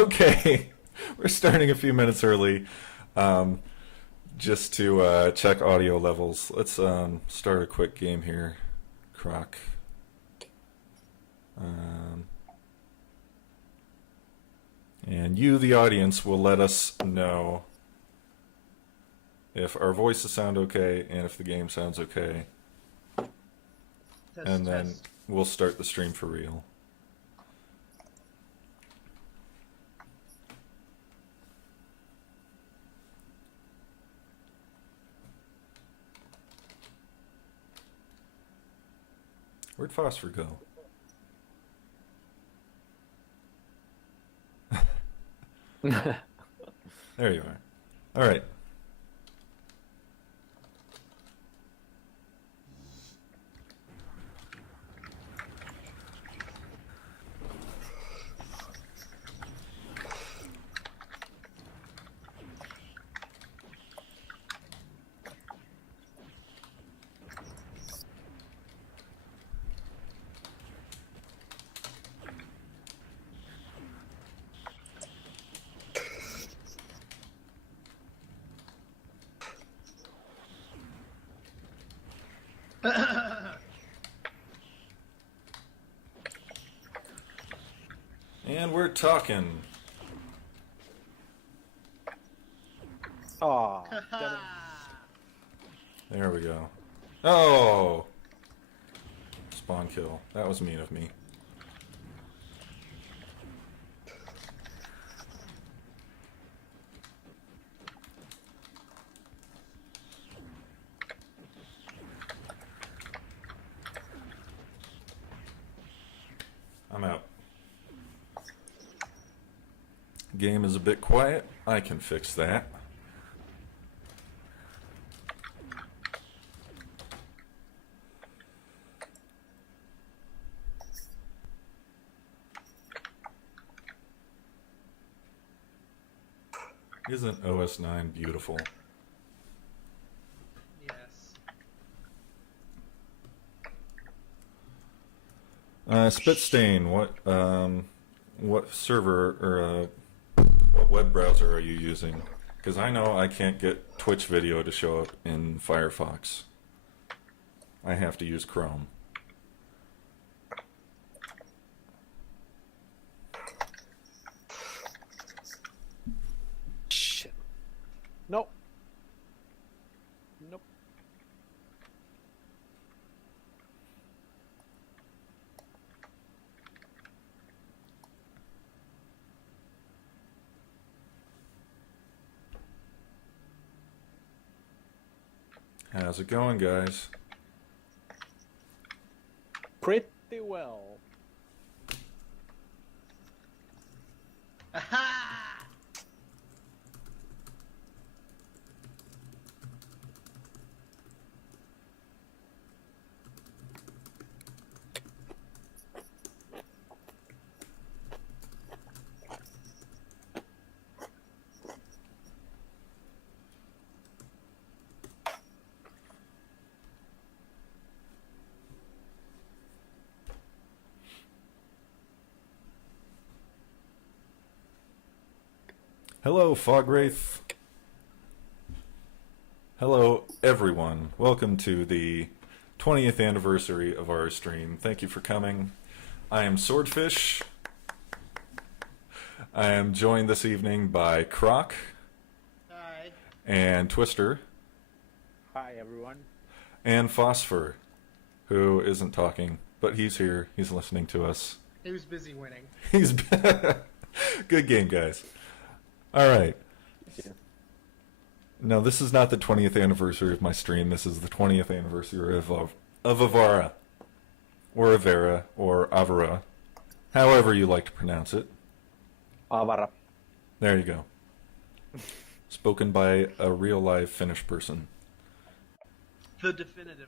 Okay, we're starting a few minutes early, just to check audio levels. Let's start a quick game here, Croc. And you, the audience, will let us know if our voices sound okay and if the game sounds okay. And then we'll start the stream for real. Where'd Phosphor go? There you are. All right. And we're talking. Aw, There we go. Oh! Spawn kill. That was mean of me. I'm out. Game is a bit quiet. I can fix that. Isn't OS 9 beautiful? Yes. Spitstain, what server or what web browser are you using? Because I know I can't get Twitch video to show up in Firefox. I have to use Chrome. shit. Nope. Nope. How's it going, guys? Pretty well. Aha! Hello, Fogwraith. Hello, everyone. Welcome to the 20th anniversary of our stream. Thank you for coming. I am Swordfish. I am joined this evening by Croc Hi. and Twister Hi, everyone. and Phosphor, who isn't talking, but he's here. He's listening to us. He was busy winning. He's good game, guys. All right. No, this is not the 20th anniversary of my stream. This is the 20th anniversary of Avara, or Avara, or Avara, however you like to pronounce it. Avara. There you go. Spoken by a real-life Finnish person. The definitive.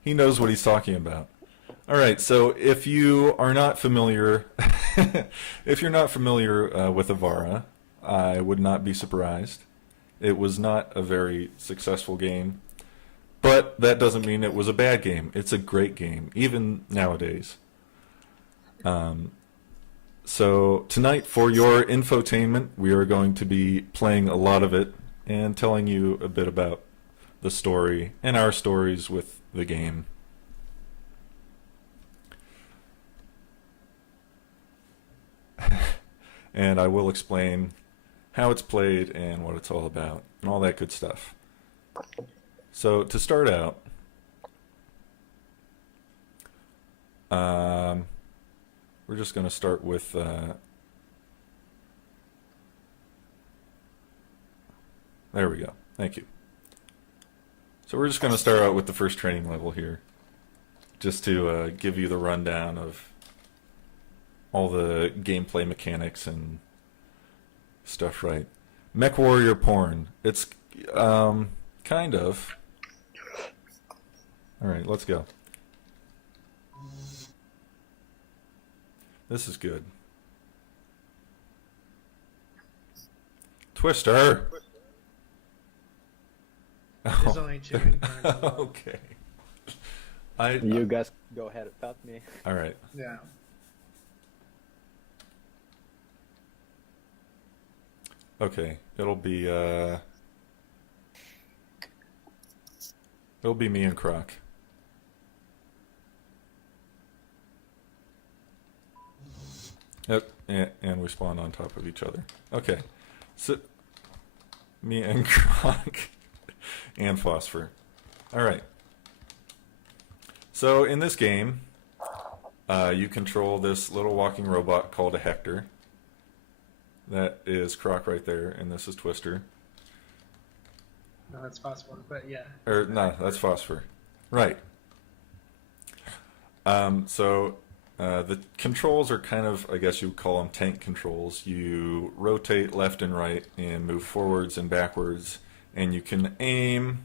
He knows what he's talking about. All right, so if you are not familiar, if you're not familiar with Avara, I would not be surprised. It was not a very successful game, but that doesn't mean it was a bad game. It's a great game, even nowadays. So tonight, for your infotainment, we are going to be playing a lot of it and telling you a bit about the story and our stories with the game. And I will explain how it's played and what it's all about and all that good stuff. So to start out, we're just going to start with there we go. Thank you. So we're just going to start out with the first training level here, just to give you the rundown of all the gameplay mechanics and stuff, right? Mech Warrior porn. It's kind of. All right, let's go. This is good. Twister. There's only chewing part. Okay. You guys go ahead without me. All right. Yeah. Okay. It'll be me and Croc. Yep, and we spawn on top of each other. Okay, so me and Croc and Phosphor. All right. So in this game, you control this little walking robot called a Hector. That is Croc right there, and this is Twister. No, that's possible, but yeah. Or no, that's Phosphor. Right. The controls are kind of, I guess you would call them tank controls. You rotate left and right and move forwards and backwards, and you can aim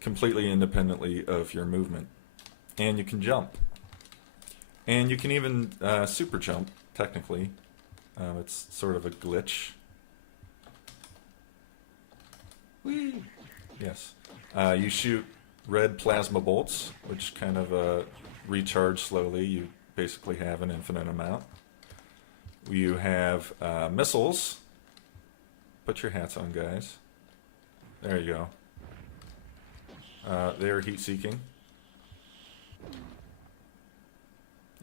completely independently of your movement. And you can jump. And you can even super jump, technically. It's sort of a glitch. Whee! Yes. You shoot red plasma bolts, which kind of recharge slowly. You basically have an infinite amount. You have missiles. Put your hats on, guys. There you go. They're heat-seeking.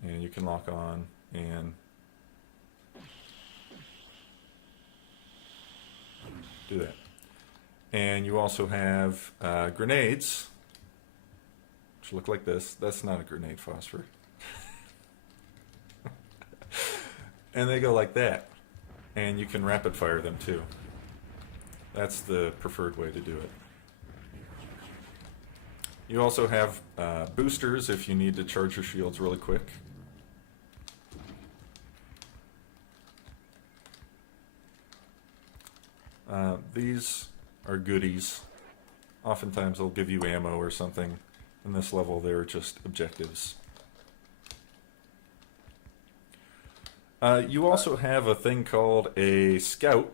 And you can lock on and do that. And you also have grenades, which look like this. That's not a grenade, Phosphor. And they go like that. And you can rapid fire them too. That's the preferred way to do it. You also have boosters if you need to charge your shields really quick. These are goodies. Oftentimes they'll give you ammo or something. In this level they're just objectives. You also have a thing called a scout,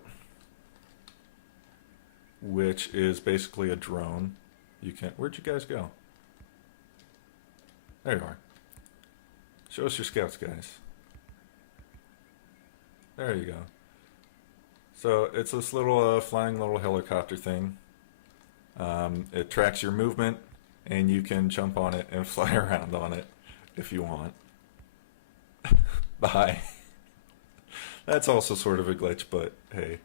which is basically a drone. You can. Where'd you guys go? There you are. Show us your scouts, guys. There you go. So it's this little flying little helicopter thing. It tracks your movement, and you can jump on it and fly around on it if you want. Bye. That's also sort of a glitch, but hey.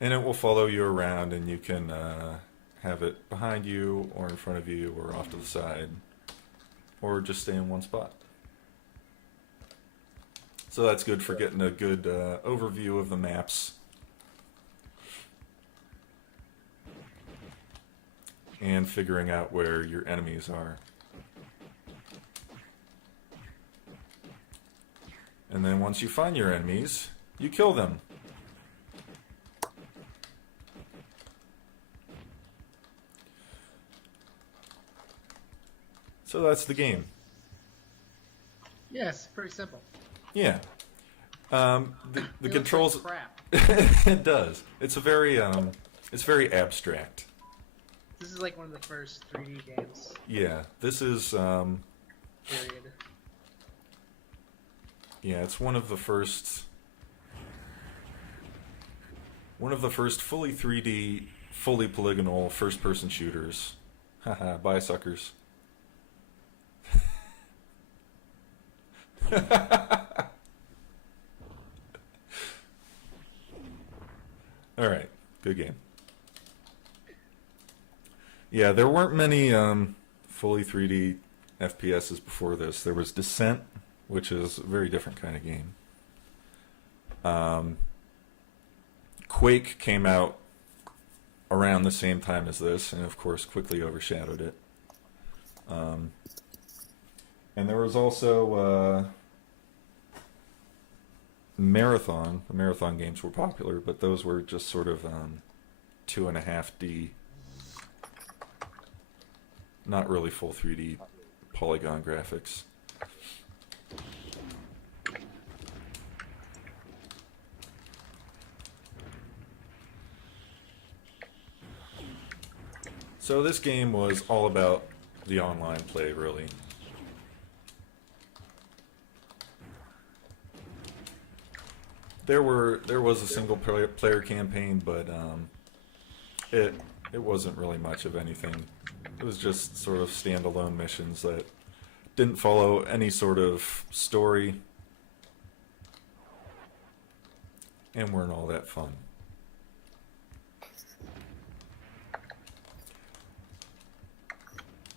And it will follow you around, and you can have it behind you, or in front of you, or off to the side, or just stay in one spot. So that's good for getting a good overview of the maps. And figuring out where your enemies are. And then once you find your enemies, you kill them. So that's the game. Yes, pretty simple. Yeah. The It controls. looks like crap. It does. It's very abstract. This is like one of the first 3D games. Yeah. This is period. Yeah, it's one of the first fully 3D, fully polygonal first-person shooters. Haha, bye suckers. Alright, good game. Yeah, there weren't many fully 3D FPSs before this. There was Descent, which is a very different kind of game. Quake came out around the same time as this, and of course quickly overshadowed it. And there was also Marathon. The Marathon games were popular, but those were just sort of 2.5D, not really full 3D polygon graphics. So this game was all about the online play, really. There was a single player campaign, but it wasn't really much of anything. It was just sort of standalone missions that didn't follow any sort of story and weren't all that fun.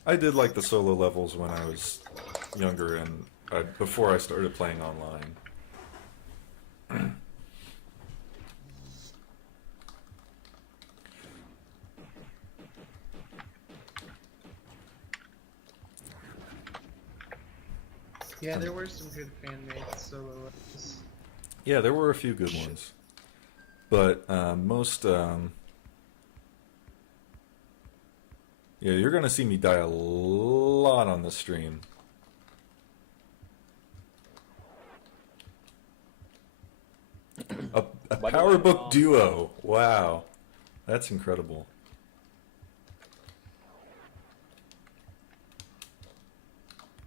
I did like the solo levels when I was younger and before I started playing online. Yeah, there were some good fan-made solo levels. Yeah, there were a few good ones, but most yeah, you're gonna see me die a lot on the stream. A PowerBook Duo. Wow, that's incredible.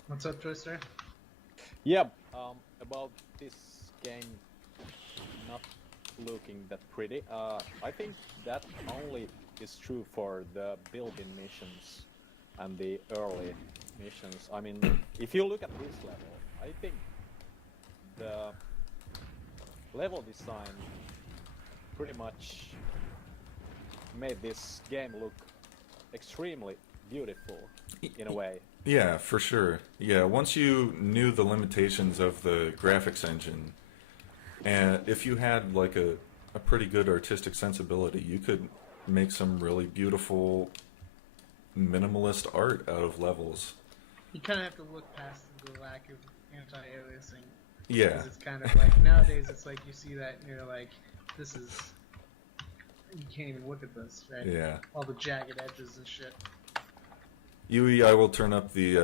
What's up, Twister? Yeah, about this game not looking that pretty. I think that only is true for the build-in missions and the early missions. I mean, if you look at this level, I think the level design pretty much made this game look extremely beautiful in a way. Yeah, for sure. Yeah, once you knew the limitations of the graphics engine, and if you had like a pretty good artistic sensibility, you could make some really beautiful minimalist art out of levels. You kind of have to look past the lack of anti-aliasing. Yeah. Because it's kind of like, nowadays it's like you see that and you're like, this is, you can't even look at this, right? Yeah. All the jagged edges and shit. Yui, I will turn up the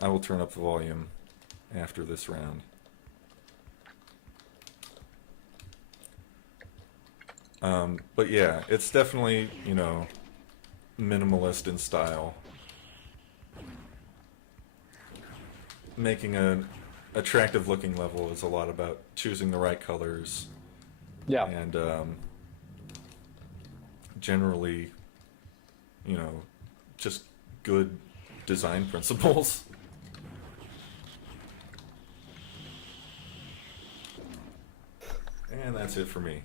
volume after this round. But yeah, it's definitely, you know, minimalist in style. Making an attractive looking level is a lot about choosing the right colors. Yeah. And generally, you know, just good design principles. And that's it for me.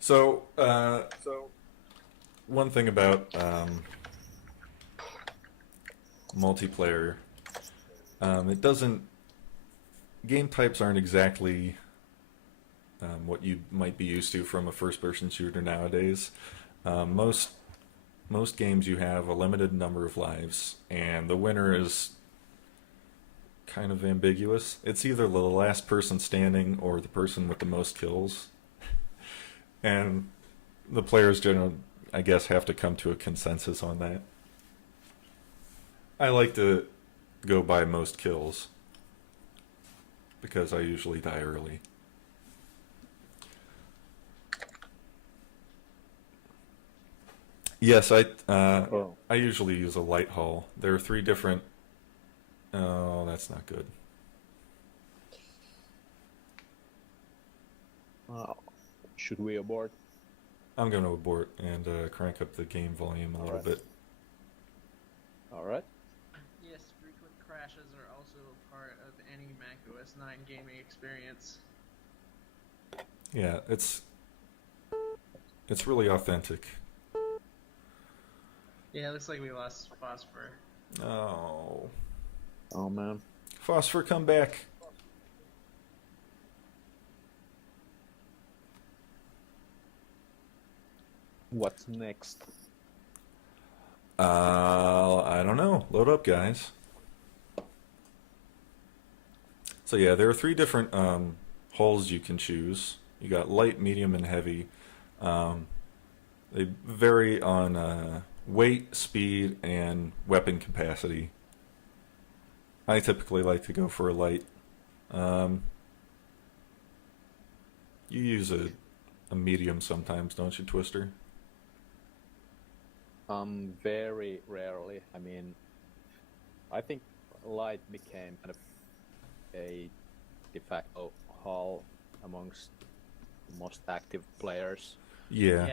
So one thing about multiplayer, it doesn't, game types aren't exactly what you might be used to from a first-person shooter nowadays. Most games you have a limited number of lives, and the winner is kind of ambiguous. It's either the last person standing or the person with the most kills. And the players generally, I guess, have to come to a consensus on that. I like to go by most kills because I usually die early. Yes, Oh. I usually use a light hull. There are three different. Oh, that's not good. Should we abort? I'm going to abort and crank up the game volume a little Alright. bit. All right. Yes, frequent crashes are also a part of any Mac OS 9 gaming experience. Yeah, it's really authentic. Yeah, it looks like we lost Phosphor. Oh, Oh man. Phosphor, come back. What's next? I don't know. Load up, guys. So yeah, there are three different hulls you can choose. You got light, medium, and heavy. They vary on weight, speed, and weapon capacity. I typically like to go for a light. You use a medium sometimes, don't you, Twister? Very rarely. I mean, I think light became kind of a de facto hull amongst most active players. Yeah.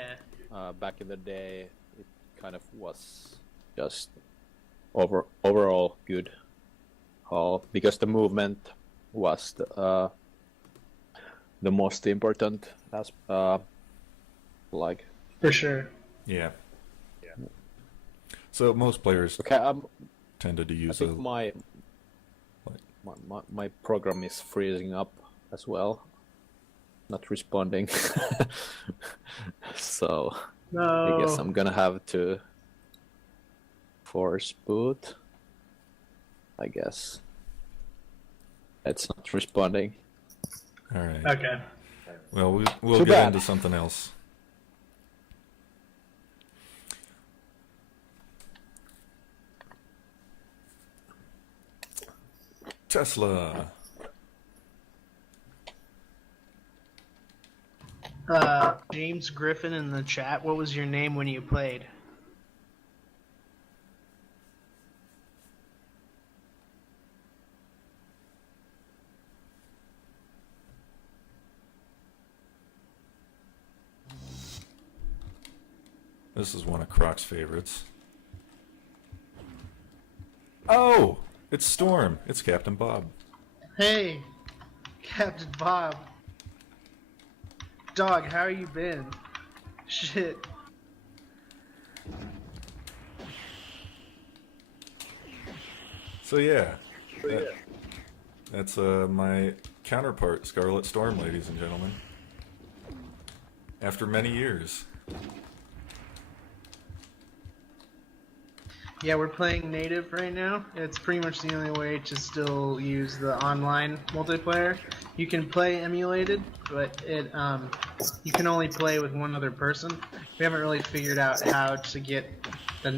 Back in the day, it kind of was just overall good hull because the movement was the most important as like. For sure. Yeah. So most players Okay, tended to I use think a. my program is freezing up as well, not responding. So No. I guess I'm gonna have to force boot. I guess it's not responding. All right. Okay. Well, we'll Too get bad. into something else. Tesla. James Griffin in the chat, what was your name when you played? This is one of Croc's favorites. Oh! It's Storm. It's Captain Bob. Hey, Captain Bob. Dog, how you been? Shit. So yeah, that's my counterpart, Scarlet Storm, ladies and gentlemen. After many years. Yeah, we're playing native right now. It's pretty much the only way to still use the online multiplayer. You can play emulated, but you can only play with one other person. We haven't really figured out how to get the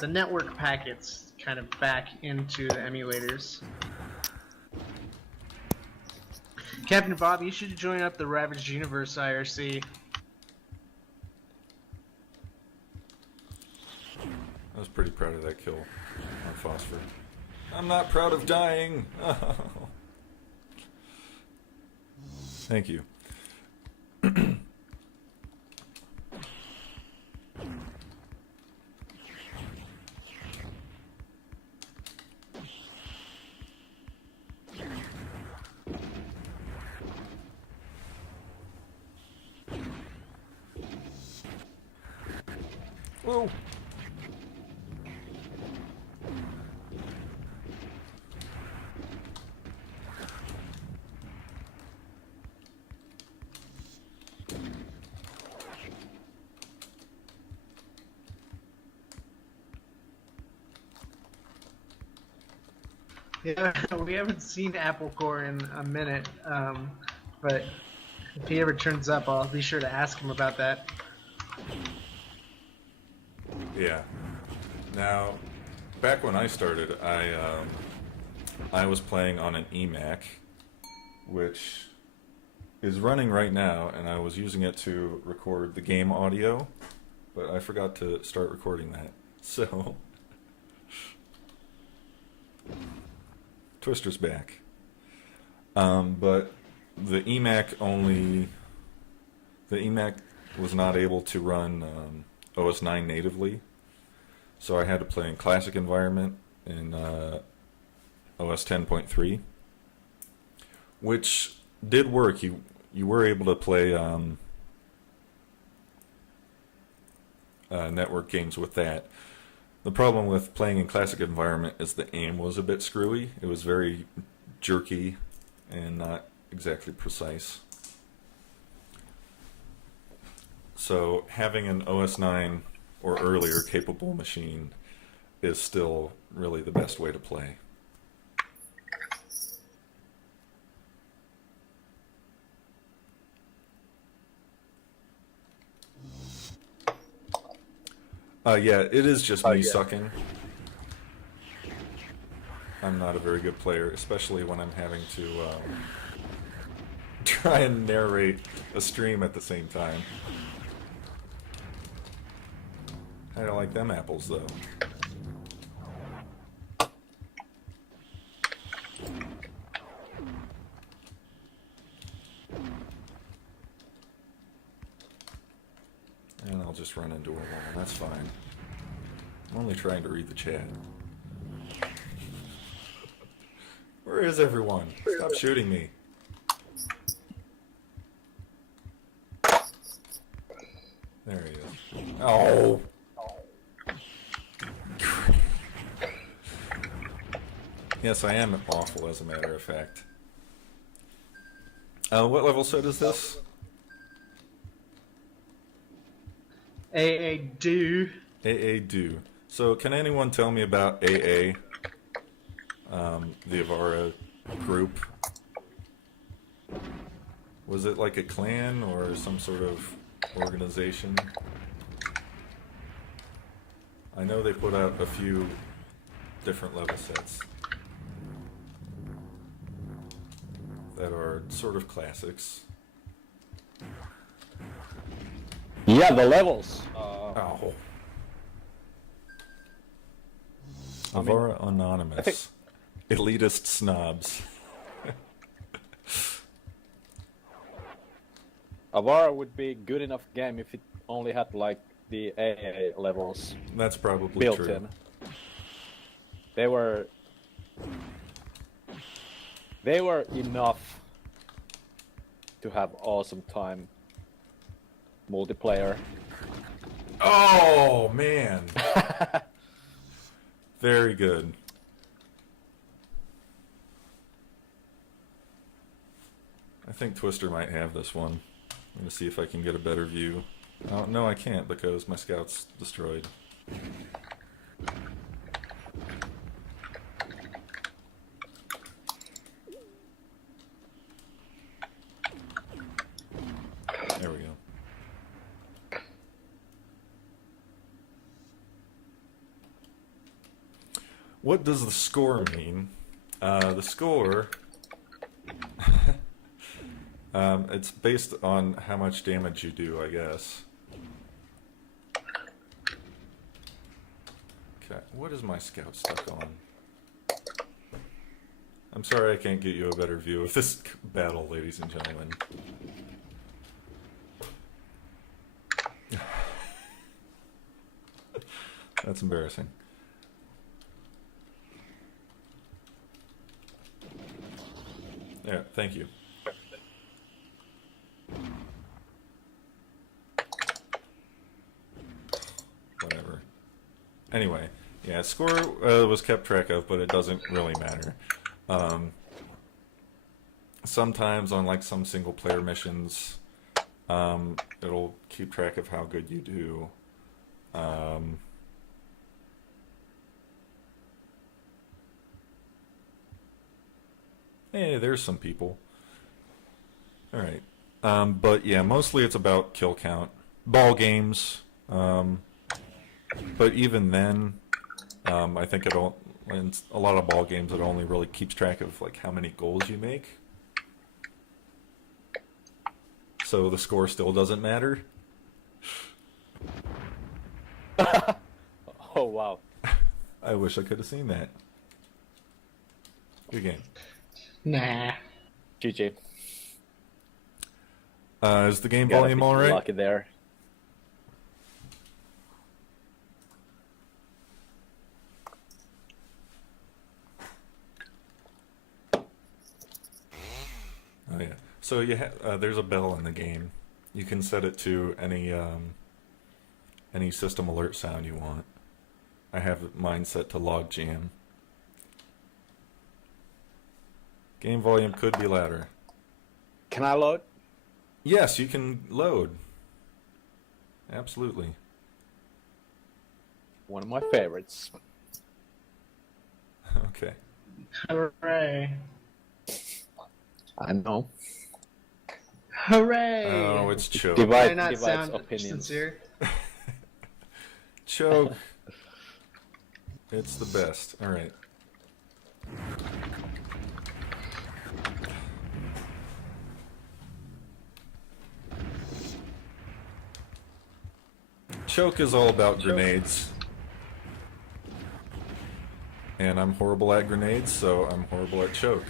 the network packets kind of back into the emulators. Captain Bob, you should join up the Ravaged Universe IRC. I was pretty proud of that kill on Phosphor. I'm not proud of dying. Thank you. Whoa. Yeah, we haven't seen Applecore in a minute, but if he ever turns up, I'll be sure to ask him about that. Yeah. Now, back when I started, I was playing on an eMac, which is running right now, and I was using it to record the game audio, but I forgot to start recording that. So, Twister's back. But the EMAC was not able to run OS 9 natively, so I had to play in Classic environment in OS 10.3, which did work. You were able to play network games with that. The problem with playing in Classic environment is the aim was a bit screwy. It was very jerky and not exactly precise. So having an OS 9 or earlier capable machine is still really the best way to play. Yeah, it is just me sucking. I'm not a very good player, especially when I'm having to try and narrate a stream at the same time. I don't like them apples, though. And I'll just run into a wall. That's fine. I'm only trying to read the chat. Where is everyone? Stop shooting me. There he is. Oh! Yes, I am awful, as a matter of fact. What level set is this? AA do. AA do. So, can anyone tell me about AA? The Avara group. Was it like a clan or some sort of organization? I know they put out a few different level sets that are sort of classics. Yeah, the levels. Ow. Avara Anonymous. Elitist snobs. Avara would be a good enough game if it only had like the AA levels That's probably built true. in. They were enough to have awesome time multiplayer. Oh, man. Very good. I think Twister might have this one. I'm going to see if I can get a better view. Oh, no, I can't because my scout's destroyed. There we go. What does the score mean? The score... it's based on how much damage you do, I guess. Okay, what is my scout stuck on? I'm sorry I can't get you a better view of this battle, ladies and gentlemen. That's embarrassing. There, thank you. Whatever. Anyway, yeah, score was kept track of, but it doesn't really matter. Sometimes on like some single player missions, it'll keep track of how good you do. Hey, there's some people. Alright. But yeah, mostly it's about kill count. Ball games. But even then, I think in a lot of ball games, it only really keeps track of like how many goals you make. So the score still doesn't matter. Oh wow. I wish I could have seen that. Good game. Nah. GG. Is the game Gotta volume be all right? lucky there. Oh yeah. So there's a bell in the game. You can set it to any system alert sound you want. I have mine set to log jam. Game volume could be louder. Can I load? Yes, you can load. Absolutely. One of my favorites. Okay. Hooray. I know. Hooray! Oh, it's choke. Did I Divide not divides sound opinions. sincere? Choke. It's the best. All right. Choke is all about grenades. And I'm horrible at grenades, so I'm horrible at choke.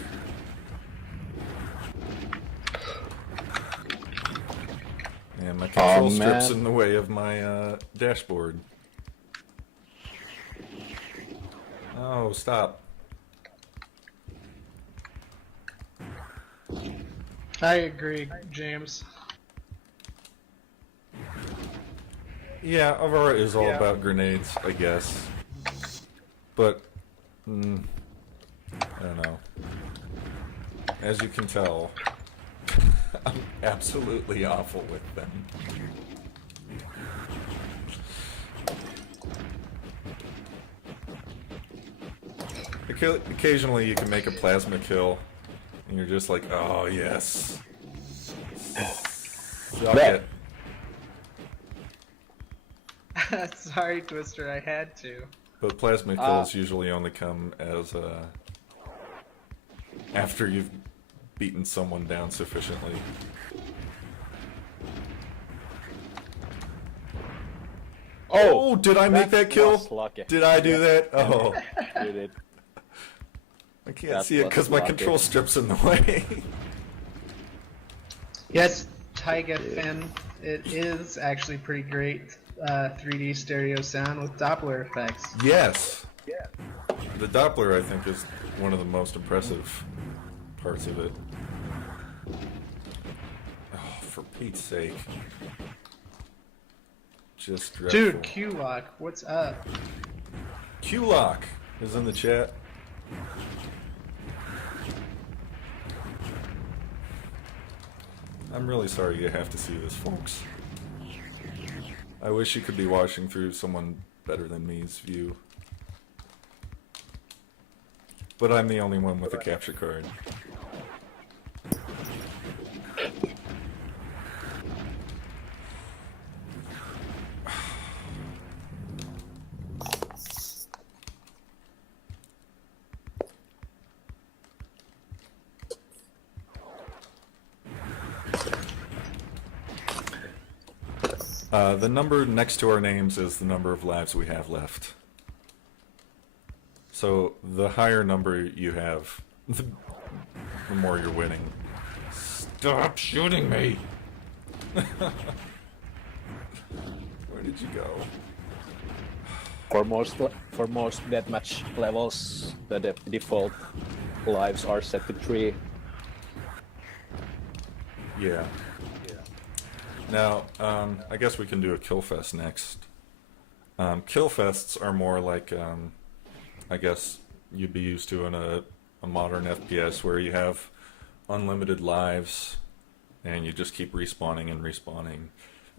And my control strips man. in the way of my dashboard. Oh, stop. I agree, James. Yeah, Avara is all about grenades, I guess. But, I don't know. As you can tell, I'm absolutely awful with them. Occasionally you can make a plasma kill, and you're just like, oh yes. Suck it. Sorry, Twister, I had to. But plasma kills usually only come as after you've beaten someone down sufficiently. Oh, did I make that kill? was lucky. Did I do that? Oh, You did. I can't That see it was because my lucky. control strip's in the way. Yes. Tigafin. It is actually pretty great 3D stereo sound with Doppler effects. Yes. Yeah. The Doppler, I think, is one of the most impressive parts of it. Oh, for Pete's sake. Just dreadful. Dude, Q-Lock, what's up? Q-Lock is in the chat. I'm really sorry you have to see this, folks. I wish you could be watching through someone better than me's view. But I'm the only one with a capture card. The number next to our names is the number of lives we have left. So the higher number you have, the more you're winning. Stop shooting me! Where did you go? For most deathmatch levels, the default lives are set to 3. Yeah. Now, I guess we can do a kill fest next. Kill fests are more like, I guess you'd be used to in a modern FPS where you have unlimited lives and you just keep respawning and respawning,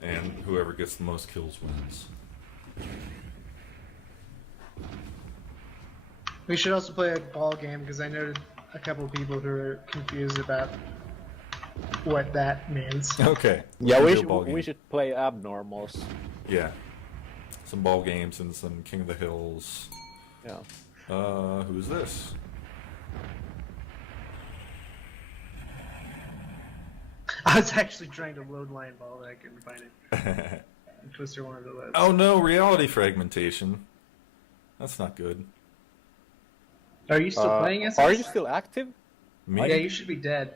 and whoever gets the most kills wins. We should also play a ball game because I noted a couple people who are confused about what that means. Okay. Yeah, can we do a ball game. should play abnormals. Yeah. Some ball games and some King of the Hills. Yeah. Who's this? I was actually trying to load LionBall, but I couldn't find it. Twister wanted to live. Oh no, reality fragmentation. That's not good. Are you still playing SS? Are you still active? Me? Yeah, you should be dead.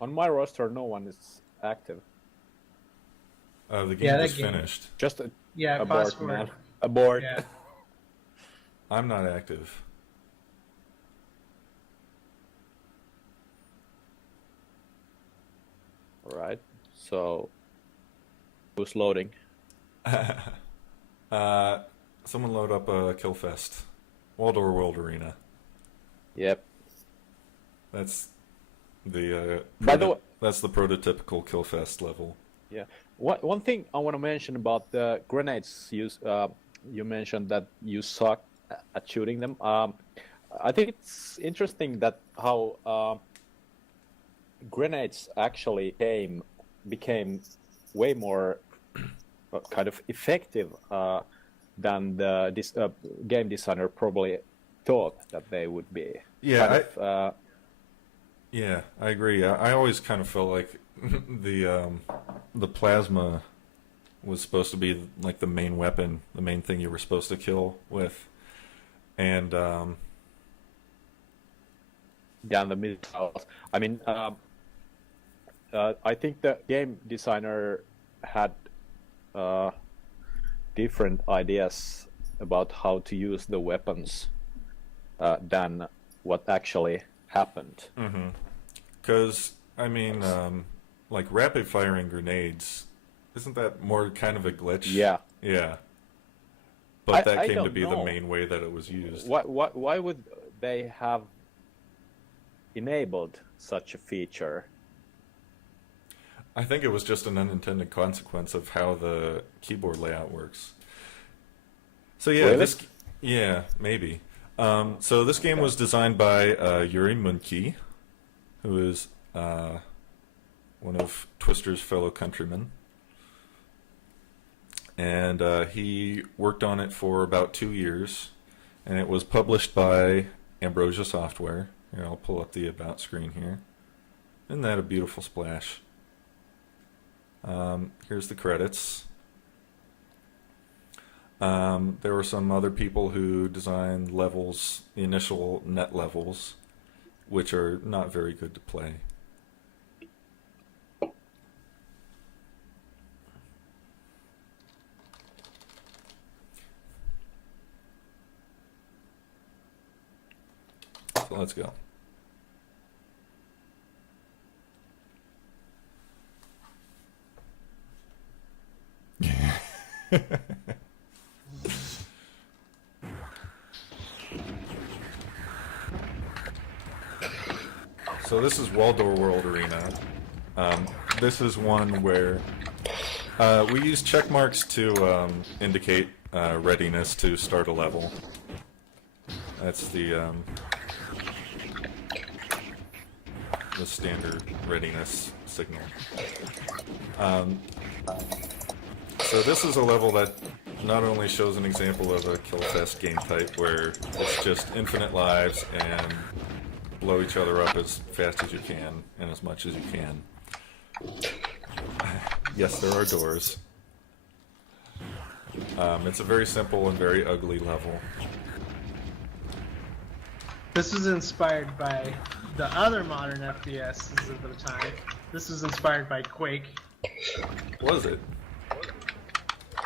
On my roster, no one is active. The game Yeah, that just game. finished. Just Yeah, abort, Fosfori. man. Abort. Yeah. I'm not active. All right. So, who's loading? Someone load up a Killfest. WallDoor World Arena. Yep. That's the By the way, that's the prototypical Killfest level. yeah. One thing I want to mention about the grenades used. You mentioned that you suck at shooting them. I think it's interesting that how grenades actually became way more kind of effective than the game designer probably thought that they would be. Yeah, yeah, I agree. I always kind of felt like the plasma was supposed to be like the main weapon, the main thing you were supposed to kill with, and down the missiles. I mean, I think the game designer had different ideas about how to use the weapons than what actually happened. because I mean, like rapid firing grenades, isn't that more kind of a glitch? Yeah. Yeah. But that I came to don't be the know. main way that it was used. Why would they have enabled such a feature? I think it was just an unintended consequence of how the keyboard layout works. So yeah, Really? yeah, maybe. So this game was designed by Juri Munkki, who is one of Twister's fellow countrymen. And he worked on it for about 2 years, and it was published by Ambrosia Software. Here, I'll pull up the About screen here. Isn't that a beautiful splash? Here's the credits. There were some other people who designed levels, the initial net levels, which are not very good to play. So let's go. So this is WallDoor World Arena. This is one where we use check marks to indicate readiness to start a level. That's the standard readiness signal. So this is a level that not only shows an example of a Killfest game type where it's just infinite lives and blow each other up as fast as you can and as much as you can. Yes, there are doors. It's a very simple and very ugly level. This was inspired by the other modern FPSs of the time. This was inspired by Quake. Was it?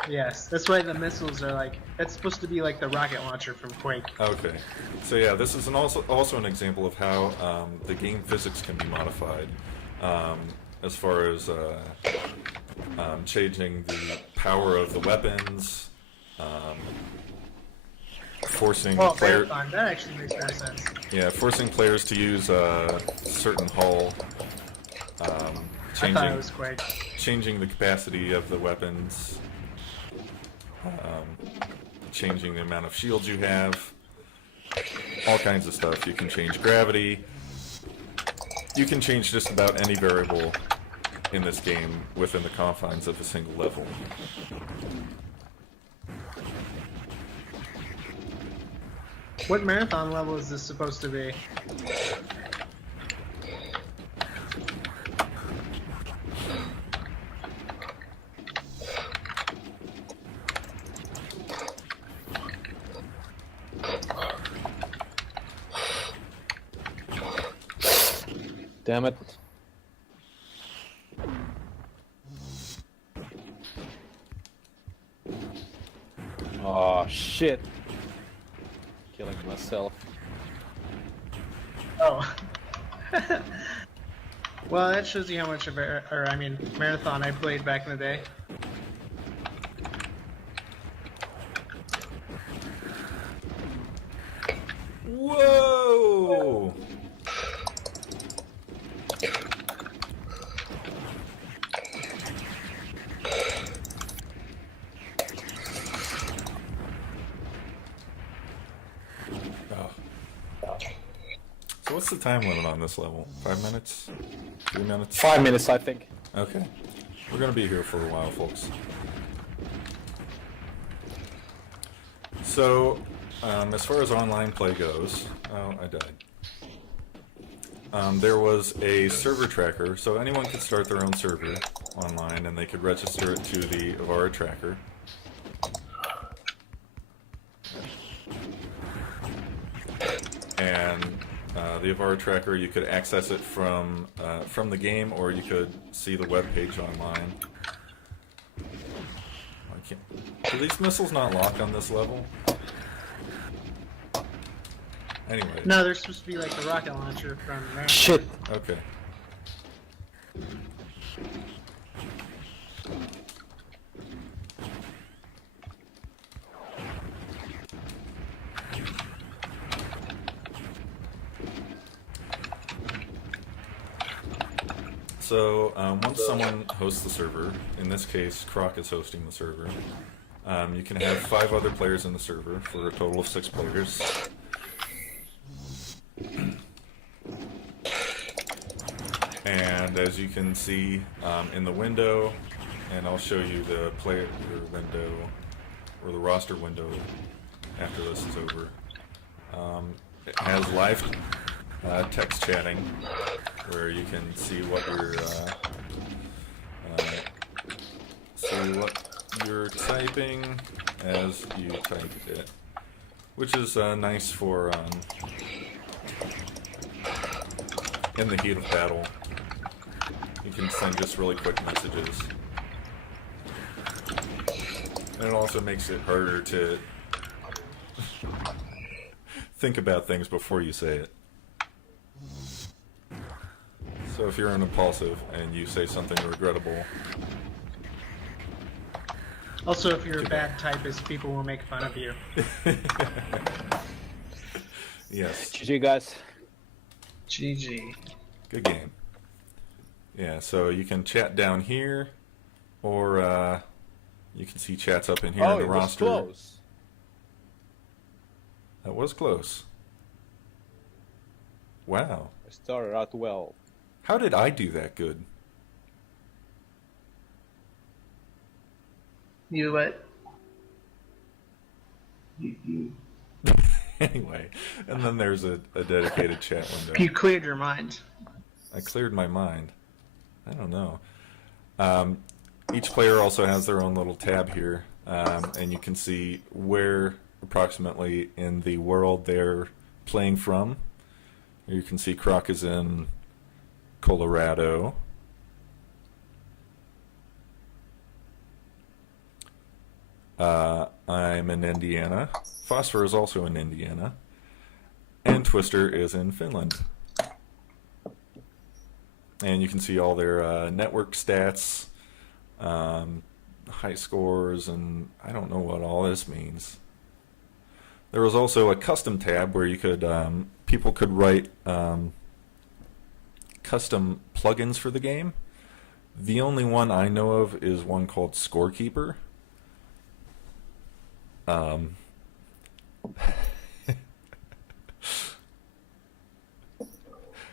Yes, that's why the missiles are like. It's supposed to be like the rocket launcher from Quake. Okay. So yeah, this is also an example of how the game physics can be modified as far as changing the power of the weapons, forcing Well, player. Marathon, that actually makes more sense. Yeah, forcing players to use a certain hull, I thought it was Quake. changing the capacity of the weapons, changing the amount of shields you have, all kinds of stuff. You can change gravity. You can change just about any variable in this game within the confines of a single level. What marathon level is this supposed to be? Damn it. Oh shit. Killing myself. Oh. Well, that shows you how much of marathon I played back in the day. Whoa! So what's the time limit on this level? 5 minutes? 3 minutes? 5 minutes, I think. Okay. We're gonna be here for a while, folks. So, as far as online play goes, oh, I died. There was a server tracker, so anyone could start their own server online, and they could register it to the Avara tracker. And the Avara tracker, you could access it from the game, or you could see the web page online. I can't. Do these missiles not lock on this level? Anyway. No, they're supposed to be like the rocket launcher from Marathon. Shit. Okay. So, once someone hosts the server, in this case, Croc is hosting the server, you can have 5 other players in the server for a total of 6 players. And as you can see in the window, and I'll show you the player window, or the roster window after this is over, it has live text chatting, where you can see what you're typing as you type it, which is nice for in the heat of battle. You can send just really quick messages, and it also makes it harder to think about things before you say it. So if you're an impulsive and you say something regrettable... Also, if you're a bad typist, people will make fun of you. Yes. GG, guys. GG. Good game. Yeah, so you can chat down here, or you can see chats up in here in the roster. Oh, it was close. That was close. Wow. I started out well. How did I do that good? You what? Anyway, and then there's a dedicated chat window. You cleared your mind. I cleared my mind. I don't know. Each player also has their own little tab here, and you can see where approximately in the world they're playing from. You can see Croc is in Colorado. I'm in Indiana. Phosphor is also in Indiana. And Twister is in Finland. And you can see all their network stats, high scores, and I don't know what all this means. There was also a custom tab where you could people could write custom plugins for the game. The only one I know of is one called Scorekeeper.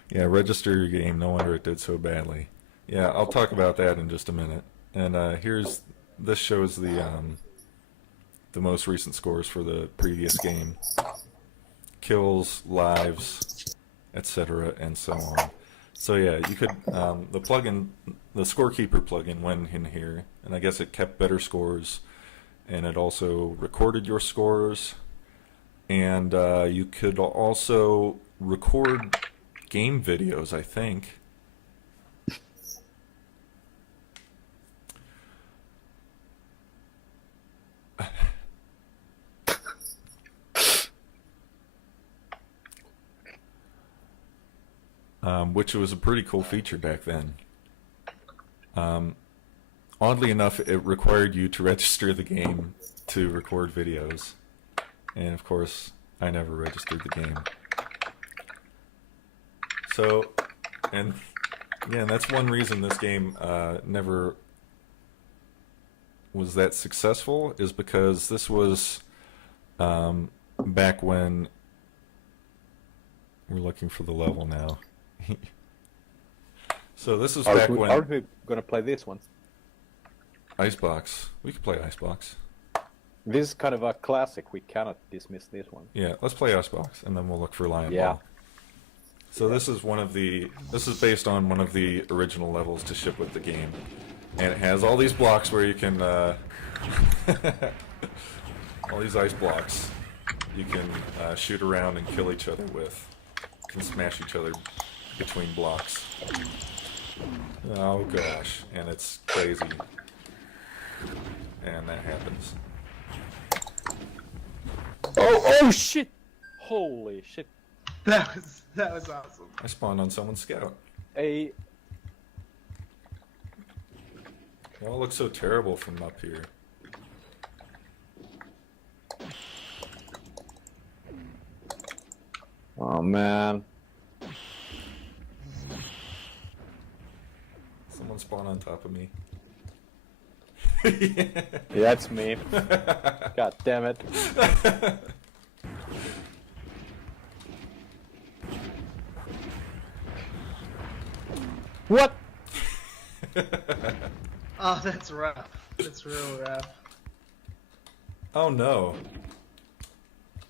Yeah, register your game. No wonder it did so badly. Yeah, I'll talk about that in just a minute. And this shows the most recent scores for the previous game. Kills, lives, etc., and so on. So yeah, you could the plugin, the Scorekeeper plugin, went in here, and I guess it kept better scores, and it also recorded your scores, and you could also record game videos, I think, which was a pretty cool feature back then. Oddly enough, it required you to register the game to record videos. And of course, I never registered the game. So, and that's one reason this game never was that successful, is because this was back when... We're looking for the level now. So this is back when... Aren't we going to play this one? Icebox. We could play Icebox. This is kind of a classic. We cannot dismiss this one. Yeah, let's play Icebox, and then we'll look for LionBall. Yeah. So this is one of the... This is based on one of the original levels to ship with the game. And it has all these blocks where you can... all these ice blocks you can shoot around and kill each other with. You can smash each other between blocks. Oh gosh, and it's crazy. And that happens. Oh shit! Holy shit! That was awesome. I spawned on someone's scout. A They all look so terrible from up here. Oh man. Someone spawned on top of me. Yeah, that's me. God damn it. What? Oh, that's rough. That's real rough. Oh no.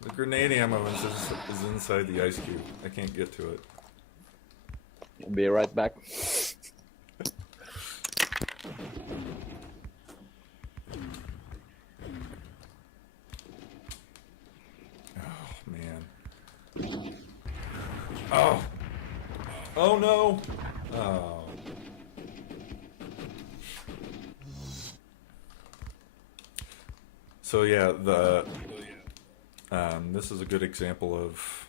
The grenade ammo is inside the ice cube. I can't get to it. I'll be right back. Oh man. Oh. Oh no. Oh. So yeah, this is a good example of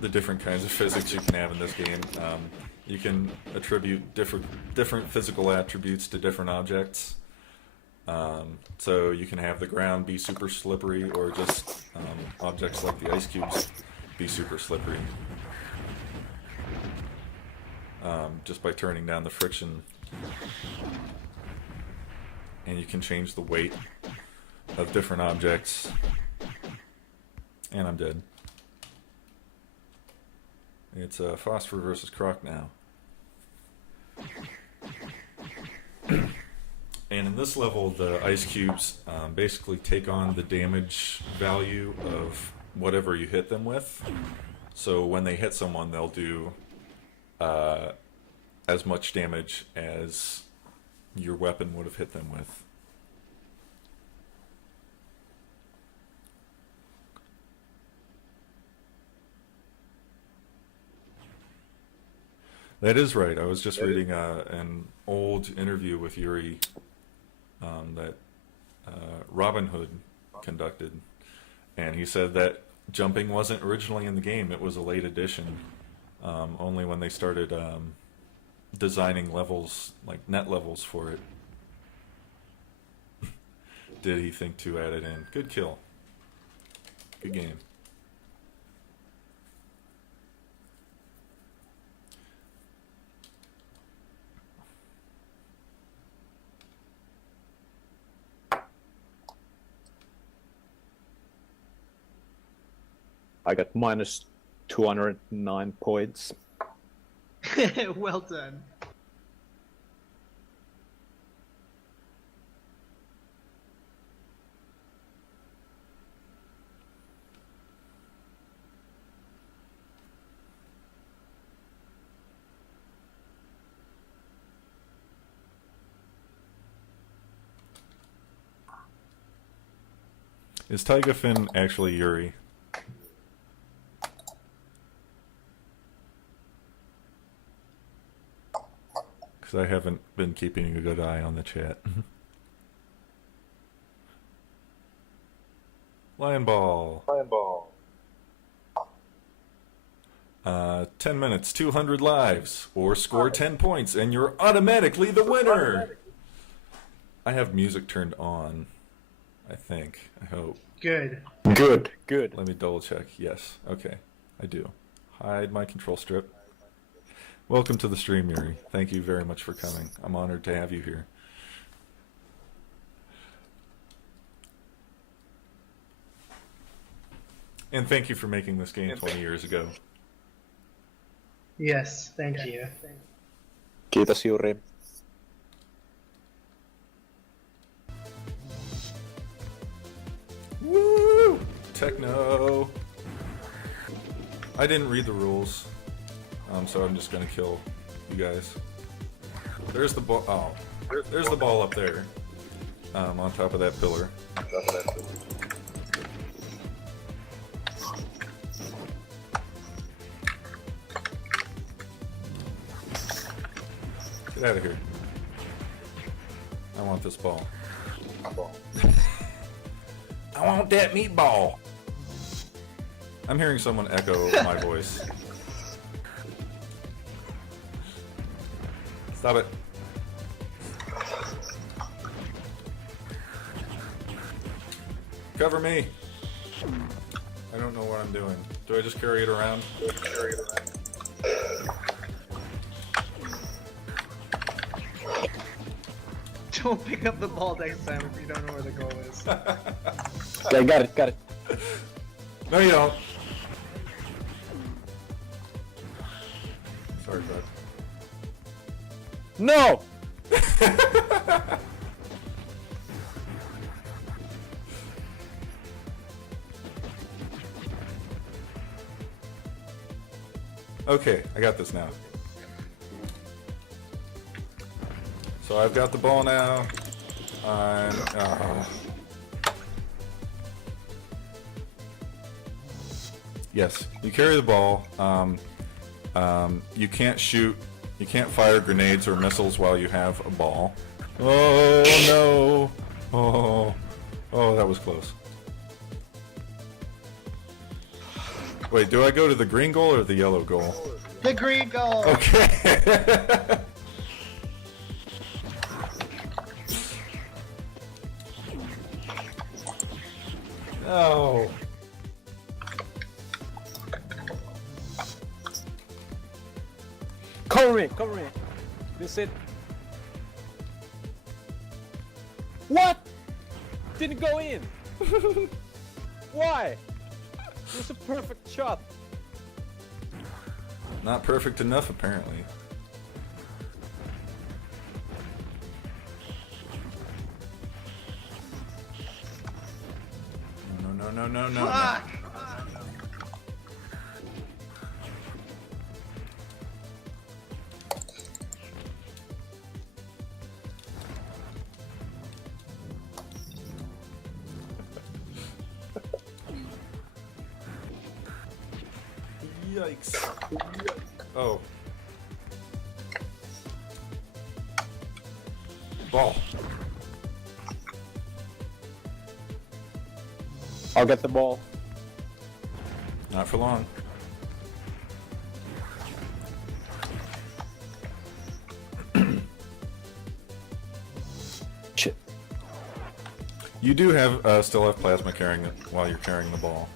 the different kinds of physics you can have in this game. You can attribute different physical attributes to different objects. So you can have the ground be super slippery, or just objects like the ice cubes be super slippery. Just by turning down the friction. And you can change the weight of different objects. And I'm dead. It's Phosphor versus Croc now. And in this level, the ice cubes basically take on the damage value of whatever you hit them with. So when they hit someone, they'll do as much damage as your weapon would have hit them with. That is right. I was just reading an old interview with Juri that Robin Hood conducted, and he said that jumping wasn't originally in the game. It was a late addition. Only when they started designing levels, like net levels for it, did he think to add it in. Good kill. Good game. I got minus 209 points. Well done. Is Tigafin actually Juri? Because I haven't been keeping a good eye on the chat. LionBall. LionBall. 10 minutes, 200 lives, or score 10 points, and you're automatically the winner. I have music turned on, I think. I hope. Good. Good. Good. Let me double check. Yes. Okay. I do. Hide my control strip. Welcome to the stream, Yuri. Thank you very much for coming. I'm honored to have you here. And thank you for making this game 20 years ago. Yes, thank you. Kiitos, Juri. Woo! Techno! I didn't read the rules, so I'm just gonna kill you guys. There's the ball. Oh, there's the ball up there, on top of that pillar. Get out of here. I want this ball. I want that meatball. I'm hearing someone echo my voice. Stop it. Cover me. I don't know what I'm doing. Do I just carry it around? Don't pick up the ball next time if you don't know where the goal is. Okay, got it. No, you don't. Sorry, bud. No! Okay, I got this now. So I've got the ball now. Yes, you carry the ball. You can't shoot. You can't fire grenades or missiles while you have a ball. Oh no! Oh, that was close. Wait, do I go to the green goal or the yellow goal? The green goal! Okay. No. Cover me. This it. What? Didn't go in. Why? It was a perfect shot. Not perfect enough, apparently. No. Fuck! Yikes. Oh. Ball. I'll get the ball. Not for long. Shit. You do have still have plasma carrying it while you're carrying the ball,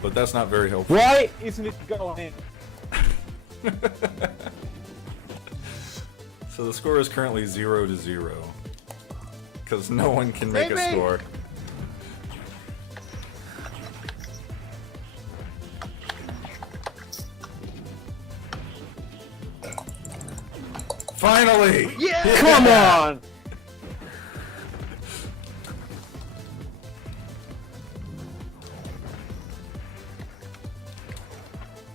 but that's not very helpful. Why isn't it going in? So the score is currently 0-0 because no one can make a Maybe. score. Finally! Yeah! Come on!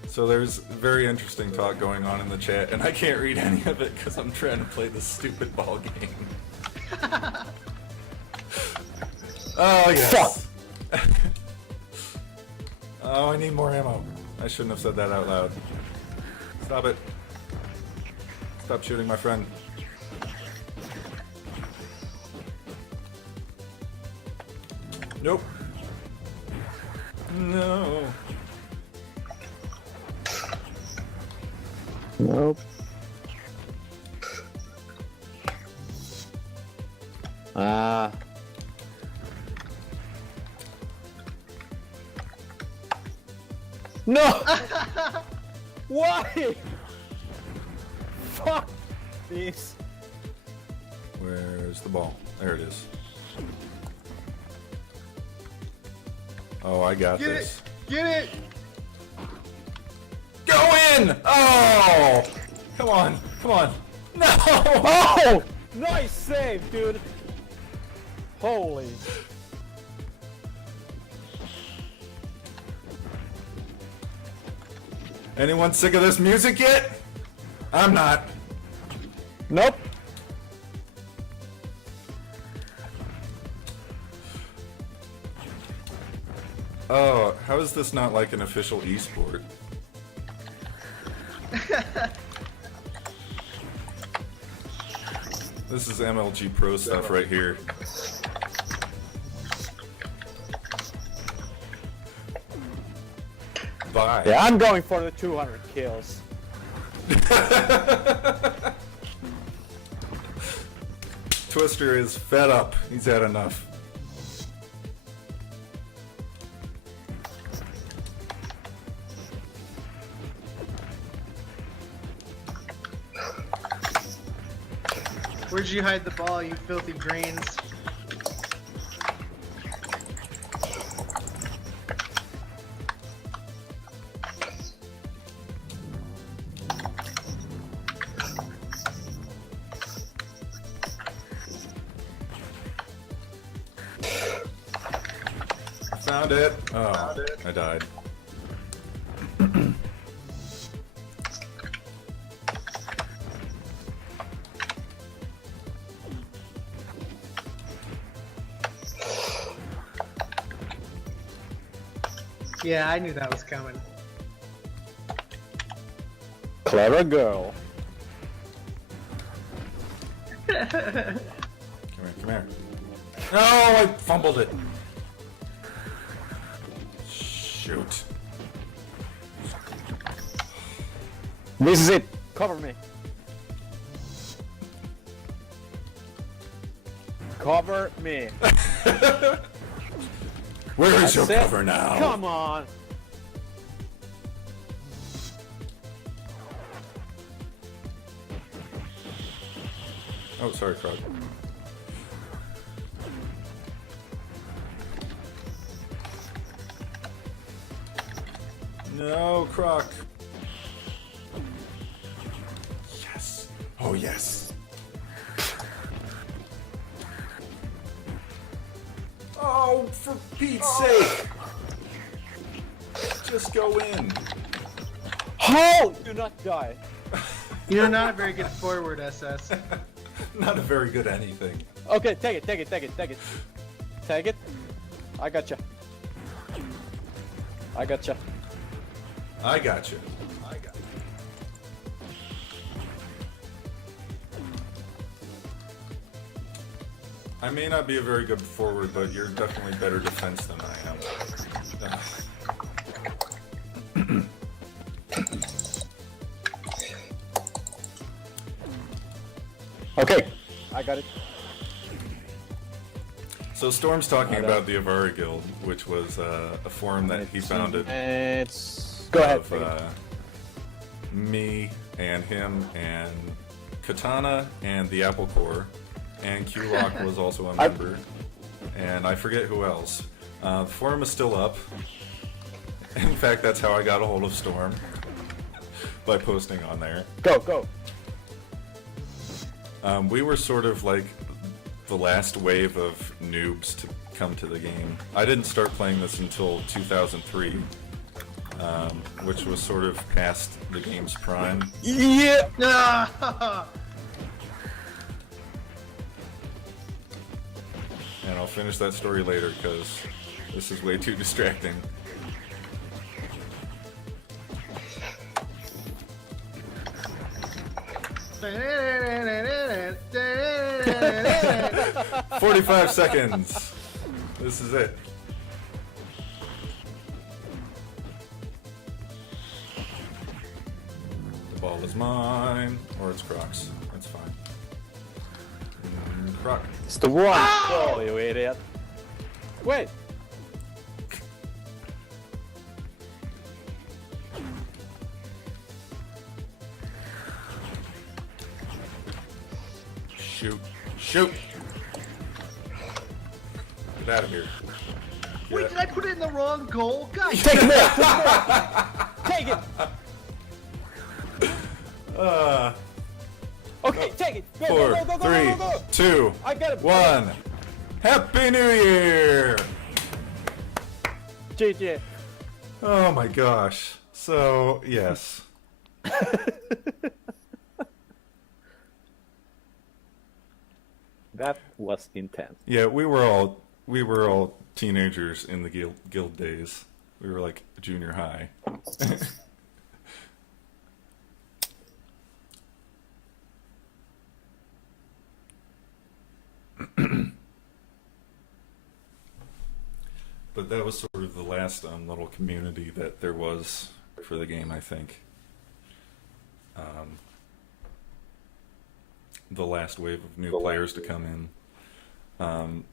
So there's very interesting talk going on in the chat, and I can't read any of it because I'm trying to play this stupid ball game. Oh, yes. Oh, I need more ammo. I shouldn't have said that out loud. Stop it. Stop shooting my friend. Nope. Nope. Ah. No! Why? Fuck this. Where's the ball? There it is. Oh, I got Get this. it! Get it! Go in! Oh! Come on, come on. No! Oh! Nice save, dude. Holy. Anyone sick of this music yet? I'm not. Nope. Oh, how is this not like an official esport? This is MLG Pro stuff right here. Bye. Yeah, I'm going for the 200 kills. Twister is fed up. He's had enough. Where'd you hide the ball, you filthy brains? Found it. Oh, I died. Yeah, I knew that was coming. Clever girl. Come here, come here. No, I fumbled it. Shoot. This is it. Cover me. Cover me. Where is your That's it. cover now? Come on. Oh, sorry, Frog. No, Croc. Yes. Oh, yes. Oh, for Pete's sake. Just go in. Oh! Do not die. You're not a very good forward, SS. Not a very good anything. Okay, take it, take it, take it, take it. Take it. I gotcha. I gotcha. I got you. I got you. I may not be a very good forward, but you're definitely better defense than I am. Okay. I got it. So Storm's talking about the Avara Guild, which was a forum that he founded. It's... Go ahead. Of, me and him and Katana and the Apple Core, and Q-Lock was also a member, and I forget who else. The forum is still up. In fact, that's how I got a hold of Storm, by posting on there. Go, go. We were sort of like the last wave of noobs to come to the game. I didn't start playing this until 2003, which was sort of past the game's prime. Yeah! And I'll finish that story later because this is way too distracting. Yeah. 45 seconds. This is it. The ball. ball is mine. Or it's Croc's. That's fine. Croc. It's the one! Oh, you idiot. Wait! Shoot. Shoot! Get out of here. Wait, did I put it in the wrong goal? God. Take it there! Take it! Okay, take it! Go, 4, go, go, go, 3, go, go, go! 2, I got it! 1. Happy New Year! GG. Oh my gosh. So, yes. That was intense. Yeah, we were all teenagers in the guild days. We were like junior high. But that was sort of the last little community that there was for the game, I think. The last wave of new players to come in.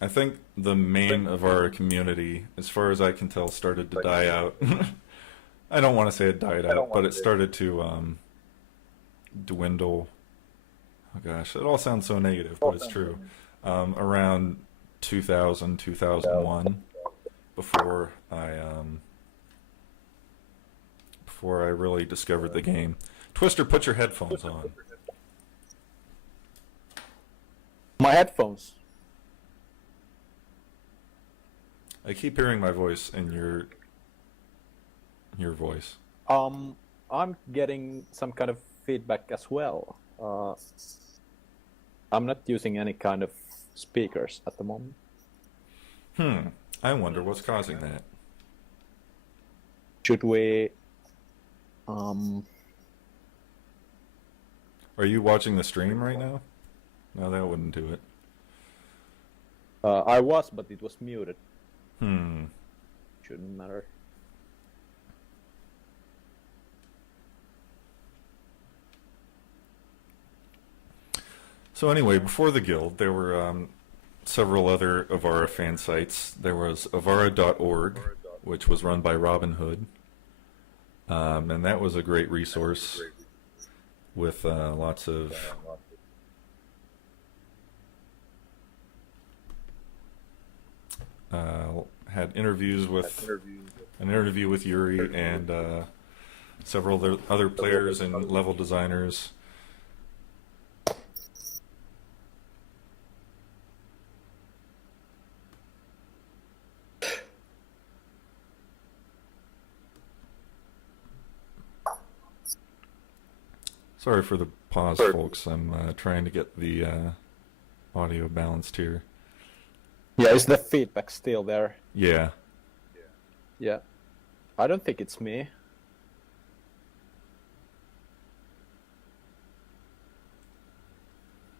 I think the main of our community, as far as I can tell, started to die out. I don't want to say it died out, but it started to dwindle. Oh gosh, it all sounds so negative, but it's true. Around 2000, 2001, before I really discovered the game. Twister, put your headphones on. My headphones. I keep hearing my voice in your voice. I'm getting some kind of feedback as well. I'm not using any kind of speakers at the moment. I wonder what's causing that. Should we... Are you watching the stream right now? No, that wouldn't do it. I was, but it was muted. Shouldn't matter. So anyway, before the guild, there were several other Avara fan sites. There was Avara.org, which was run by Robin Hood, and that was a great resource with lots of had interviews with an interview with Juri and several other players and level designers. Sorry for the pause, folks. I'm trying to get the audio balanced here. Yeah, is the feedback still there? Yeah. Yeah. I don't think it's me.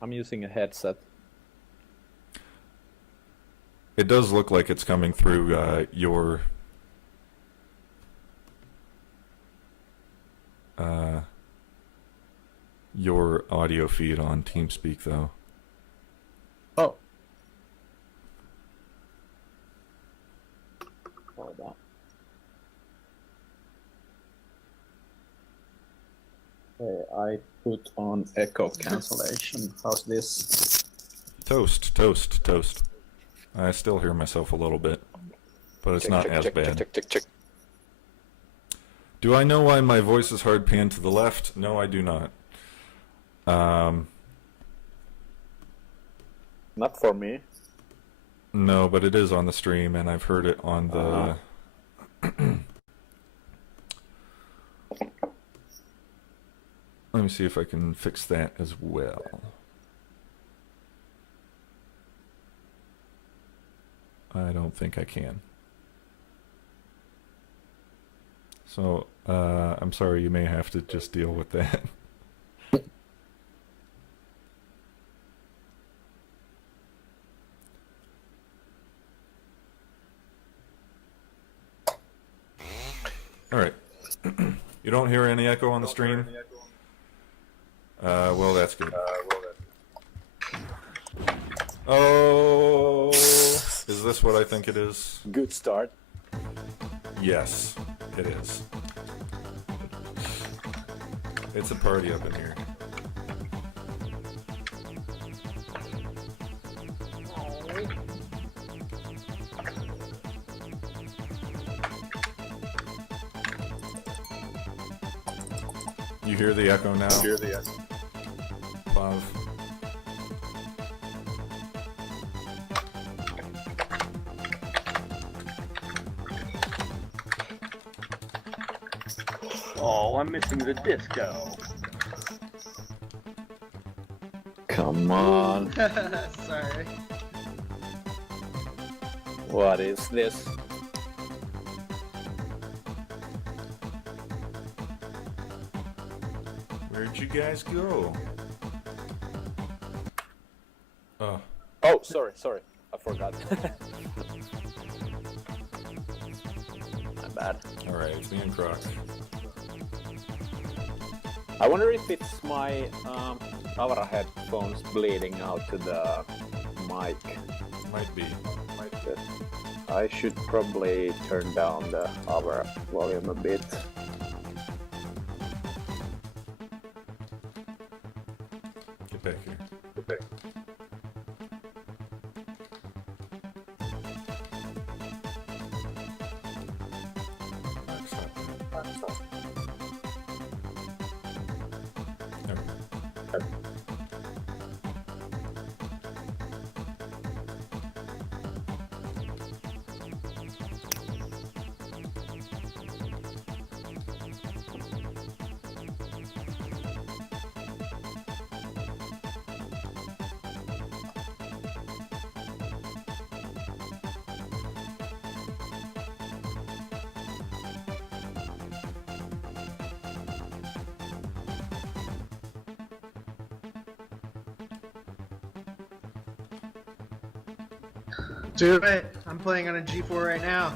I'm using a headset. It does look like it's coming through your audio feed on TeamSpeak, though. Oh. Hold on. Okay, I put on echo cancellation. How's this? Toast, toast, toast. I still hear myself a little bit, but it's not as bad. Check. Do I know why my voice is hard panned to the left? No, I do not. Not for me. No, but it is on the stream, and I've heard it on the... Let me see if I can fix that as well. I don't think I can. So, I'm sorry, you may have to just deal with that. All right. You don't hear any echo on the stream? Well, that's good. Oh, is this what I think it is? Good start. Yes, it is. It's a party up in here. You hear the echo now? Pav. Oh, I'm missing the disco. Come on. Sorry. What is this? Where'd you guys go? Oh, Oh, sorry. I forgot. My bad. alright, it's me and Croc. I wonder if it's my Avara headphones bleeding out to the mic. Might be. I should probably turn down the Avara volume a bit. Get back here. Stop. There we go. Do it. I'm playing on a G4 right now.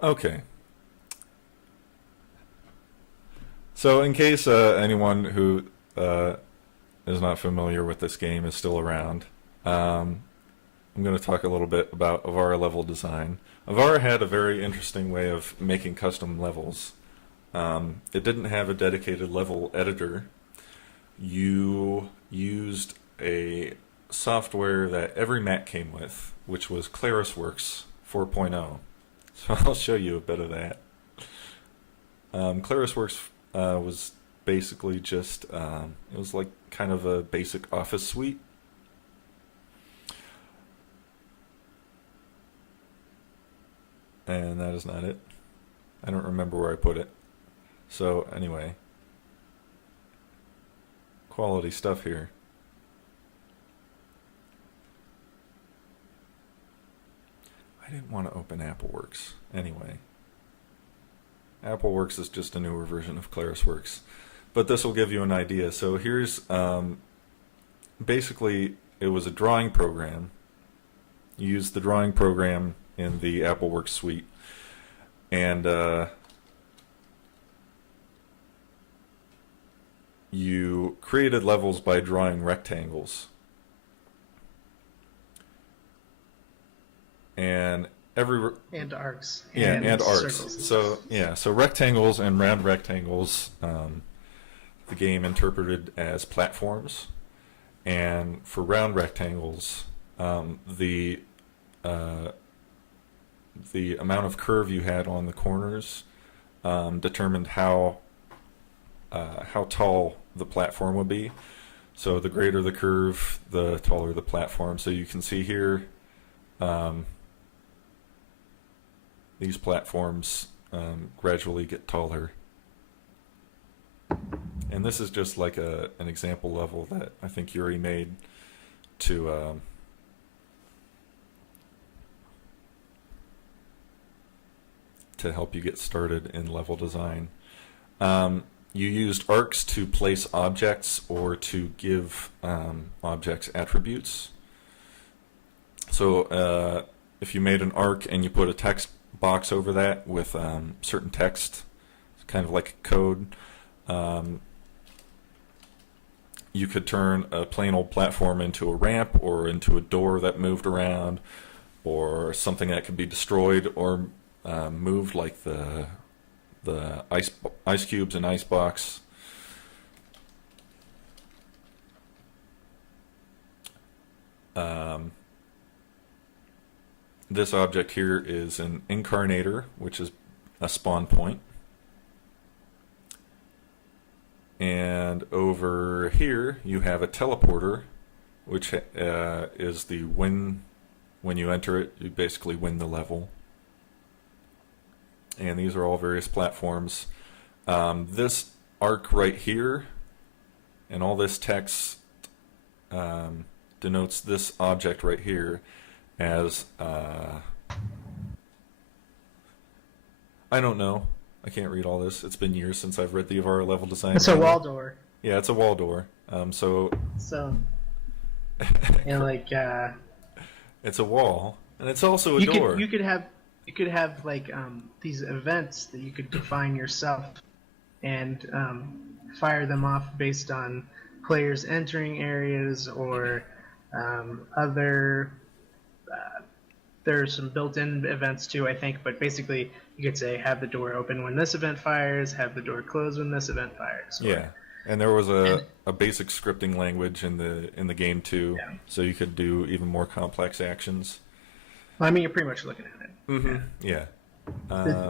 Okay. So in case anyone who is not familiar with this game is still around, I'm going to talk a little bit about Avara level design. Avara had a very interesting way of making custom levels. It didn't have a dedicated level editor. You used a software that every Mac came with, which was ClarisWorks 4.0. So I'll show you a bit of that. ClarisWorks was basically just, it was like kind of a basic office suite. And that is not it. I don't remember where I put it. So anyway, quality stuff here. I didn't want to open AppleWorks. Anyway, AppleWorks is just a newer version of ClarisWorks. But this will give you an idea. So here's, basically, it was a drawing program. You use the drawing program in the AppleWorks suite, and you created levels by drawing rectangles, and And arcs. and arcs. Circles. So rectangles and round rectangles, the game interpreted as platforms, and for round rectangles, the amount of curve you had on the corners determined how tall the platform would be. So the greater the curve, the taller the platform. So you can see here, these platforms gradually get taller. And this is just like an example level that I think Juri made to to help you get started in level design. You used arcs to place objects or to give objects attributes. So if you made an arc and you put a text box over that with certain text, kind of like a code, you could turn a plain old platform into a ramp or into a door that moved around, or something that could be destroyed or moved, like the ice cubes and icebox. This object here is an incarnator, which is a spawn point. And over here you have a teleporter, which is the when you enter it, you basically win the level. And these are all various platforms. This arc right here and all this text denotes this object right here as I don't know. I can't read all this. It's been years since I've read the Avara level design. It's a WallDoor. Yeah, it's a WallDoor. So and like it's a wall, and it's also a door. You could have like these events that you could define yourself and fire them off based on players entering areas or other. There's some built-in events too, I think, but basically you could say have the door open when this event fires, have the door close when this event fires. Yeah, and there was a basic scripting language in the game too, Yeah. so you could do even more complex actions. Well, I mean, you're pretty much looking at it. Mm-hmm. Yeah.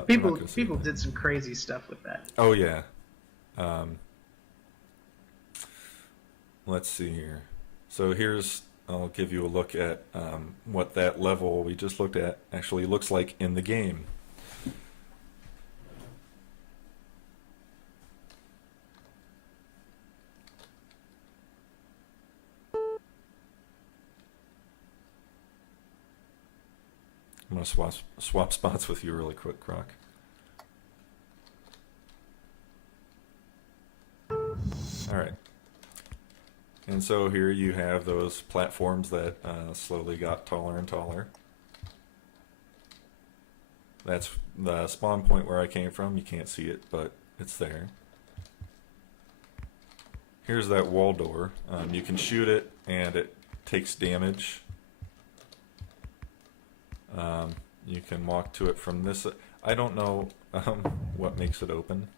People did some crazy stuff with that. Oh yeah. Let's see here. So I'll give you a look at what that level we just looked at actually looks like in the game. I'm going to swap spots with you really quick, Croc. Alright. And so here you have those platforms that slowly got taller and taller. That's the spawn point where I came from. You can't see it, but it's there. Here's that WallDoor. You can shoot it and it takes damage. You can walk to it from this. I don't know what makes it open.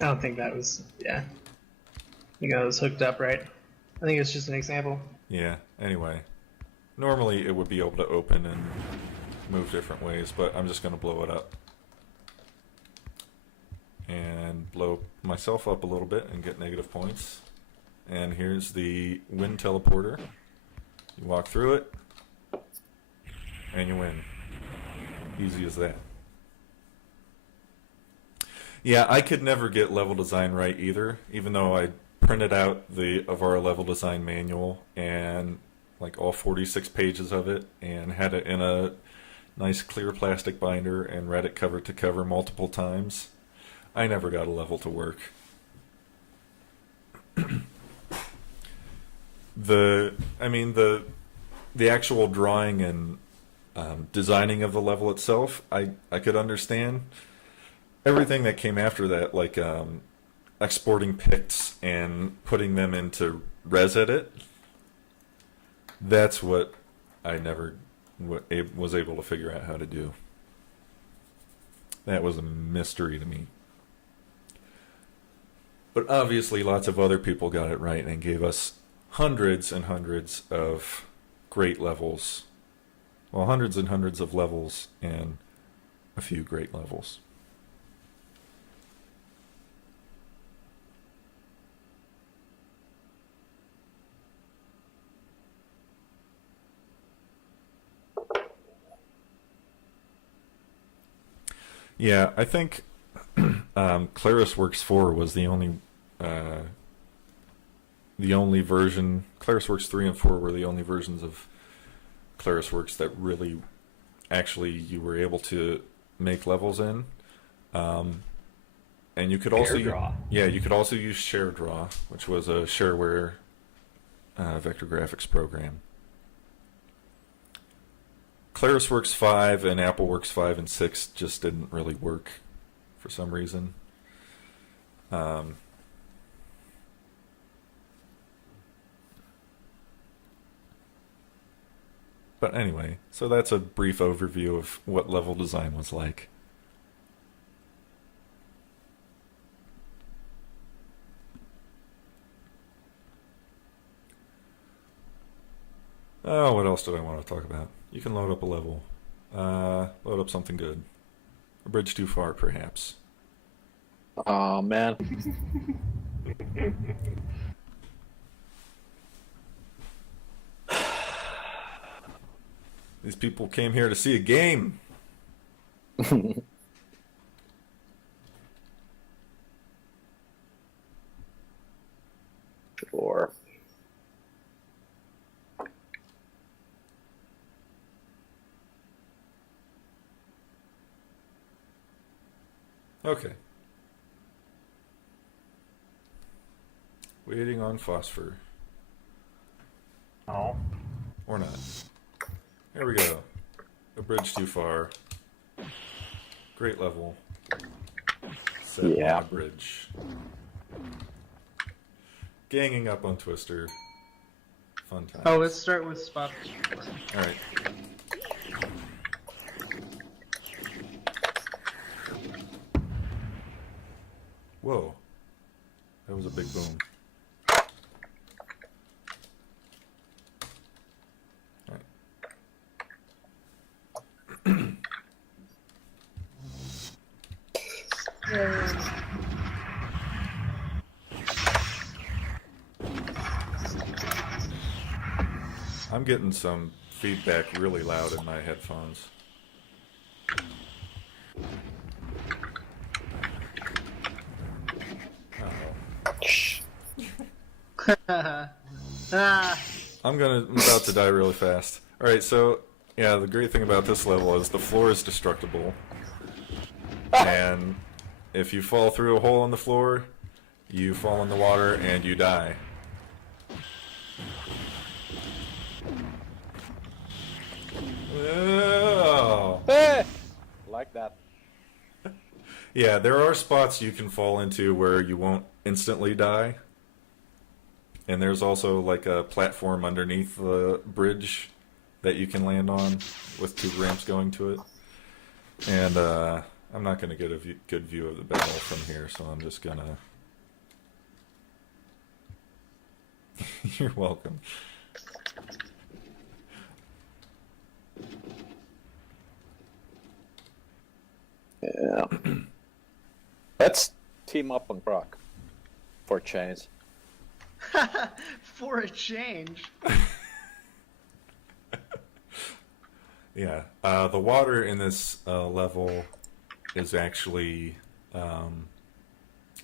I don't think that was, yeah. I think I was hooked up right. I think it's just an example. Yeah, anyway. Normally it would be able to open and move different ways, but I'm just going to blow it up. And blow myself up a little bit and get negative points. And here's the wind teleporter. You walk through it, and you win. Easy as that. Yeah, I could never get level design right either, even though I printed out the Avara level design manual and like all 46 pages of it and had it in a nice clear plastic binder and read it cover to cover multiple times. I never got a level to work. The actual drawing and designing of the level itself, I could understand. Everything that came after that, like exporting pics and putting them into ResEdit, that's what I never was able to figure out how to do. That was a mystery to me. But obviously lots of other people got it right and gave us hundreds and hundreds of great levels. Well, hundreds and hundreds of levels and a few great levels. Yeah, I think ClarisWorks 4 was the only version. ClarisWorks 3 and 4 were the only versions of ClarisWorks that really actually you were able to make levels in. And you could also draw. you could also use ShareDraw, which was a shareware vector graphics program. ClarisWorks 5 and AppleWorks 5 and 6 just didn't really work for some reason. But anyway, so that's a brief overview of what level design was like. Oh, what else did I want to talk about? You can load up a level. Load up something good. A bridge too far, perhaps. Oh man. These people came here to see a game. Sure. Okay. Waiting on Phosphor. Oh. Or not. There we go. A bridge too far. Great level. Set Yeah. on a bridge. Ganging up on Twister. Fun time. Oh, let's start with spot. Alright. Whoa. That was a big boom. Alright. I'm getting some feedback really loud in my headphones. Ah, I'm about to die really fast. Alright, so, yeah, the great thing about this level is the floor is destructible. And if you fall through a hole in the floor, you fall in the water and you die. Oh. Hey! Like that. Yeah, there are spots you can fall into where you won't instantly die. And there's also like a platform underneath the bridge that you can land on with 2 ramps going to it. And I'm not going to get a good view of the battle from here, so I'm just going to... You're welcome. Yeah. Let's team up on Brock for chains. for a change. Yeah, the water in this level is actually...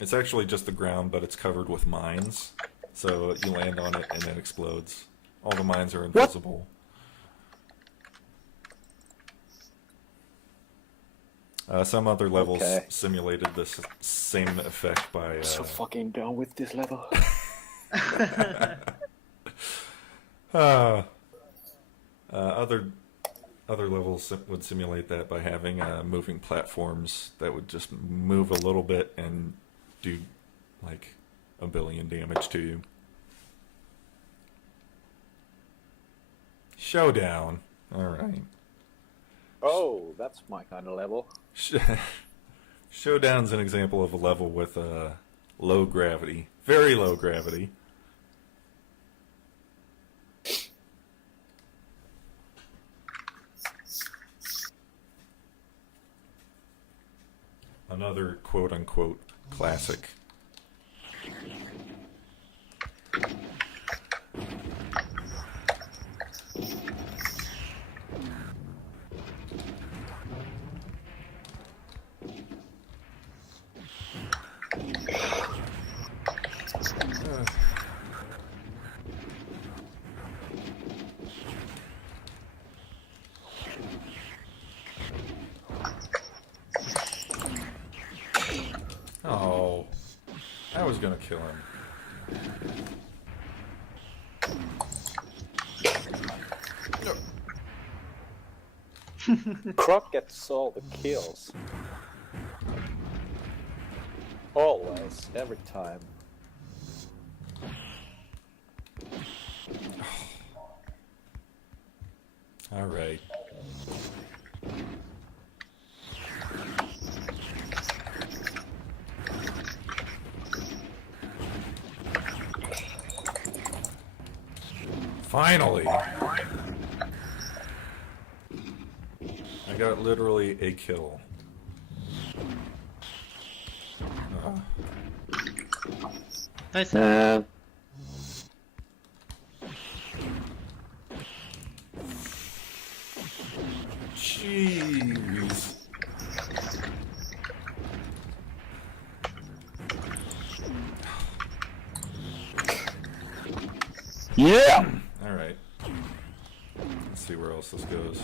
it's actually just the ground, but it's covered with mines. So you land on it and it explodes. All the mines are invisible. Some other levels simulated this same effect by... So fucking done with this level. Other levels would simulate that by having moving platforms that would just move a little bit and do like 1 billion damage to you. Showdown. Alright. Oh, that's my kind of level. Showdown's an example of a level with low gravity. Very low gravity. Another quote-unquote classic. gonna kill him. Croc gets all the kills. Always, every time. All right. Finally! I got literally a kill. Nice. Jeez. Yeah! Alright. Let's see where else this goes.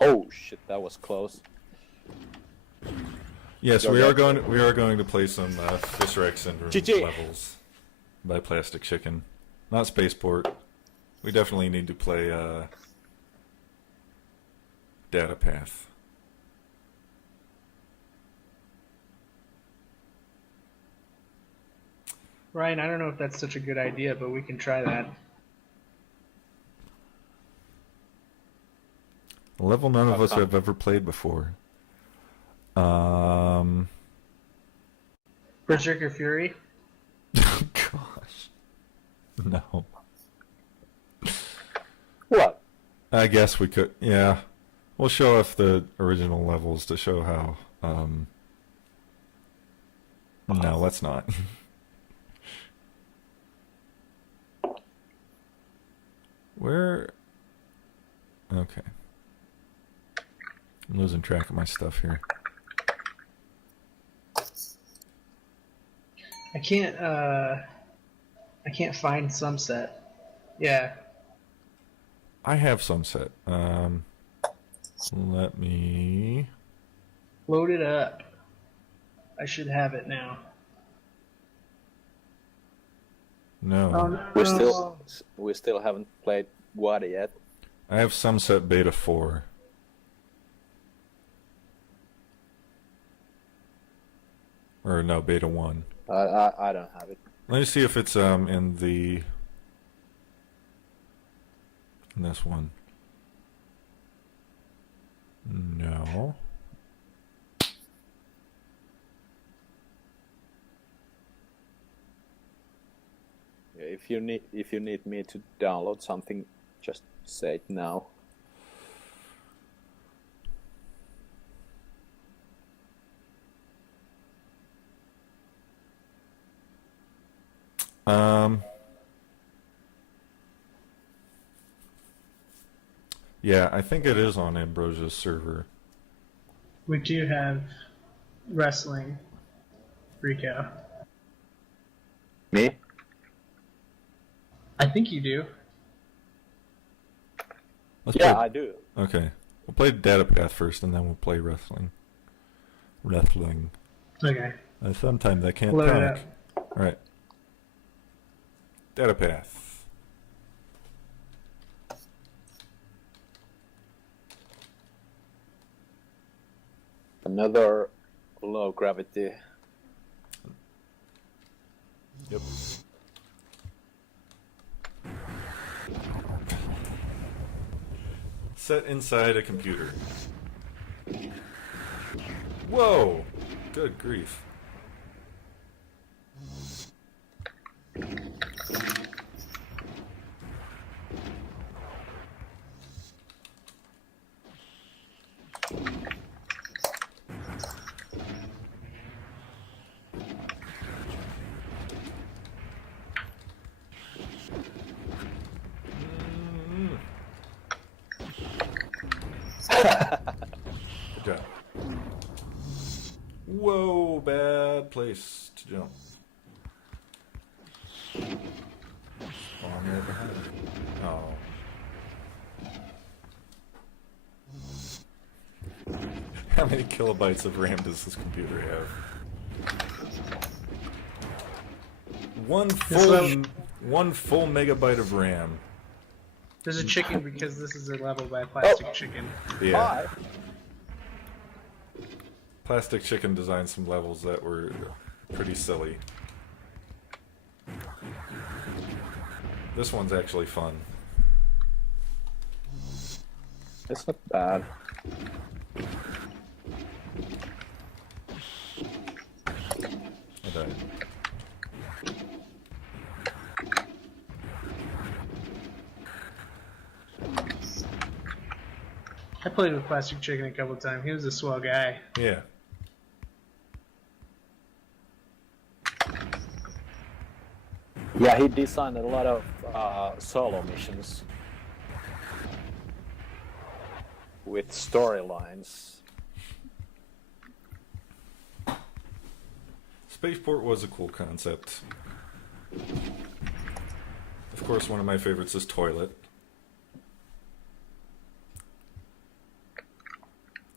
Oh shit, that was close. Yes, Go we ahead. are going to play some Fissure Syndrome GG. levels by Plastic Chicken. Not Spaceport. We definitely need to play Data Path. Ryan, I don't know if that's such a good idea, but we can try that. A level none of us have ever played before. Berserker Fury. Gosh. No. What? I guess we could, yeah. We'll show off the original levels to show how, no, let's not. Where? Okay. I'm losing track of my stuff here. I can't find Sunset. Yeah. I have Sunset. Let me... Load it up. I should have it now. No. Oh, no. We still haven't played WADA yet. I have Sunset Beta 4. Or no, Beta 1. I don't have it. Let me see if it's in this one. No. Yeah, if you need me to download something, just say it now. Yeah, I think it is on Ambrosia's server. We do have wrestling. Rico. Me? I think you do. Let's Yeah, play... I do. Okay. We'll play Data Path first, and then we'll play wrestling. Wrestling. Okay. Sometimes I can't Load it talk. up. Alright. Data Path. Another low gravity. Yep. Set inside a computer. Whoa! Good grief. Good job. Whoa, bad place to jump. Spawn Right behind me. Oh. How many kilobytes of RAM does this computer have? One full megabyte of RAM. There's a chicken because this is a level by Plastic Chicken. Yeah. Plastic Chicken designed some levels that were pretty silly. This one's actually fun. It's not bad. I died. I played with Plastic Chicken a couple of times. He was a swell guy. Yeah. Yeah, he designed a lot of solo missions with storylines. Spaceport was a cool concept. Of course, one of my favorites is Toilet.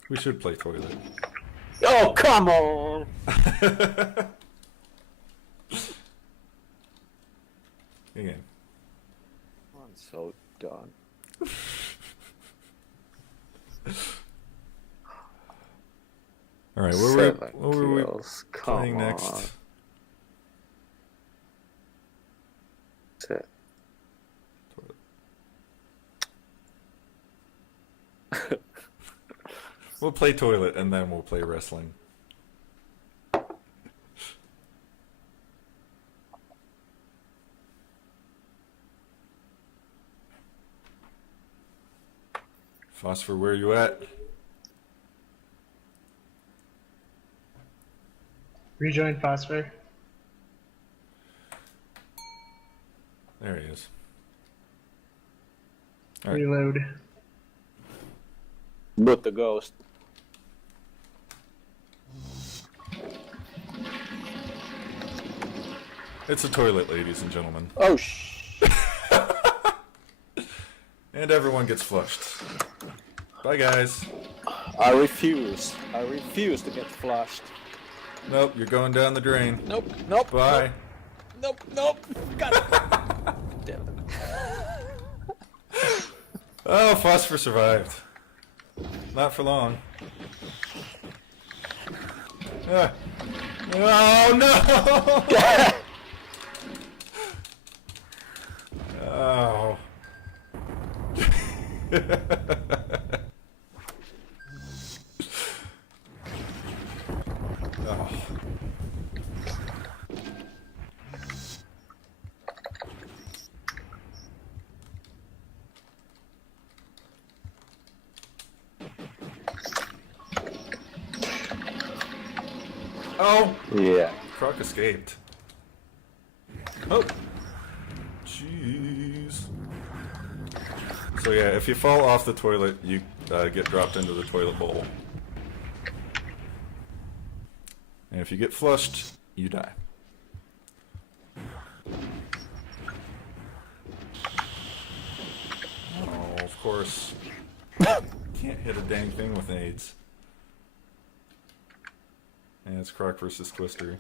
We should play Toilet. Oh, come on! Again. I'm so done. All right, what were we playing next? That's it. We'll play Toilet and then we'll play wrestling. Phosphor, where are you at? Rejoin Phosphor. There he is. All right. Reload. But the ghost. It's a toilet, ladies and gentlemen. Oh, And everyone gets flushed. Bye, guys. I refuse. I refuse to get flushed. Nope, you're going down the drain. Nope, nope. Bye. Nope, nope. Got it. Damn it. Oh, Phosphor survived. Not for long. Ah. Oh, no! Oh. Oh. Oh! Yeah. Croc escaped. Oh! Jeez. So yeah, if you fall off the toilet, you get dropped into the toilet bowl. And if you get flushed, you die. Oh, of course. Can't hit a dang thing with AIDS. And it's Croc versus Twister.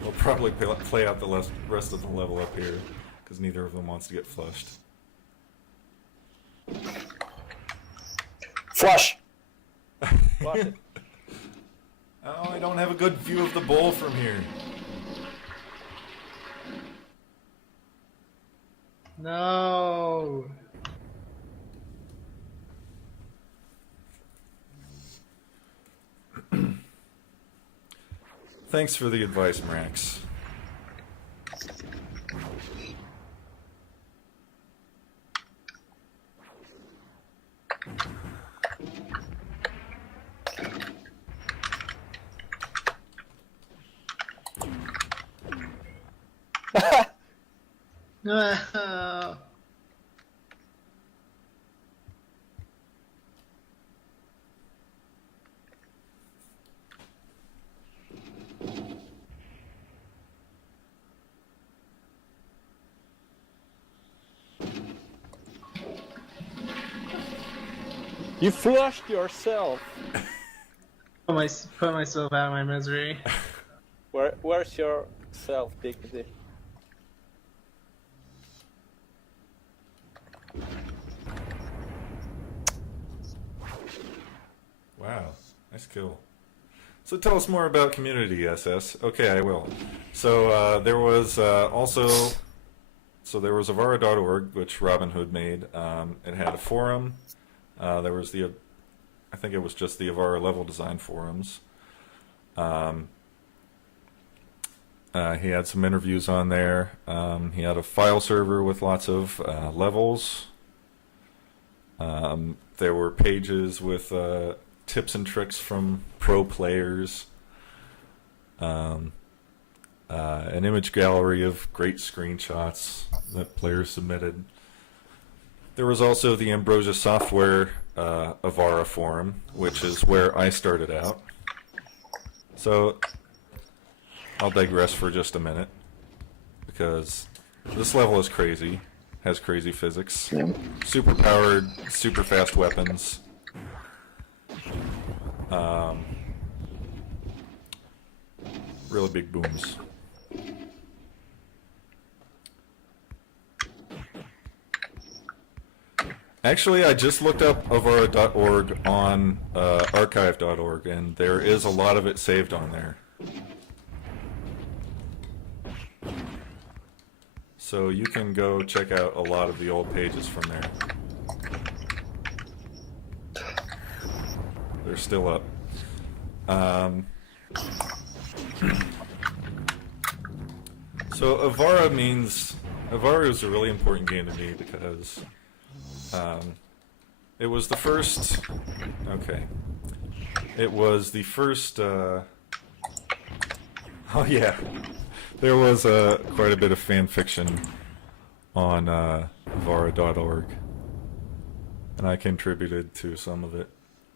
We'll probably play out the rest of the level up here, because neither of them wants to get flushed. Flush! Flush it. Oh, I don't have a good view of the bowl from here. No. Thanks for the advice, Mrax. No. You flushed yourself. Put myself out of my misery. Where's your self-dignity? Wow, nice kill. So tell us more about community, SS. Okay, I will. So there was there was Avara.org, which Robin Hood made. It had a forum. There was I think it was just the Avara level design forums. He had some interviews on there. He had a file server with lots of levels. There were pages with tips and tricks from pro players. An image gallery of great screenshots that players submitted. There was also the Ambrosia Software Avara forum, which is where I started out. So I'll digress for just a minute, because this level is crazy, has crazy physics, super powered, super fast weapons. Really big booms. Actually, I just looked up Avara.org on archive.org, and there is a lot of it saved on there. So you can go check out a lot of the old pages from there. They're still up. So Avara is a really important game to me because it was the first. Okay, it was the first. Oh yeah, there was quite a bit of fan fiction on Avara.org, and I contributed to some of it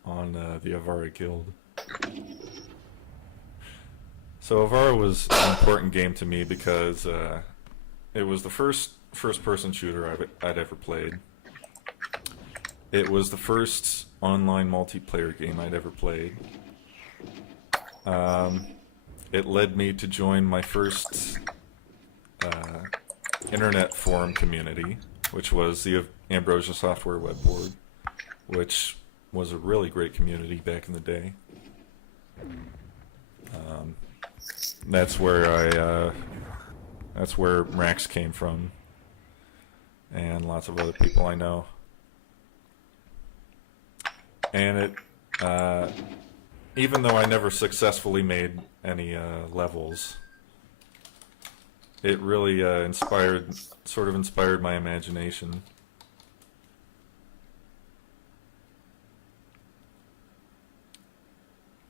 on the Avara Guild. So Avara was an important game to me because it was the first-person shooter I'd ever played. It was the first online multiplayer game I'd ever played. It led me to join my first internet forum community, which was the Ambrosia Software web board, which was a really great community back in the day. That's where that's where Rax came from, and lots of other people I know. And it, even though I never successfully made any levels, it really sort of inspired my imagination.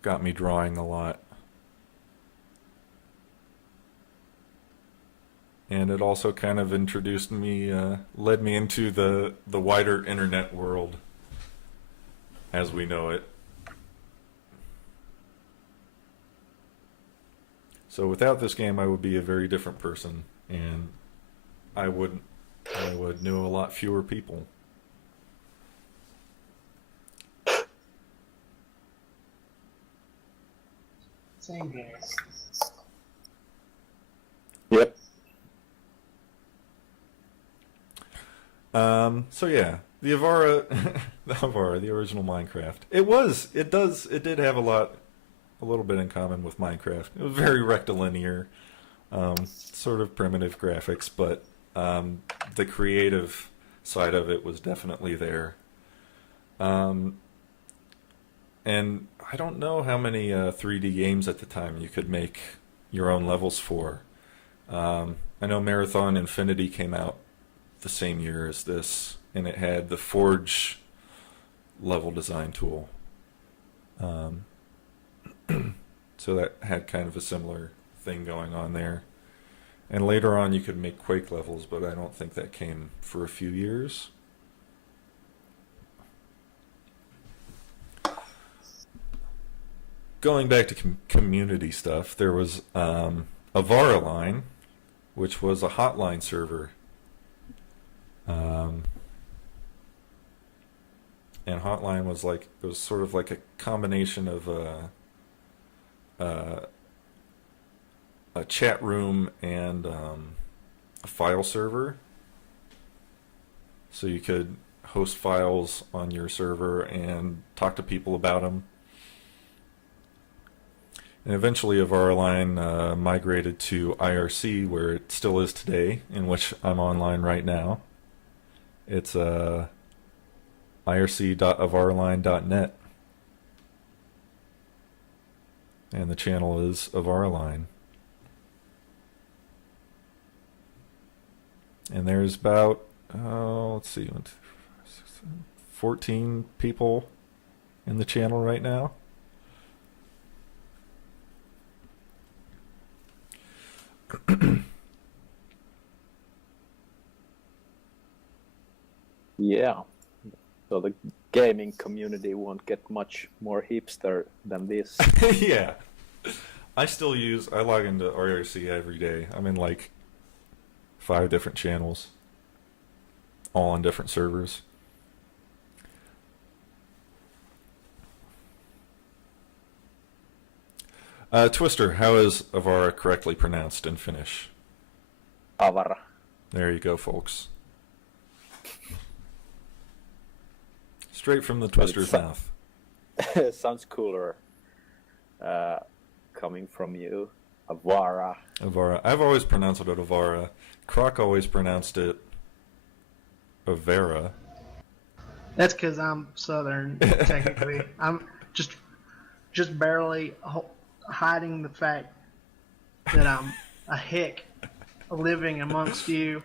Got me drawing a lot. And it also kind of introduced me, led me into the wider internet world as we know it. So without this game, I would be a very different person, and I would know a lot fewer people. Same here. Yep. So yeah, the Avara, the original Minecraft. It did have a little bit in common with Minecraft. It was very rectilinear, sort of primitive graphics, but the creative side of it was definitely there. And I don't know how many 3D games at the time you could make your own levels for. I know Marathon Infinity came out the same year as this, and it had the Forge level design tool. So that had kind of a similar thing going on there. And later on you could make Quake levels, but I don't think that came for a few years. Going back to community stuff, there was Avara Line, which was a hotline server. and Hotline was like, it was sort of like a combination of a chat room and a file server. So you could host files on your server and talk to people about them. And eventually Avara Line migrated to IRC, where it still is today, in which I'm online right now. It's irc.avaraline.net. And the channel is Avara Line. And there's about, let's see, 14 people in the channel right now. Yeah. So the gaming community won't get much more hipster than this. Yeah. I log into RRC every day. I'm in like 5 different channels, all on different servers. Twister, how is Avara correctly pronounced in Finnish? Avara. There you go, folks. Straight from the Twister's mouth. Sounds cooler coming from you. Avara. Avara. I've always pronounced it Avara. Croc always pronounced it Avera. That's because I'm Southern, technically. I'm just barely hiding the fact that I'm a hick living amongst you.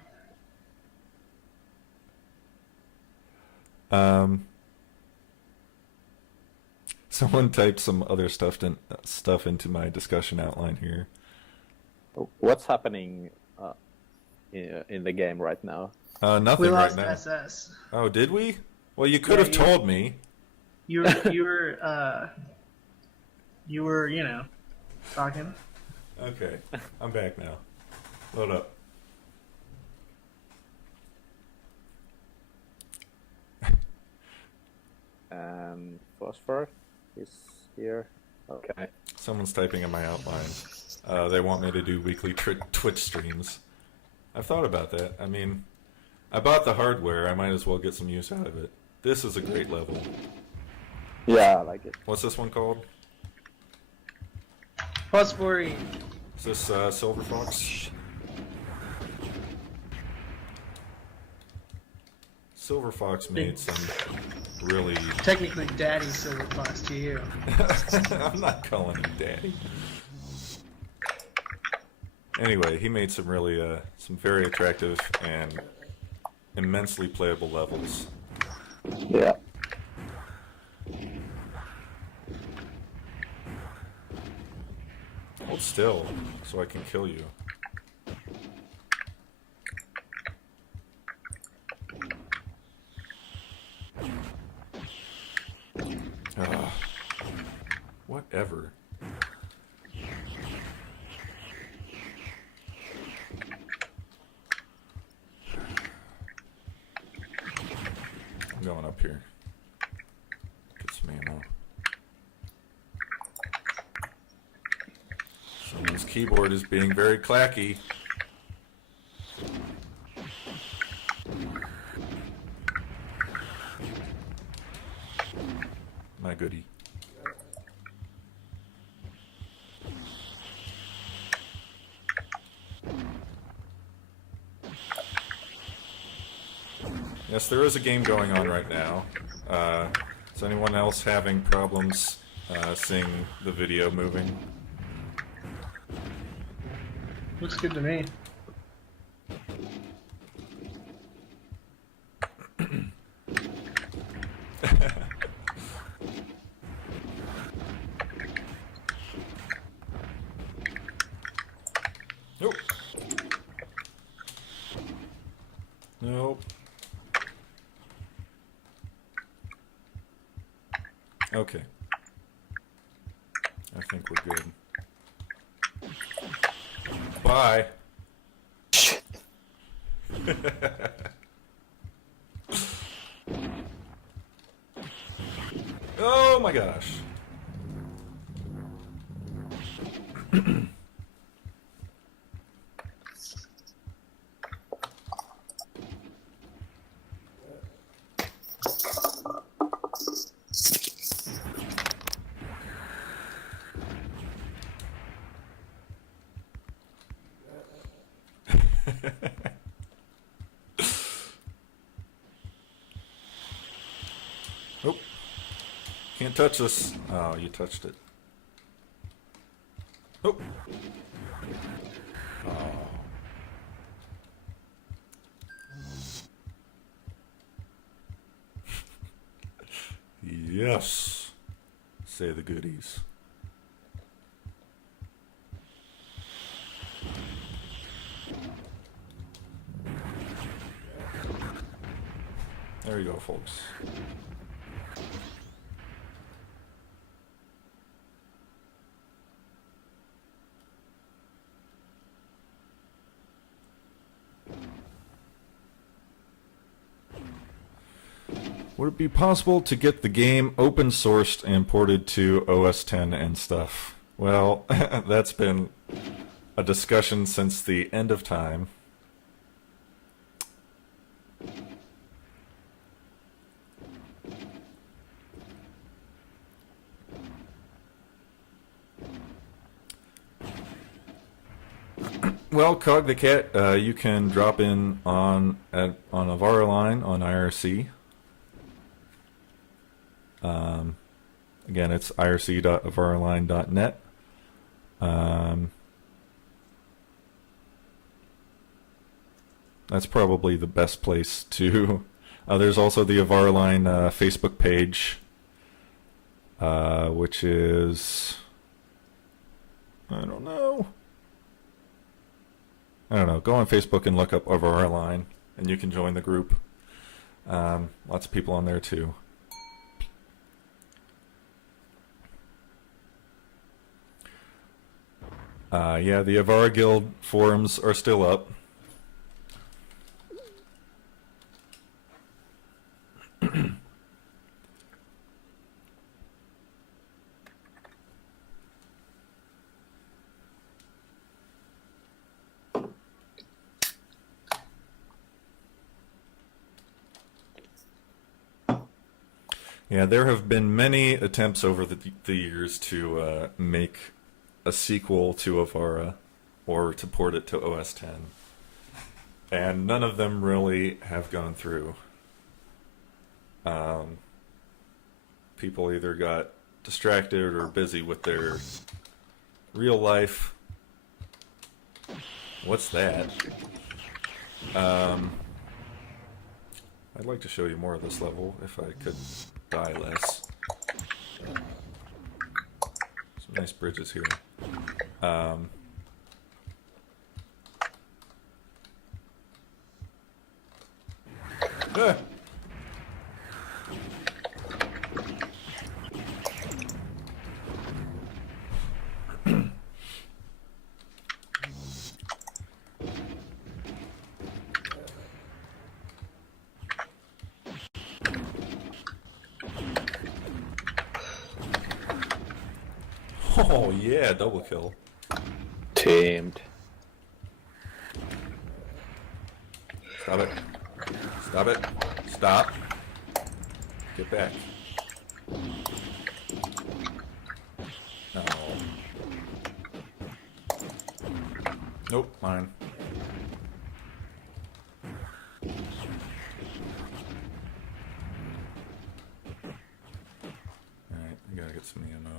Someone typed some other stuff into my discussion outline here. What's happening in the game right now? Nothing We right lost now. SS. Oh, did we? Well, you could have told me. You were, you know, talking. Okay, I'm back now. Load up. Phosphor is here. Okay. Someone's typing in my outline. They want me to do weekly Twitch streams. I've thought about that. I mean, I bought the hardware. I might as well get some use out of it. This is a great level. Yeah, I like it. What's this one called? Fosfori. Is this Silver Fox? Silver Fox made some really... Technically, Daddy's Silver Fox to you. I'm not calling him Daddy. Anyway, he made some really, some very attractive and immensely playable levels. Yeah. Hold still, so I can kill you. Whatever. I'm going up here. Get some ammo. Someone's keyboard is being very clacky. My goodie. Yes, there is a game going on right now. Is anyone else having problems seeing the video moving? Looks good to me. Nope. Nope. Okay. I think we're good. Bye. Oh my gosh. Oh, can't touch this. Oh, you touched it. Oh. Oh. Yes, say the goodies. There you go, folks. Would it be possible to get the game open sourced and ported to OS X and stuff? Well, that's been a discussion since the end of time. Well, Cog the Cat, you can drop in on Avara line on IRC. Again, it's irc.avaraline.net. That's probably the best place to... there's also the Avara line Facebook page, which is... I don't know. Go on Facebook and look up Avara line, and you can join the group. Lots of people on there, too. Yeah, the Avara Guild forums are still up. Yeah, there have been many attempts over the years to make a sequel to Avara or to port it to OS X, and none of them really have gone through. People either got distracted or busy with their real life. What's that? I'd like to show you more of this level if I could die less. Some nice bridges here. Ah. Oh yeah, double kill. Tamed. Stop it. Stop it. Stop. Get back. No. Nope, mine. Alright, we gotta get some ammo.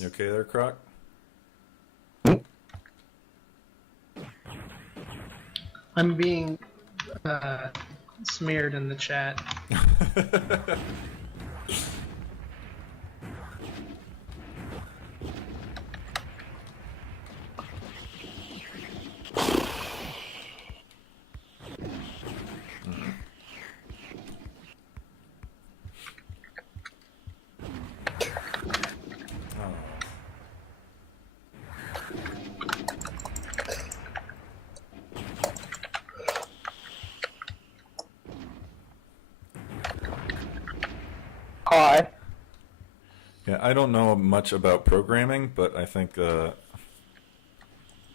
You okay there, Croc? I'm being smeared in the chat. I don't know much about programming, but I think the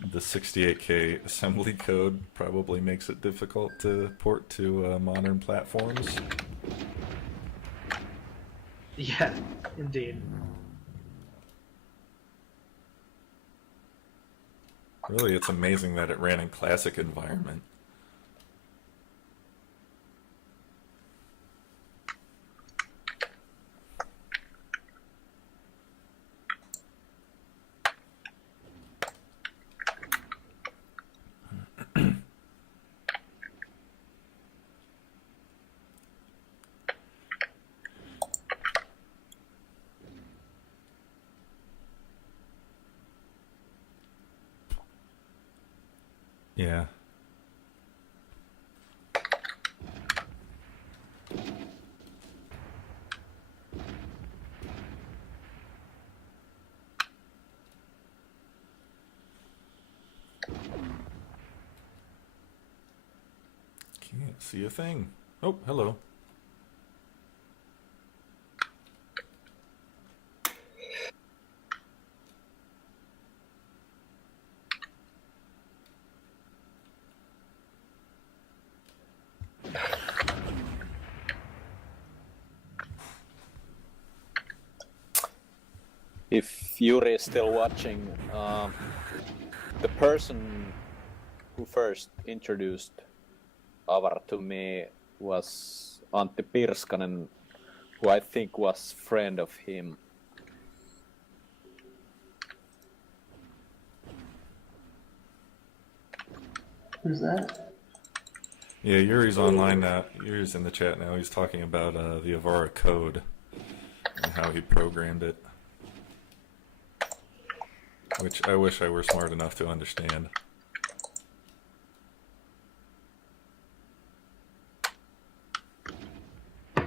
68K assembly code probably makes it difficult to port to modern platforms. Yeah, indeed. Really, it's amazing that it ran in classic environment. Yeah. Can't see a thing. Oh, hello. If Yuri is still watching, the person who first introduced Avara to me was Antti Pirskanen, who I think was friend of him. Who's that? Yeah, Yuri's online now. Yuri's in the chat now. He's talking about the Avara code and how he programmed it. Which I wish I were smart enough to understand. He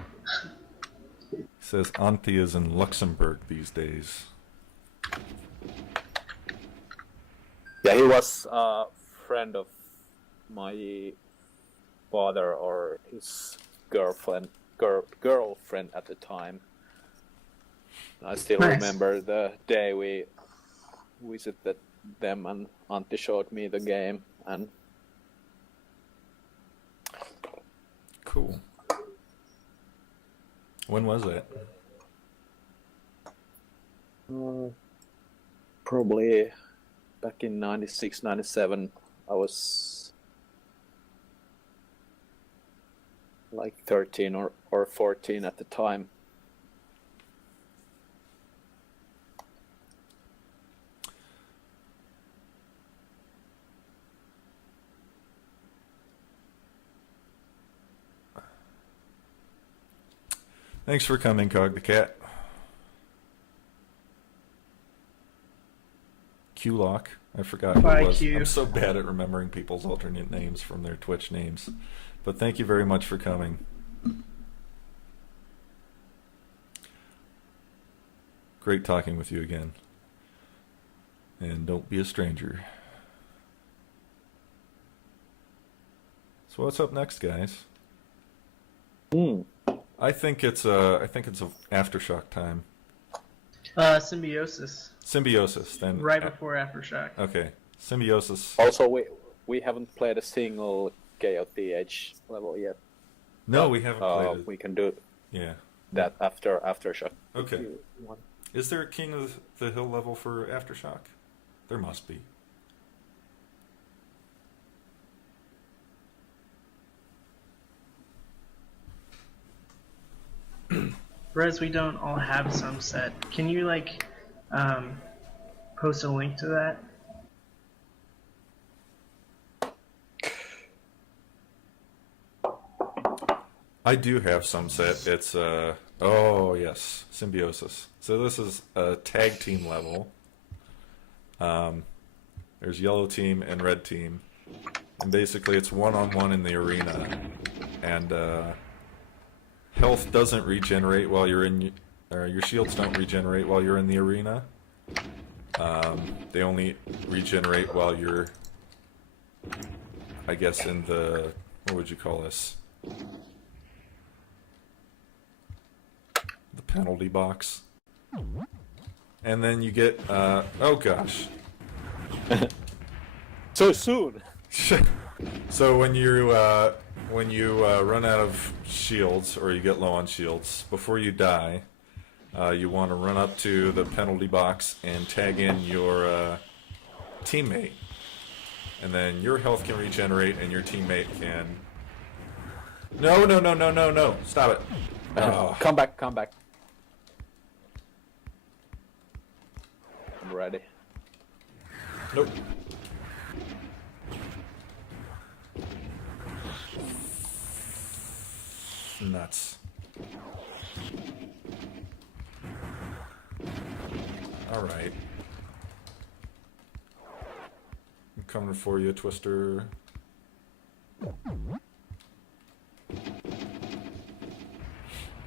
says Antti is in Luxembourg these days. Yeah, he was a friend of my father or his girlfriend at the time. I still Nice. remember the day we visited them and Antti showed me the game and Cool. When was that? probably back in 96, 97, I was like 13 or 14 at the time. Thanks for coming, Cog the Cat. Q-Lock. I forgot who Bye, it was. Q. I'm so bad at remembering people's alternate names from their Twitch names. But thank you very much for coming. Great talking with you again. And don't be a stranger. So what's up next, guys? I think it's a Aftershock time. Symbiosis. Symbiosis, then. Right before Aftershock. Okay, Symbiosis. Also, we haven't played a single KOTH level yet. No, we haven't played it. We can do Yeah. that after Aftershock. Okay. If you want. Is there a King of the Hill level for Aftershock? There must be. Whereas we don't all have some set. Can you post a link to that? I do have some set. It's oh yes, Symbiosis. So this is a tag team level. There's yellow team and red team, and basically it's one-on-one in the arena, and health doesn't regenerate while you're in. Your shields don't regenerate while you're in the arena. They only regenerate while you're, I guess, in the, what would you call this? The penalty box. And then you get, oh gosh. So soon. So when you run out of shields or you get low on shields, before you die, you want to run up to the penalty box and tag in your teammate, and then your health can regenerate and your teammate can. No! Stop it! Oh. Come back. I'm ready. Nope. Nuts. Alright. I'm coming for you, Twister.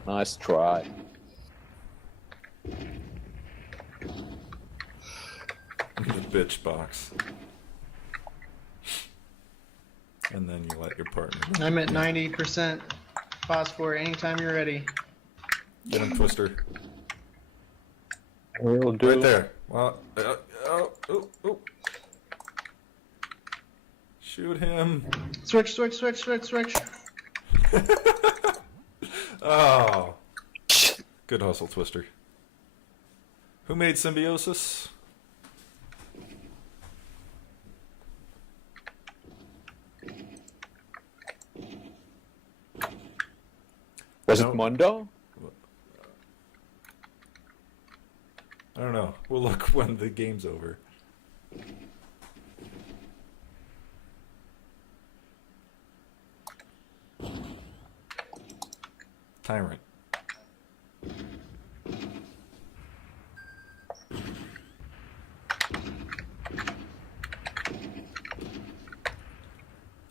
Nice try. The bitch box. And then you let your partner. I'm at 90% phosphor anytime you're ready. Get him, Twister. Will do. Right there. Well, oh. Shoot him. Switch. Oh. Good hustle, Twister. Who made Symbiosis? Was No. it Mondo? I don't know. We'll look when the game's over. Tyrant.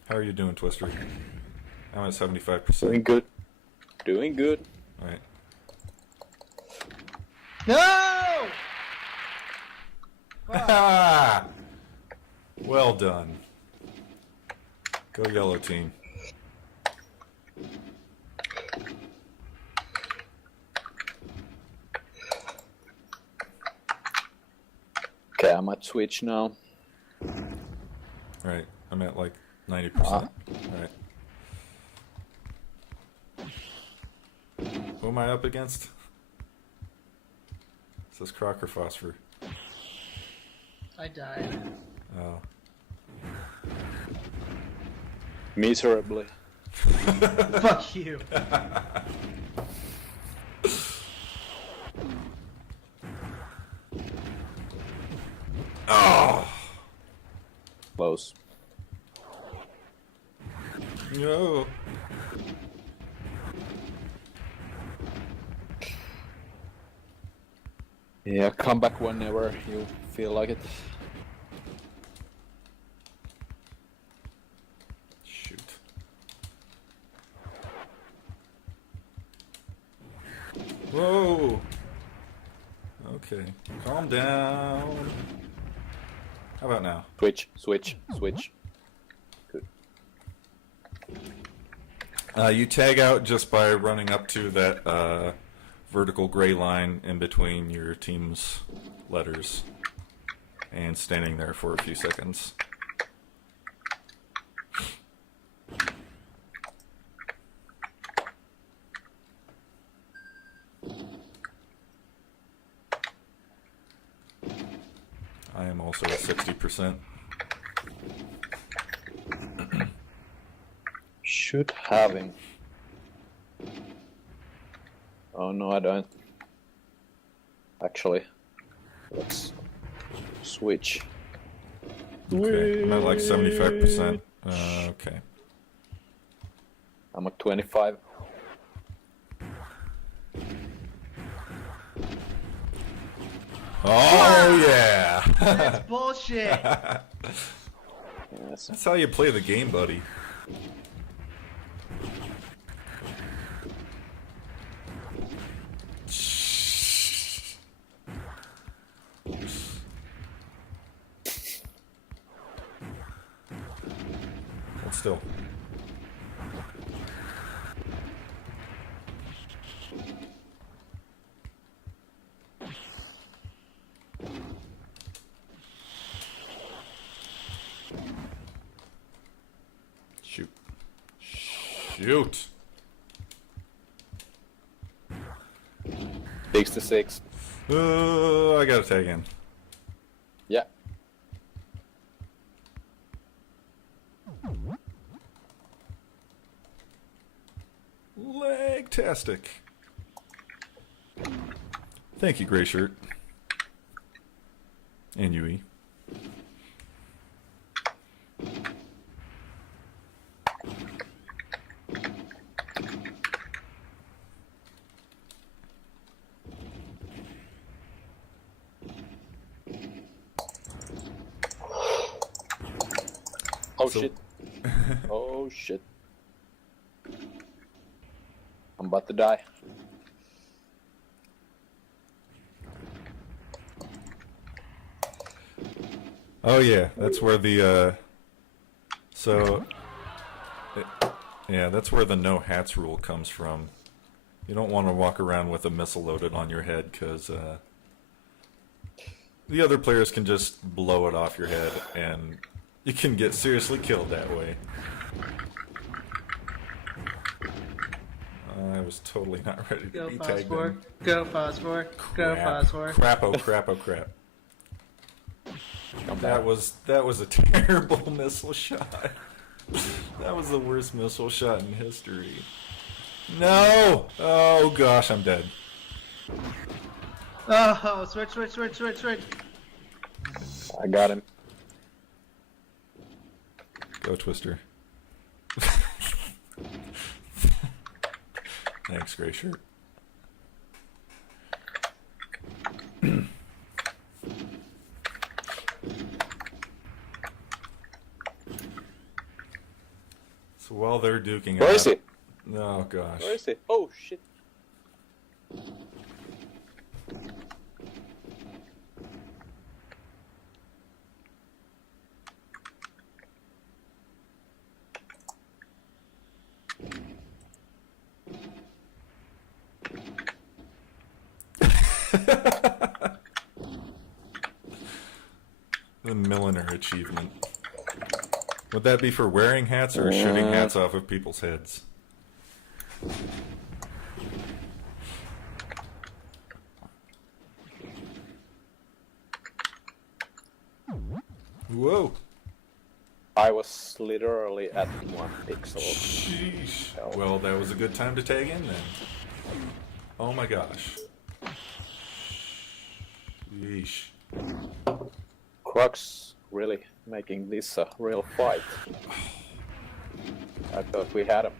How are you doing, Twister? I'm at 75%. Doing good. Alright. No! Ah! Well done. Go yellow team. Okay, I might switch now. Alright, I'm at like 90%. Alright. Who am I up against? It says Crocker Phosphor. I died. Oh. Miserably. Fuck you. Oh! Close. No. Yeah, come back whenever you feel like it. Shoot. Whoa! Okay, calm down. How about now? Switch. Good. You tag out just by running up to that vertical gray line in between your team's letters and standing there for a few seconds. I am also at 60%. Should have him. Oh no, I don't. Actually, let's switch. Okay, I'm at like 75%. Okay. I'm at 25. Oh yeah! That's bullshit. Yes. That's how you play the game, buddy. Hold still. Shoot. 66. I gotta tag in. Yeah. Legtastic. Thank you, Gray Shirt. And Yui. Oh So- shit. Oh shit. I'm about to die. Oh yeah, that's where the yeah, that's where the no hats rule comes from. You don't want to walk around with a missile loaded on your head because the other players can just blow it off your head and you can get seriously killed that way. I was totally not ready to Go be tagged Phosphor. in. Go Phosphor. Go Phosphor. Crap, oh crap, oh crap. That was a terrible missile shot. That was the worst missile shot in history. No! Oh gosh, I'm dead. Oh, switch. I got him. Go Twister. Thanks, Gray Shirt. So while they're duking Where out, is he? oh gosh. Where is he? Oh shit. The milliner achievement. Would that be for wearing hats or shooting hats off of people's heads? Whoa. I was literally at 1 pixel. Sheesh. Well, that was a good time to tag in then. Oh my gosh. Yeesh. Crux really making this a real fight. I thought we had him.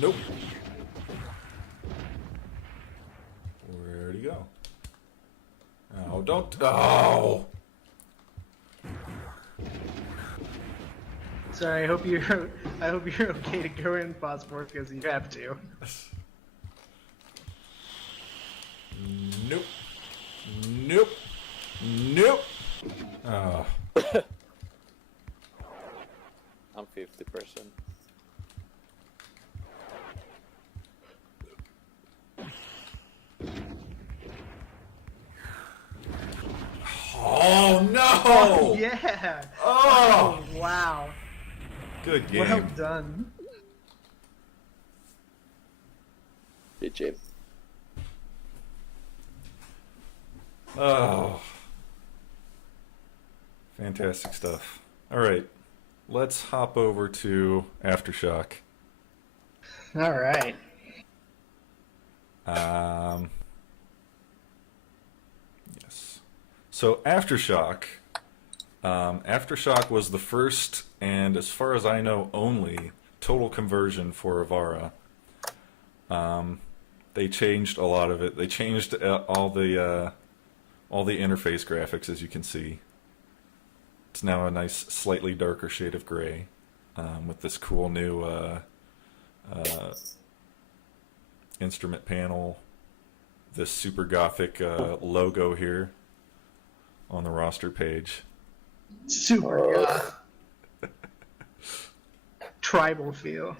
Nope. Where'd he go? Oh, don't. Oh! Sorry, I hope you're okay to go in Phosphor because you have to. Nope. Nope. Nope. Oh. I'm 50%. Oh no! Oh, yeah! Oh! Wow. Good game. Well done. GG. Oh. Fantastic stuff. Alright. Let's hop over to Aftershock. Alright. Yes. So Aftershock. Aftershock was the first, and as far as I know, only total conversion for Avara. They changed a lot of it. They changed all the interface graphics, as you can see. It's now a nice, slightly darker shade of gray, with this cool new instrument panel. This super gothic logo here on the roster page. Super goth. Tribal feel.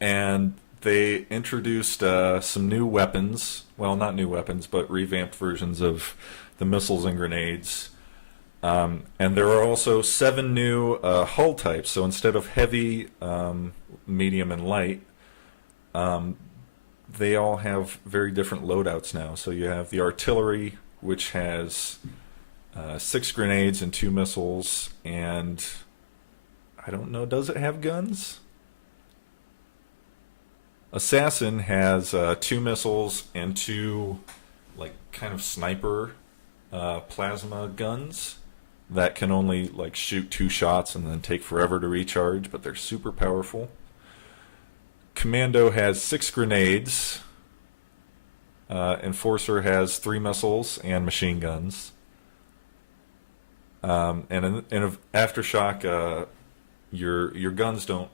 And they introduced some new weapons. Well, not new weapons, but revamped versions of the missiles and grenades. And there are also 7 new hull types. So instead of heavy, medium, and light, they all have very different loadouts now. So you have the artillery, which has 6 grenades and 2 missiles, and I don't know, does it have guns? Assassin has 2 missiles and 2 like kind of sniper plasma guns that can only like shoot 2 shots and then take forever to recharge, but they're super powerful. Commando has 6 grenades. Enforcer has 3 missiles and machine guns. And in Aftershock, your guns don't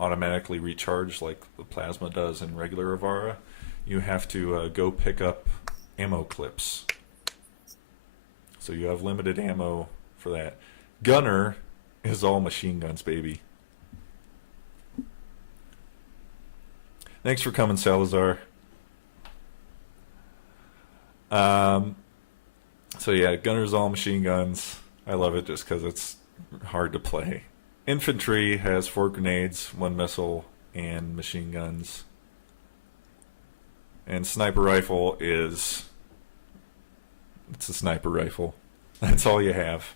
automatically recharge like the plasma does in regular Avara. You have to go pick up ammo clips. So you have limited ammo for that. Gunner is all machine guns, baby. Thanks for coming, Salazar. So yeah, Gunner's all machine guns. I love it just because it's hard to play. Infantry has 4 grenades, 1 missile, and machine guns. And sniper rifle is... it's a sniper rifle. That's all you have.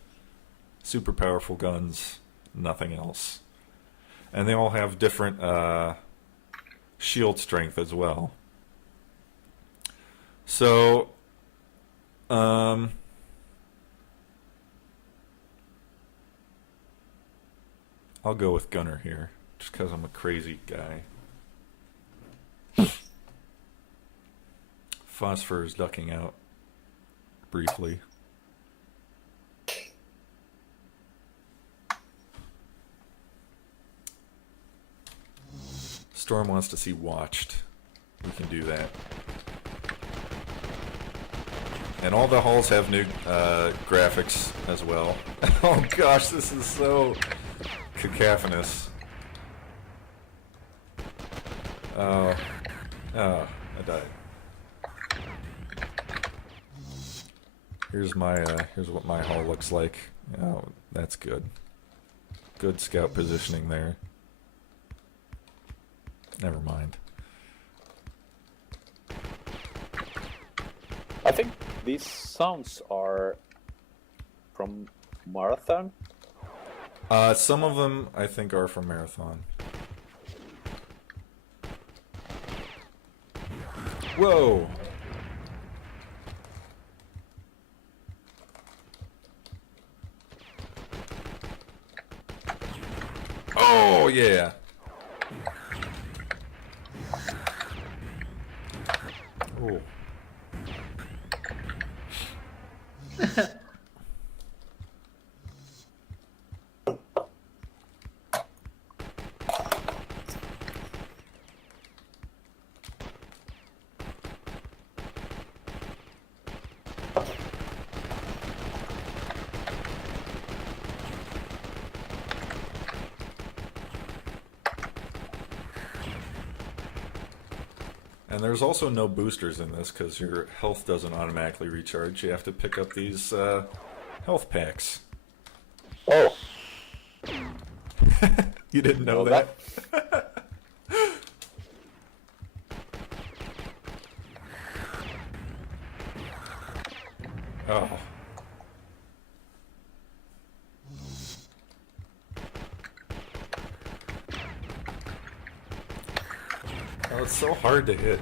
Super powerful guns, nothing else. And they all have different shield strength as well. So, I'll go with Gunner here, just because I'm a crazy guy. Phosphor is ducking out briefly. Storm wants to see watched. We can do that. And all the hulls have new graphics as well. Oh gosh, this is so cacophonous. Oh, I died. Here's what my hull looks like. Oh, that's good. Good scout positioning there. Never mind. I think these sounds are from Marathon. Some of them I think are from Marathon. Whoa! Oh yeah! Oh. And there's also no boosters in this because your health doesn't automatically recharge. You have to pick up these health packs. Oh, You didn't know Well, that? Oh. Oh, it's so hard to hit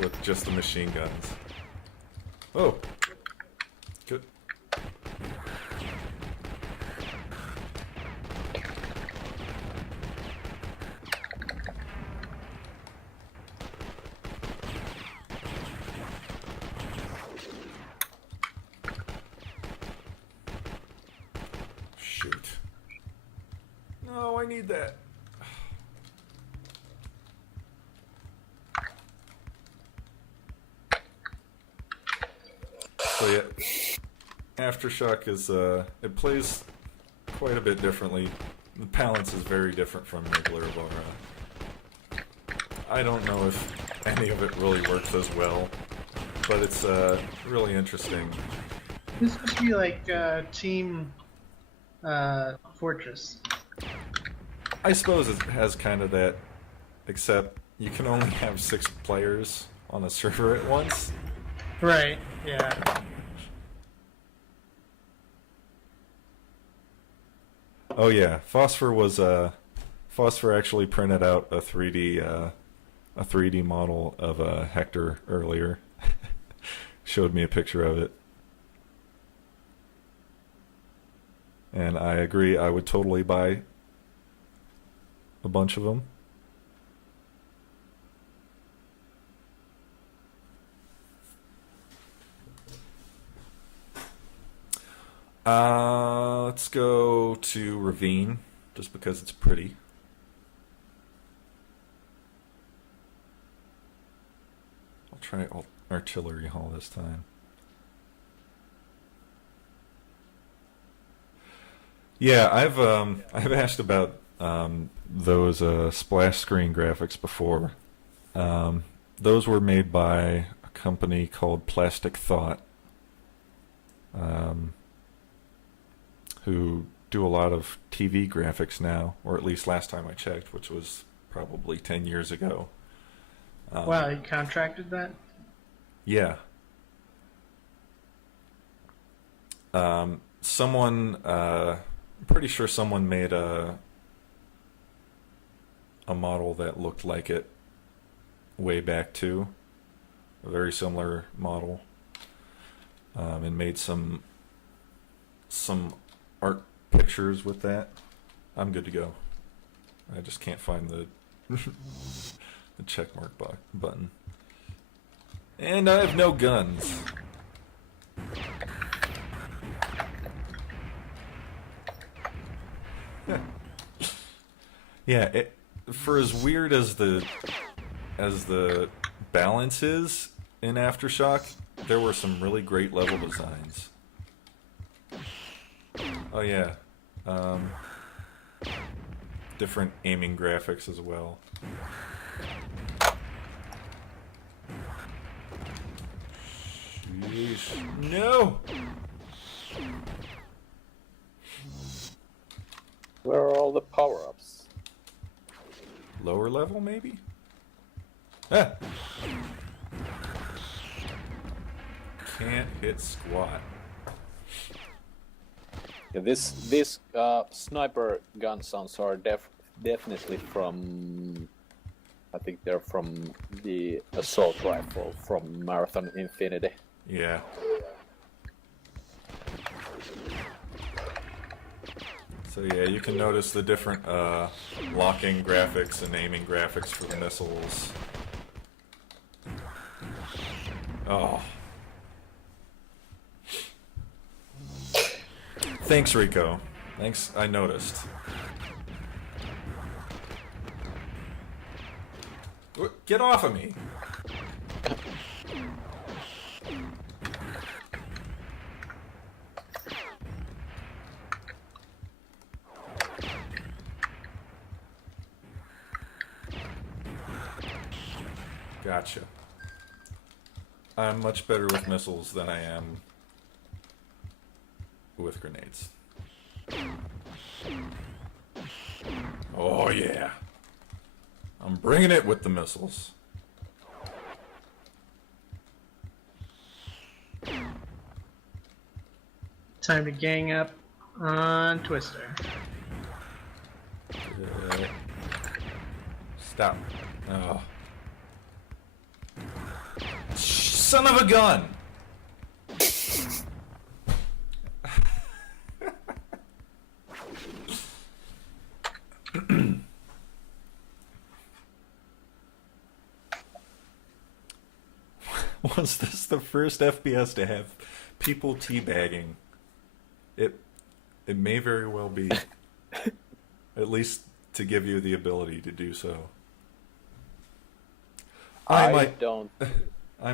with just the machine guns. Oh. Good. Shoot. No, I need that. So yeah, Aftershock is it plays quite a bit differently. The balance is very different from regular Avara. I don't know if any of it really works as well, but it's really interesting This must be like Team Fortress. I suppose it has kind of that, except you can only have 6 players on a server at once. Right. Yeah. Oh yeah, Phosphor actually printed out a 3D model of Hector earlier. Showed me a picture of it. And I agree, I would totally buy a bunch of them. Let's go to Ravine, just because it's pretty. I'll try artillery hall this time. Yeah, I've asked about those splash screen graphics before. Those were made by a company called Plastic Thought, who do a lot of TV graphics now, or at least last time I checked, which was probably 10 years ago. Wow, you contracted that? Yeah. Someone, I'm pretty sure someone made a model that looked like it way back too, a very similar model, and made some art pictures with that. I'm good to go. I just can't find the the check mark button. And I have no guns. Yeah, for as weird as the balance is in Aftershock, there were some really great level designs. Oh yeah, different aiming graphics as well. Sheesh. No! Where are all the power-ups? Lower level, maybe? Ah! Can't hit squat. Yeah, this sniper gun sounds are definitely from. I think they're from the assault rifle from Marathon Infinity. Yeah. So yeah, you can notice the different locking graphics and aiming graphics for the missiles. Oh. Thanks, Rico. Thanks, I noticed. Get off of me! Gotcha. I'm much better with missiles than I am with grenades. Oh yeah. I'm bringing it with the missiles. Time to gang up on Twister. Stop. Oh. Son of a gun! Was this the first FPS to have people teabagging? It may very well be. At least to give you the ability to do so. I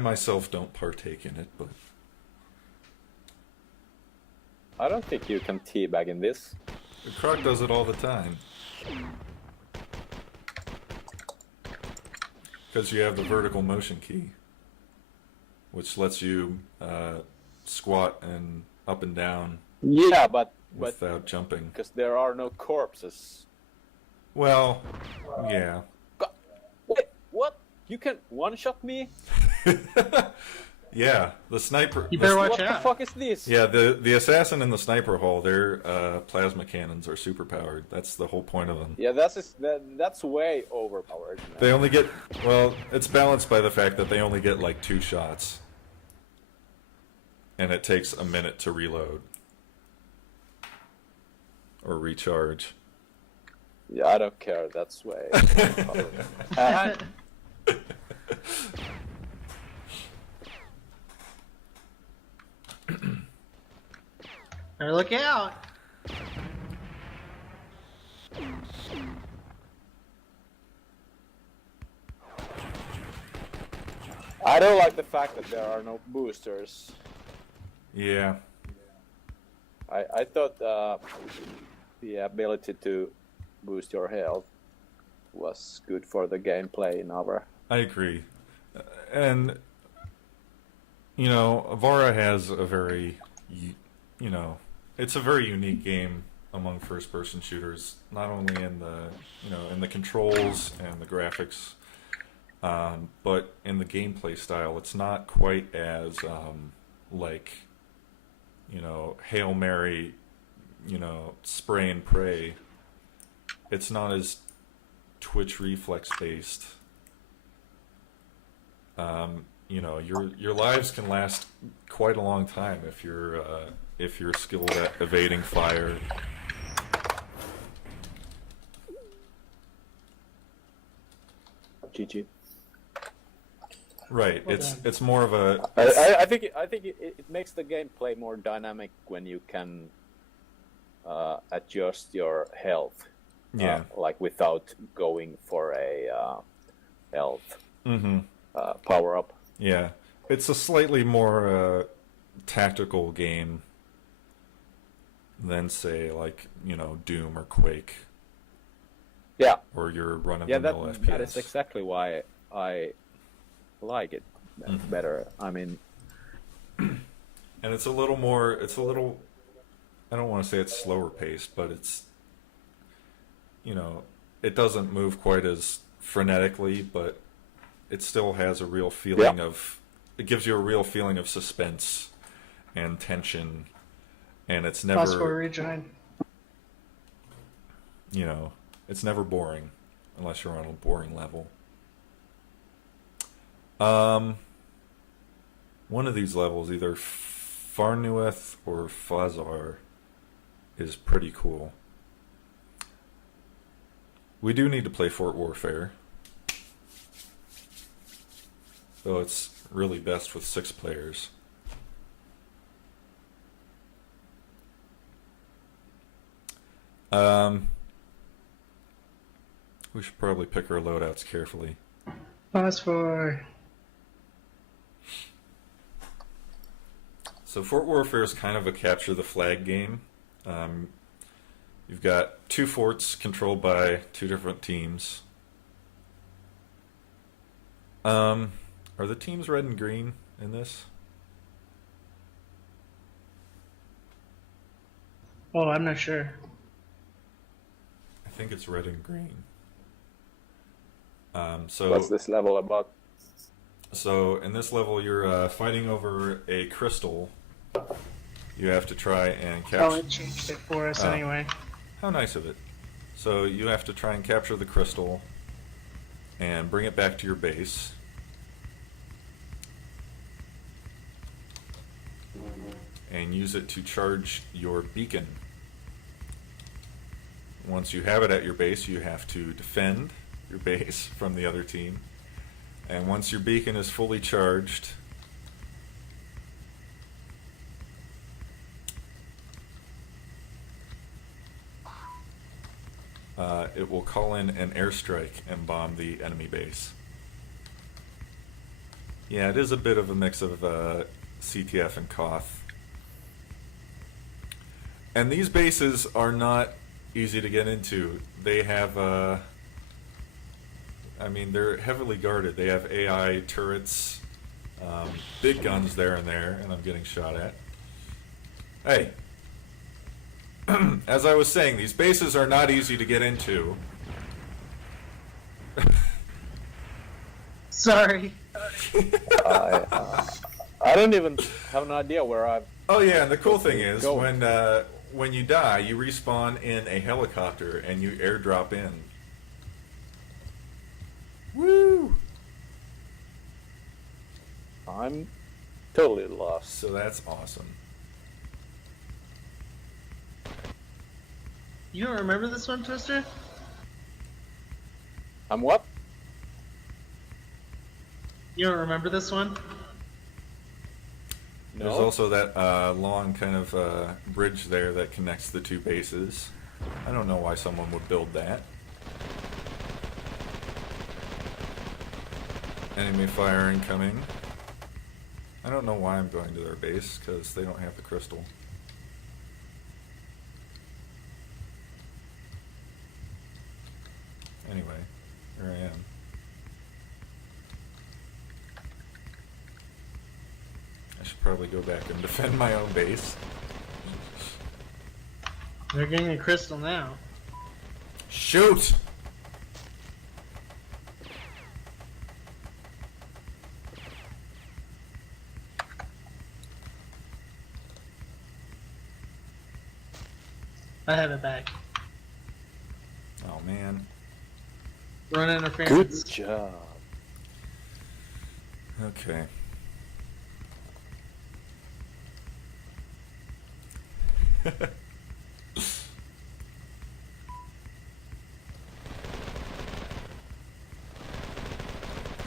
myself don't partake in it, but I don't think you can teabag in this. Croc does it all the time. Because you have the vertical motion key, which lets you squat and up and down Yeah, but without jumping. because there are no corpses. Well, yeah. Wait, what? You can one-shot me? Yeah, the sniper. You better watch What the out. fuck is this? Yeah, the assassin and the sniper hole, their plasma cannons are super powered. That's the whole point of them. Yeah, that's way overpowered. Man. They only get, well, it's balanced by the fact that they only get like 2 shots. And it takes a minute to reload. Or recharge. Yeah, I don't care. That's way overpowered. Better look out. I don't like the fact that there are no boosters. Yeah. I thought the ability to boost your health was good for the gameplay in Avara. I agree. And, you know, Avara has a very, you know, it's a very unique game among first-person shooters, not only in the, you know, in the controls and the graphics, but in the gameplay style. It's not quite as, like, you know, Hail Mary, you know, spray and pray. It's not as twitch reflex based. You know, your lives can last quite a long time if you're skilled at evading fire. GG. Right. It's more of a. I think it makes the gameplay more dynamic when you can adjust your health. Yeah. Like without going for a health Mm-hmm. power up. Yeah. It's a slightly more tactical game than, say, like, you know, Doom or Quake. Yeah. Or your run-of-the-mill FPS. That is exactly why I like it better. I mean, and it's a little more. I don't want to say it's slower paced, but it's, you know, it doesn't move quite as frenetically, but it still has a real feeling of. It gives you a real feeling of suspense and tension, and it's never. Fosfori rejoin. You know, it's never boring, unless you're on a boring level. One of these levels, either Farnueth or Fazar, is pretty cool. We do need to play Fort Warfare, though it's really best with 6 players. We should probably pick our loadouts carefully. Phosphor. So Fort Warfare is kind of a capture the flag game. You've got 2 forts controlled by 2 different teams. Are the teams red and green in this? Oh, I'm not sure. I think it's red and green. So what's this level about? So in this level, you're fighting over a crystal. You have to try and capture. Oh, it changed it for us anyway. How nice of it. So you have to try and capture the crystal and bring it back to your base. And use it to charge your beacon. Once you have it at your base, you have to defend your base from the other team. And once your beacon is fully charged, it will call in an airstrike and bomb the enemy base. Yeah, it is a bit of a mix of CTF and Koth. And these bases are not easy to get into. They have, I mean, they're heavily guarded. They have AI turrets, big guns there and I'm getting shot at. Hey. As I was saying, these bases are not easy to get into. Sorry. I don't even have an idea where I'm. Oh yeah, and the cool thing is Go. when you die, you respawn in a helicopter and you airdrop in. Woo! I'm totally lost. So that's awesome. You don't remember this one, Twister? I'm what? You don't remember this one? No. There's also that long kind of bridge there that connects the two bases. I don't know why someone would build that. Enemy fire incoming. I don't know why I'm going to their base, because they don't have the crystal. Anyway, here I am. I should probably go back and defend my own base. They're getting a crystal now. Shoot! I have it back. Oh man. Run interference. Good job. Okay.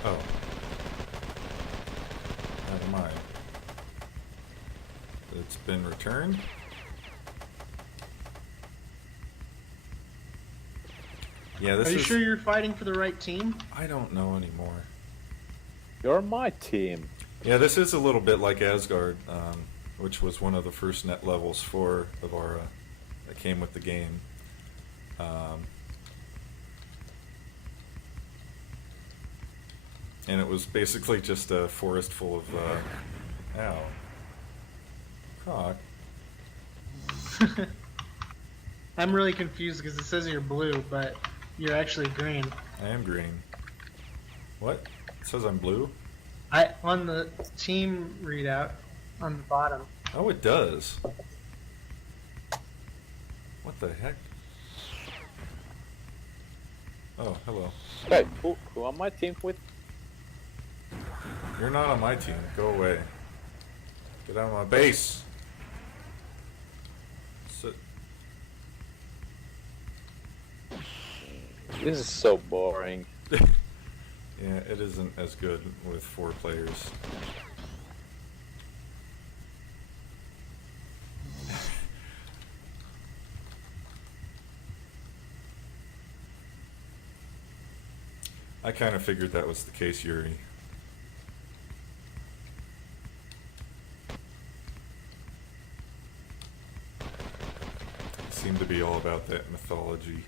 Oh. Never mind. It's been returned. Yeah, this Are you is... sure you're fighting for the right team? I don't know anymore. You're my team. Yeah, this is a little bit like Asgard, which was one of the first net levels for Avara that came with the game. And it was basically just a forest full of, ow. Cock. I'm really confused because it says you're blue, but you're actually green. I am green. What? It says I'm blue? On the team readout on the bottom. Oh, it does. What the heck? Oh, hello. Hey, who am my team with? You're not on my team. Go away. Get out of my base. Sit. This is so boring. Yeah, it isn't as good with 4 players. I kind of figured that was the case, Yuri. It seemed to be all about that mythology.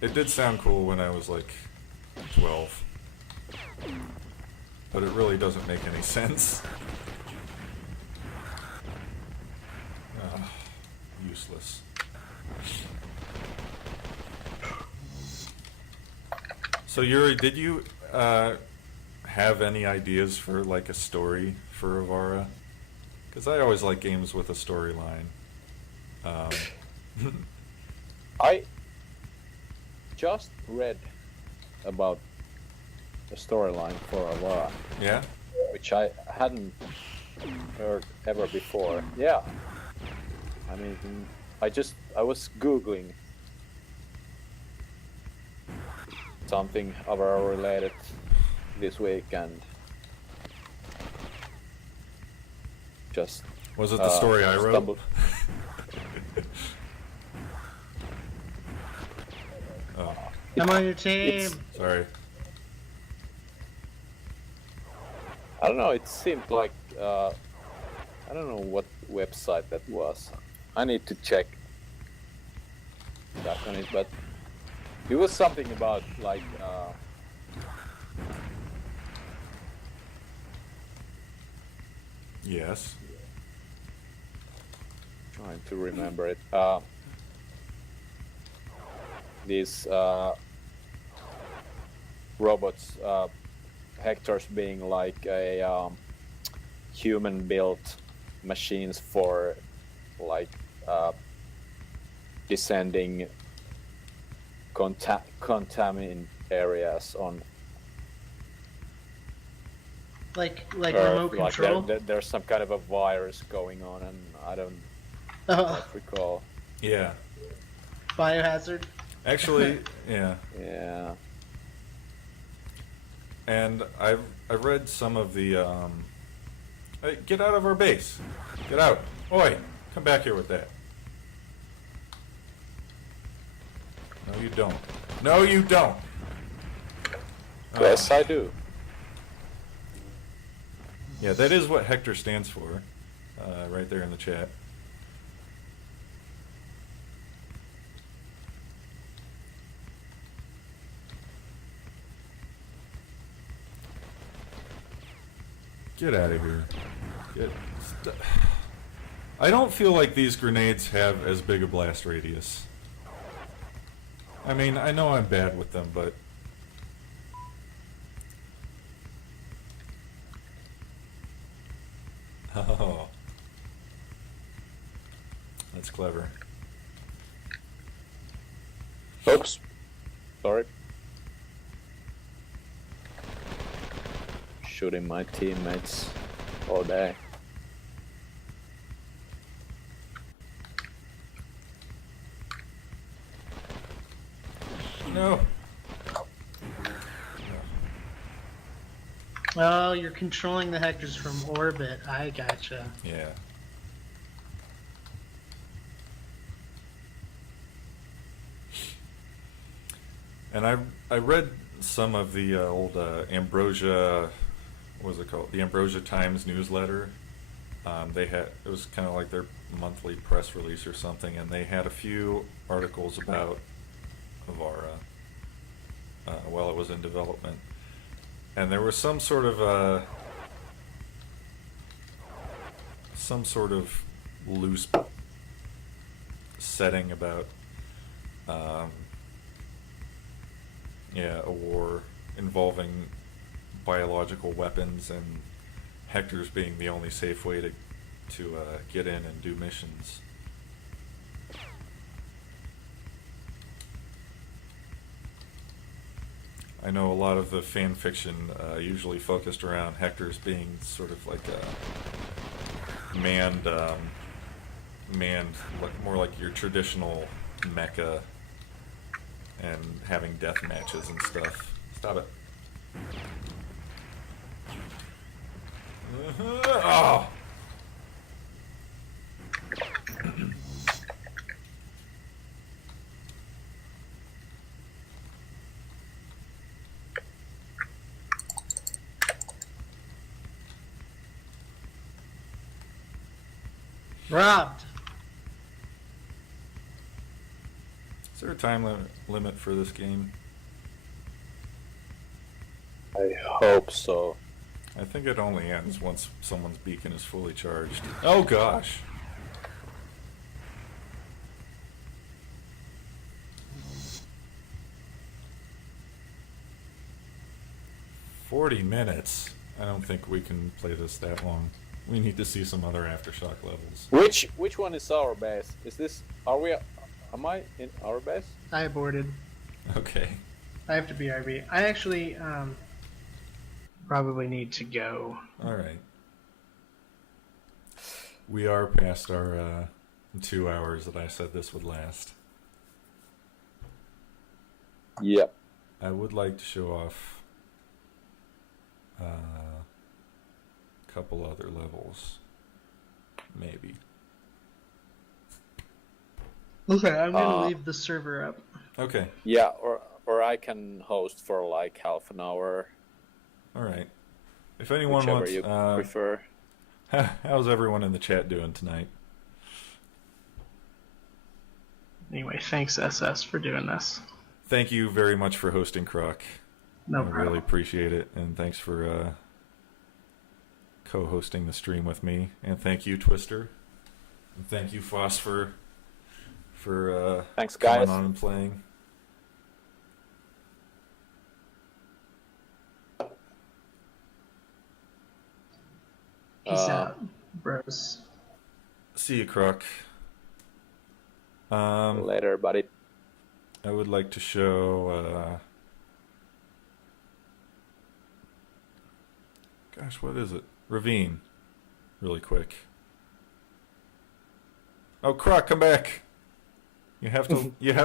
It did sound cool when I was like 12, but it really doesn't make any sense. Useless. So Yuri, did you have any ideas for like a story for Avara? Because I always like games with a storyline. I just read about the storyline for Avara, Yeah? which I hadn't heard ever before. Yeah. I mean, I was Googling something Avara related this week and just Was it the story I wrote? stumbled. Oh, I'm on your team. sorry. I don't know, it seemed like, I don't know what website that was. I need to check that on it, but it was something about like, Yes. Trying to remember it. These robots, Hector's being like a human-built machines for like descending contaminant areas on Like Earth. remote Like control. there's some kind of a virus going on, and I don't Oh, recall. Yeah. biohazard. Actually, yeah. Yeah. And I've read some of the hey, get out of our base. Get out. Oi, come back here with that. No, you don't. No, you don't. Yes, I do. Yeah, that is what Hector stands for, right there in the chat. Get out of here. I don't feel like these grenades have as big a blast radius. I mean, I know I'm bad with them, but... Oh. That's clever. Oops. Sorry. Shooting my teammates all day. No. Oh, you're controlling the Hectors from orbit. I gotcha. Yeah. And I read some of the old Ambrosia, what was it called? The Ambrosia Times newsletter. They had, it was kind of like their monthly press release or something, and they had a few articles about Avara while it was in development. And there was some sort of loose setting about a war involving biological weapons and Hector's being the only safe way to get in and do missions. I know a lot of the fan fiction usually focused around Hector's being sort of like a manned, more like your traditional mecha, and having death matches and stuff. Stop it. Oh. Robbed. Is there a time limit for this game? I hope so. I think it only ends once someone's beacon is fully charged. Oh gosh. $40. I don't think we can play this that long. We need to see some other Aftershock levels. Which one is our base? Is this? Am I in our base? I aborted. Okay. I have to be RB. I actually probably need to go. Alright. We are past our 2 hours that I said this would last. Yep. I would like to show off a couple other levels. Maybe. Okay, I'm gonna leave the server up. Okay. Yeah, or I can host for like half an hour. Alright. If anyone Whichever wants... you prefer. How's everyone in the chat doing tonight? Anyway, thanks SS for doing this. Thank you very much for hosting, Croc. No I problem. really appreciate it, and thanks for co-hosting the stream with me. And thank you, Twister. And thank you, Fosfor, for Thanks, coming guys. on and playing. Peace out, bros. See you, Croc. Later, buddy. I would like to show... gosh, what is it? Ravine. Really quick. Oh, Croc, come back! You have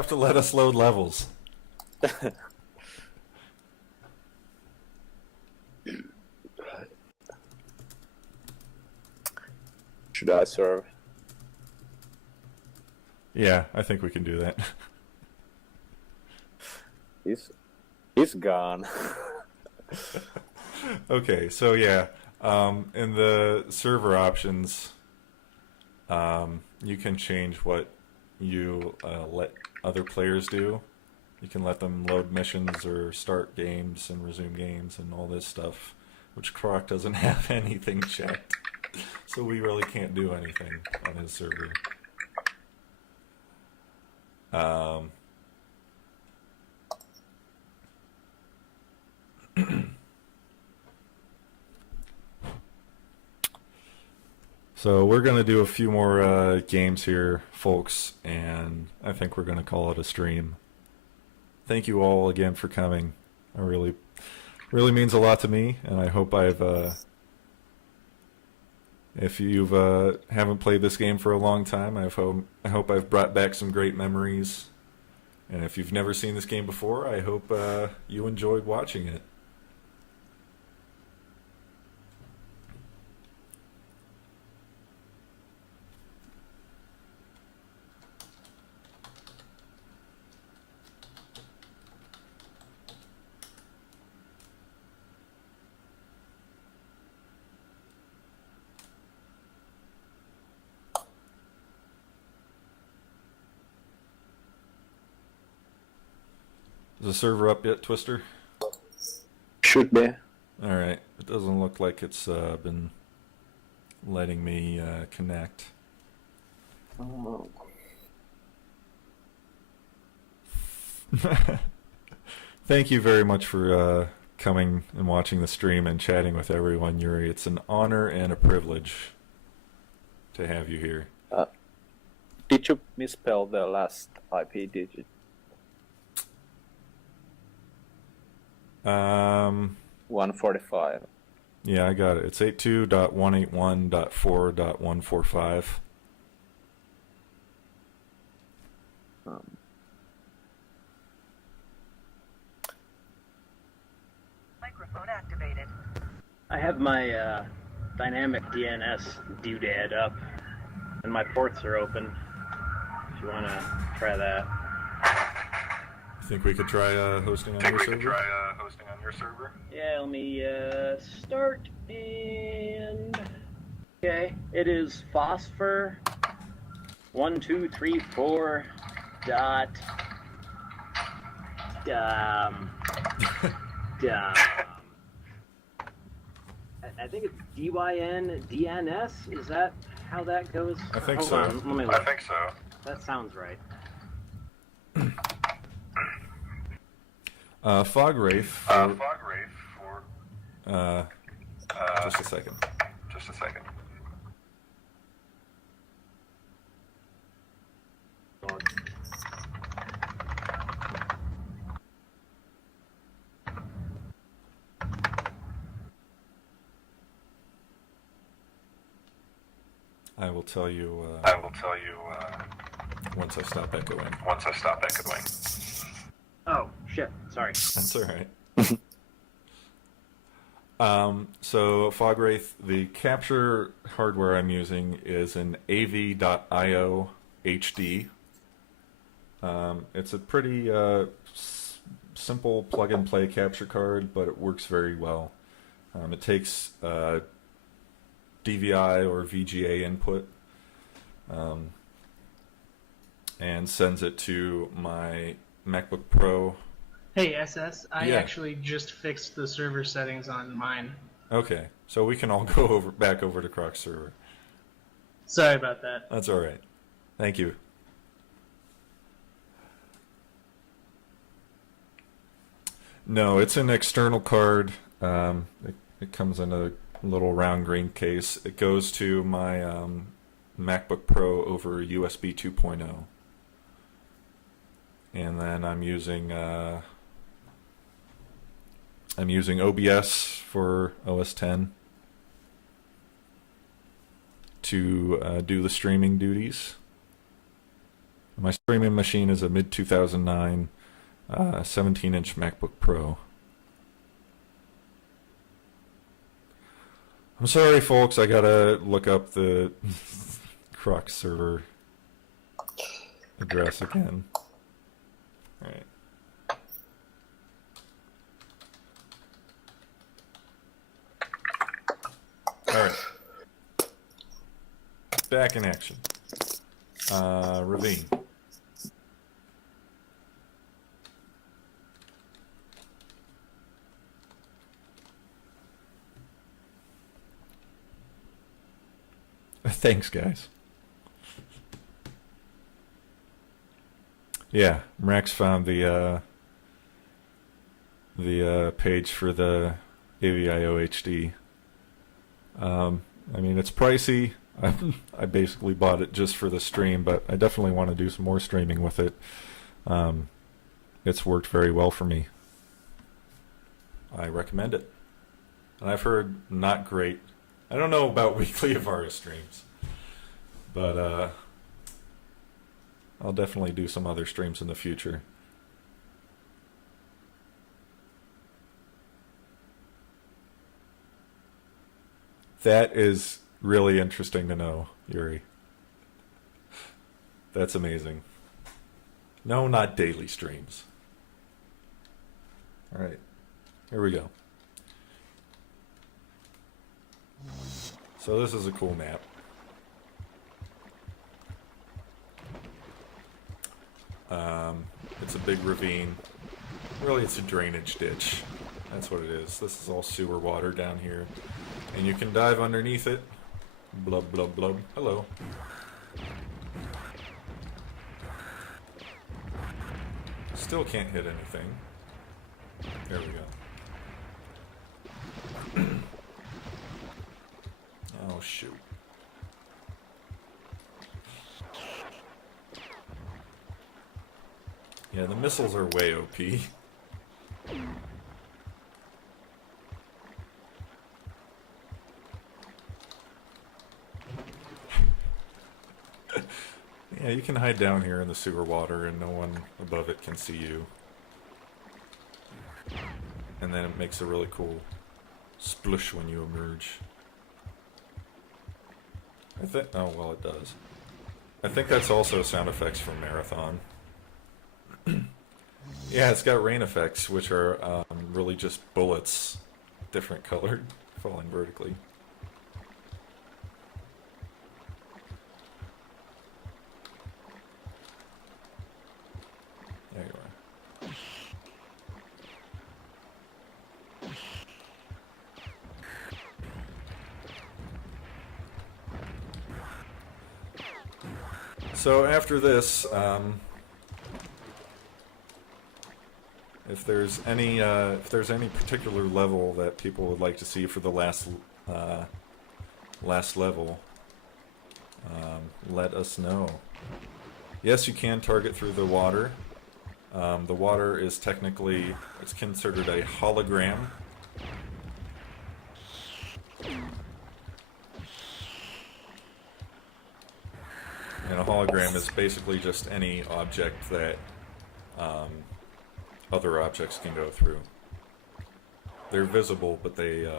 to let us load levels. Should I serve? Yeah, I think we can do that. He's gone. Okay, so yeah, in the server options, you can change what you let other players do. You can let them load missions or start games and resume games and all this stuff, which Croc doesn't have anything checked, so we really can't do anything on his server. So we're going to do a few more games here, folks, and I think we're going to call it a stream. Thank you all again for coming. It really means a lot to me, and I hope if you've haven't played this game for a long time, I hope I've brought back some great memories. And if you've never seen this game before, I hope you enjoyed watching it. Is the server up yet, Twister? Should be. Alright, it doesn't look like it's been letting me connect. Oh. Thank you very much for coming and watching the stream and chatting with everyone, Yuri. It's an honor and a privilege to have you here. Did you misspell the last IP digit? 145. Yeah, I got it. It's 82.181.4.145. Microphone activated. I have my dynamic DNS doodad up, and my ports are open. If you want to try that. Think we could try hosting on your server? Yeah, let me start and okay, it is Phosphor 1234 dot I think it's DYN DNS. Is that how that goes? I think Hold so. on, let me look. I think so. That sounds right. Fog Wraith. Fog Wraith for Just a second. just a second. I will tell you once I stop echoing. once I stop echoing. Oh shit! Sorry. That's all right. So Fog Wraith, the capture hardware I'm using is an AV.io HD. It's a pretty simple plug-and-play capture card, but it works very well. It takes DVI or VGA input and sends it to my MacBook Pro. Hey SS, I Yeah. actually just fixed the server settings on mine. Okay. So we can all go back over to Croc's server. Sorry about that. That's all right. Thank you. No, it's an external card. It comes in a little round green case. It goes to my MacBook Pro over USB 2.0. And then I'm using OBS for OS 10 to do the streaming duties. My streaming machine is a mid 2009 17-inch MacBook Pro. I'm sorry, folks. I gotta look up the Croc server address again. All right. All right. Back in action. Ravine. Thanks, guys. Yeah, Rex found the page for the AVIO HD. I mean, it's pricey. I basically bought it just for the stream, but I definitely want to do some more streaming with it. It's worked very well for me. I recommend it. And I've heard not great. I don't know about weekly Avara streams, but I'll definitely do some other streams in the future. That is really interesting to know, Yuri. That's amazing. No, not daily streams. All right, here we go. So this is a cool map. It's a big ravine. Really, it's a drainage ditch. That's what it is. This is all sewer water down here. And you can dive underneath it. Blub, blub, blub. Hello. Still can't hit anything. There we go. Oh, shoot. Yeah, the missiles are way OP. Yeah, you can hide down here in the sewer water and no one above it can see you. And then it makes a really cool splush when you emerge. Oh, well, it does. I think that's also sound effects from Marathon. Yeah, it's got rain effects, which are really just bullets, different colored, falling vertically. There you are. So after this, if there's any particular level that people would like to see for the last level, let us know. Yes, you can target through the water. The water is technically, it's considered a hologram. And a hologram is basically just any object that other objects can go through. They're visible, but they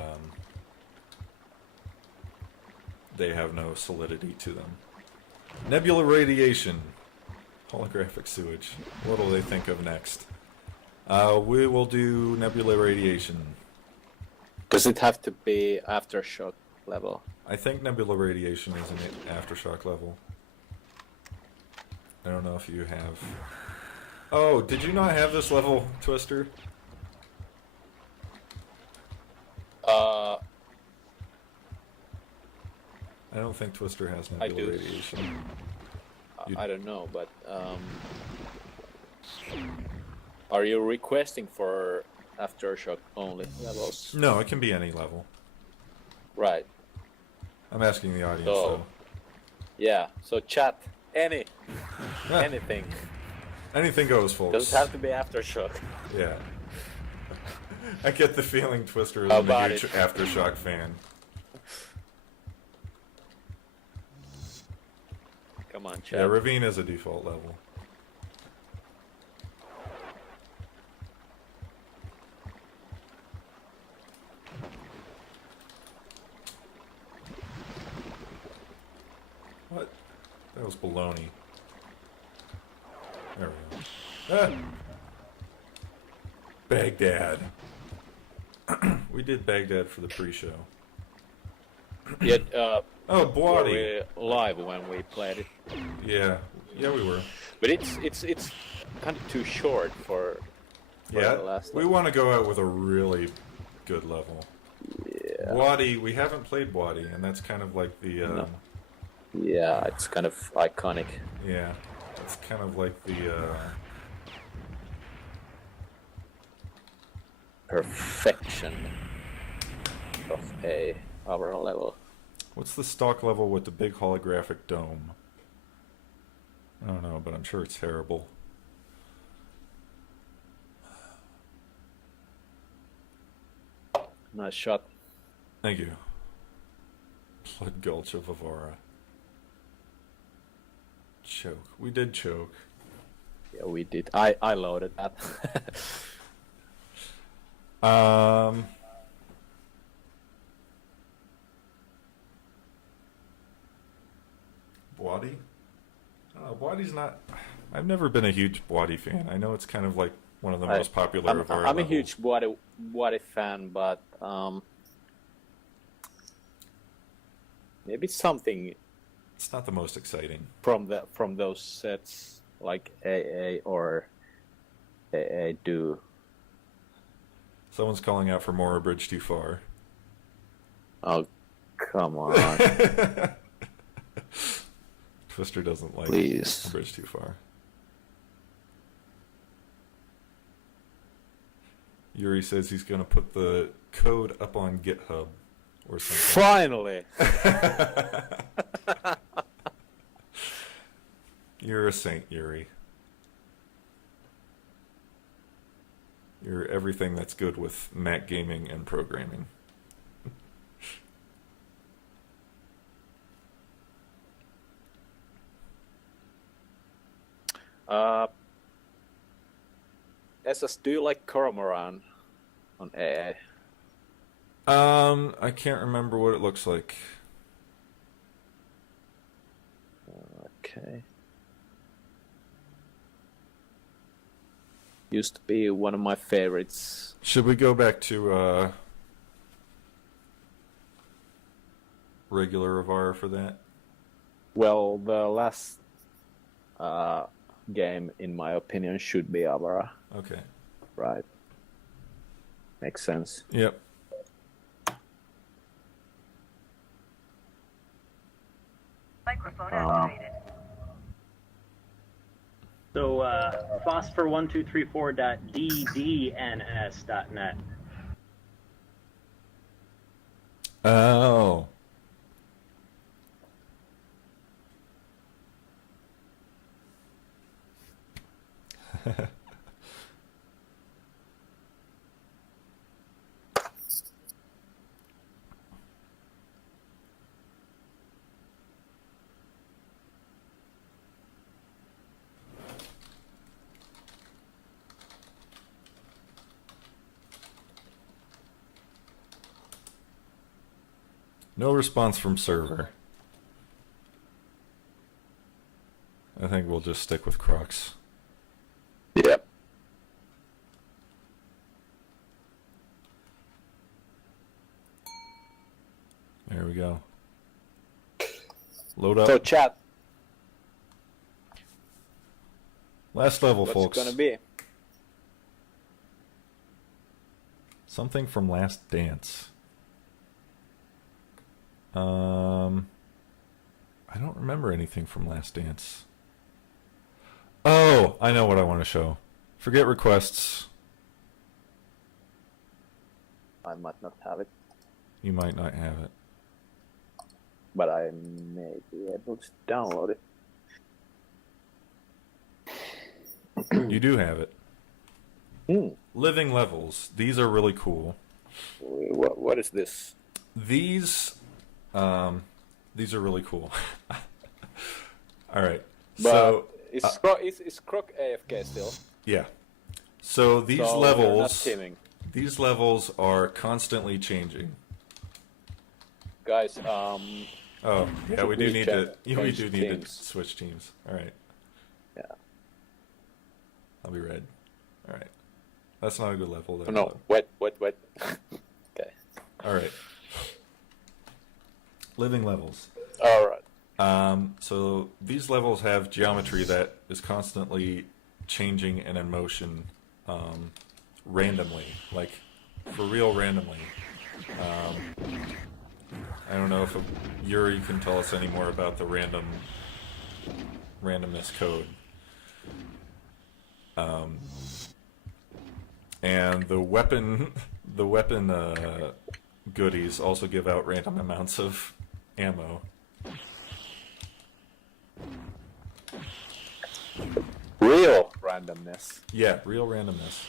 have no solidity to them. Nebula radiation. Holographic sewage. What will they think of next? We will do nebula radiation. Does it have to be aftershock level? I think nebula radiation is an aftershock level. I don't know if you have... Oh, did you not have this level, Twister? don't think Twister has I nebula do. radiation. I don't know, but are you requesting for Aftershock only levels? No, it can be any level. Right. I'm asking the audience, So, though. yeah. So chat anything. Anything goes, folks. Doesn't have to be Aftershock. Yeah. I get the feeling Twister is How a about huge it? Aftershock fan. Come on, Yeah, chat. Ravine is a default level. What? That was baloney. There we go. Ah! Baghdad. We did Baghdad for the pre-show. Yet, Oh, were Boadi. we live when we played it? Yeah, we were. But it's kind of too short for Yeah, the last we level. want to go out with a really good level. Yeah. Boadi, we haven't played Boadi, and that's kind of like the No. Yeah, it's kind of iconic. yeah, it's kind of like the Perfection of a Avara level. what's the stock level with the big holographic dome? I don't know, but I'm sure it's terrible. Nice shot. Thank you. Blood Gulch of Avara. Choke. We did choke. Yeah, we did. I loaded that. Boadi? Boadi's not... I've never been a huge Boadi fan. I know it's kind of like one of the most popular of our I'm a levels. huge Boadi fan, but maybe something It's not the most exciting. from those sets like AA or AA do. Someone's calling out for more A Bridge Too Far. Oh, come on. Twister doesn't like Please. A Bridge Too Far. Yuri says he's going to put the code up on GitHub or something. Finally! You're a saint, Yuri. You're everything that's good with Mac gaming and programming. SS, do you like Cormoran on AA? I can't remember what it looks like. Okay. Used to be one of my favorites. Should we go back to regular Avara for that? Well, the last game, in my opinion, should be Avara. Okay. Right. Makes sense. Yep. Microphone activated. So, phosphor1234.ddns.net. Oh. No response from server. I think we'll just stick with Crocs. Yep. There we go. Load up. So, chat, Last level, what's folks. it gonna be? Something from Last Dance. remember anything from Last Dance. Oh, I know what I want to show. Forget requests. I might not have it, You might not have it. but I may be able to download it. You do have it. Hmm. Living levels. These are really cool. What is this? These are really cool. All right. But So is Croc AFK still? yeah. So these So they're not levels. teaming. These levels are constantly changing. Guys, Oh, yeah, we do we need check- to. We change do need to teams. switch teams. All right, yeah. I'll be red. All right, that's not a good level. There, No, wait. Okay. All right. Living levels. All right. So these levels have geometry that is constantly changing and in motion, randomly, like for real randomly. I don't know if Yuri can tell us any more about the randomness code. And the weapon goodies also give out random amounts of ammo. Real randomness. Yeah, real randomness.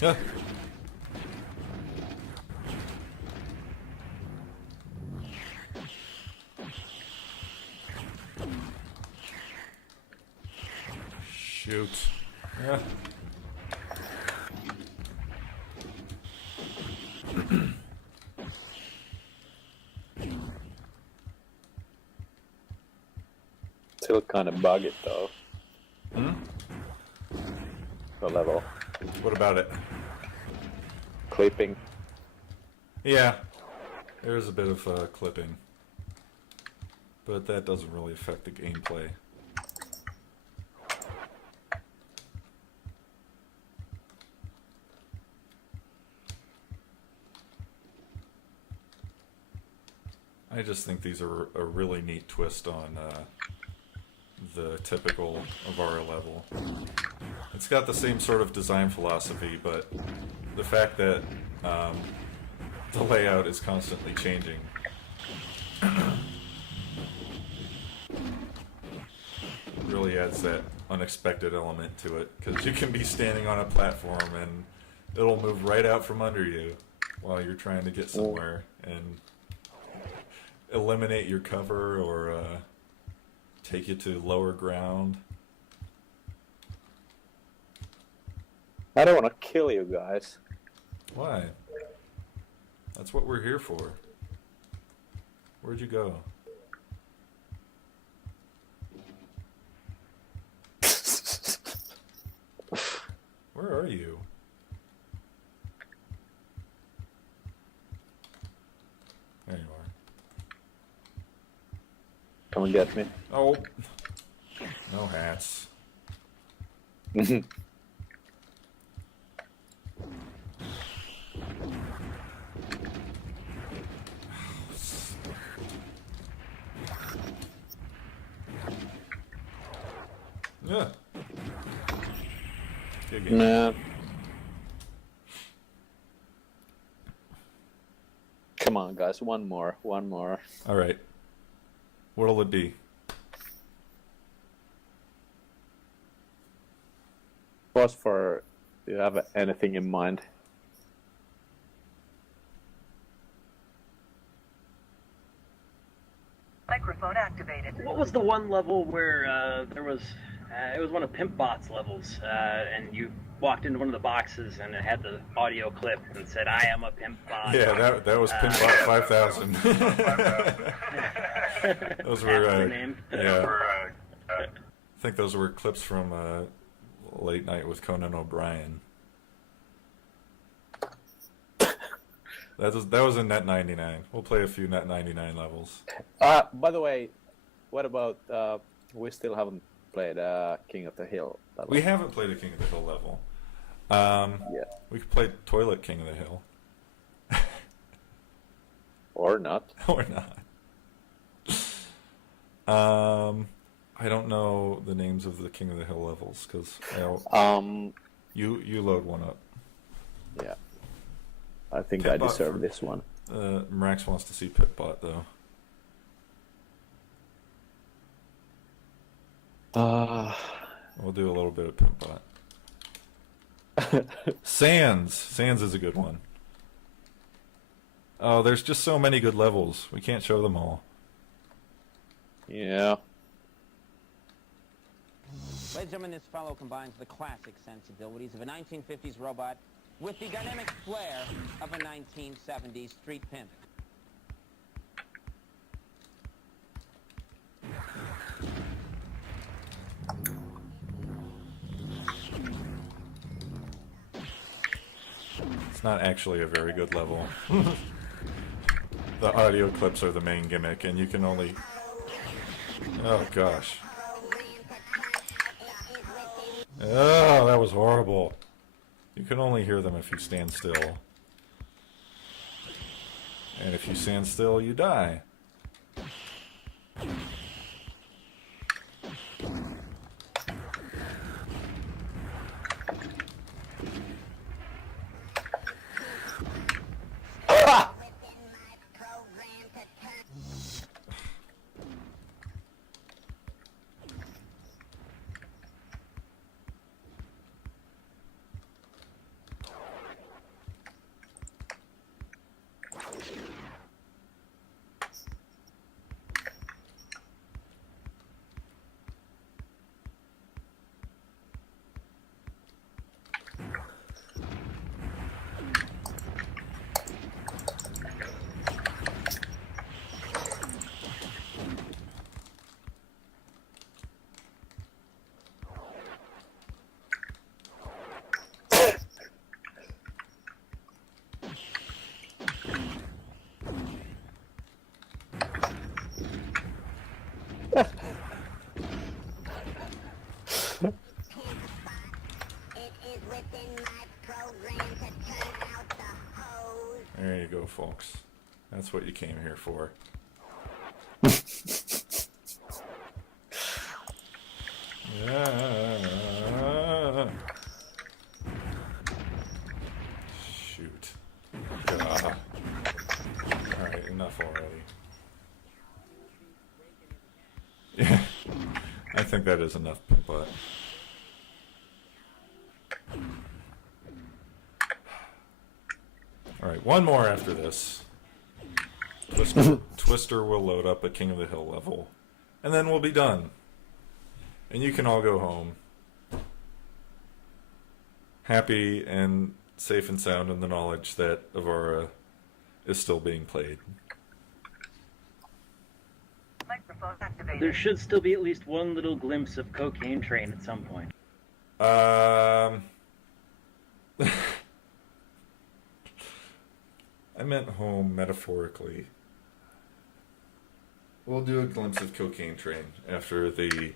Yeah. Shoot. Yeah. Still kind of buggy though. Hmm? The level. What about it? Clipping. Yeah, there's a bit of clipping, but that doesn't really affect the gameplay. I just think these are a really neat twist on the typical Avara level. It's got the same sort of design philosophy, but the fact that the layout is constantly changing really adds that unexpected element to it, because you can be standing on a platform and it'll move right out from under you while you're trying to get somewhere and eliminate your cover or take you to lower ground. I don't want to kill you guys. Why? That's what we're here for. Where'd you go? Where are you? There you are. Come and get me. Oh. No hats. Yeah. Good game. Nah. Come on, guys. One more. All right. What'll it be? Phosphor, do you have anything in mind? Microphone activated. What was the one level where there was? It was one of Pimpbot's levels, and you walked into one of the boxes and it had the audio clip and said, "I am a Pimpbot." Yeah, that was Pimpbot 5000. Those were That's the name. yeah. I think those were clips from Late Night with Conan O'Brien. That was in Net 99. We'll play a few Net 99 levels. By the way, what about we still haven't played King of the Hill level. We haven't played a King of the Hill level. Yeah. We could play Toilet King of the Hill. Or not. Or not. I don't know the names of the King of the Hill levels because you load one up. Yeah. I think I Pimpbot deserve for- this one. Mrax wants to see Pimpbot though. We'll do a little bit of Pimpbot. Sands. Sands is a good one. Oh, there's just so many good levels. We can't show them all. Yeah. Ladies and gentlemen, this fellow combines the classic sensibilities of a 1950s robot with the dynamic flair of a 1970s street pimp. It's not actually a very good level. The audio clips are the main gimmick, and you can only... Oh, gosh. Oh, that was horrible. You can only hear them if you stand still. And if you stand still, you die. There you go, folks. That's what you came here for. Yeah. Shoot. Alright, enough already. Yeah. I think that is enough, but... Alright, one more after this. Twister will load up at King of the Hill level. And then we'll be done. And you can all go home. Happy and safe and sound in the knowledge that Avara is still being played. Microphone activated. There should still be at least one little glimpse of Cocaine Train at some point. I meant home metaphorically. We'll do a glimpse of Cocaine Train after the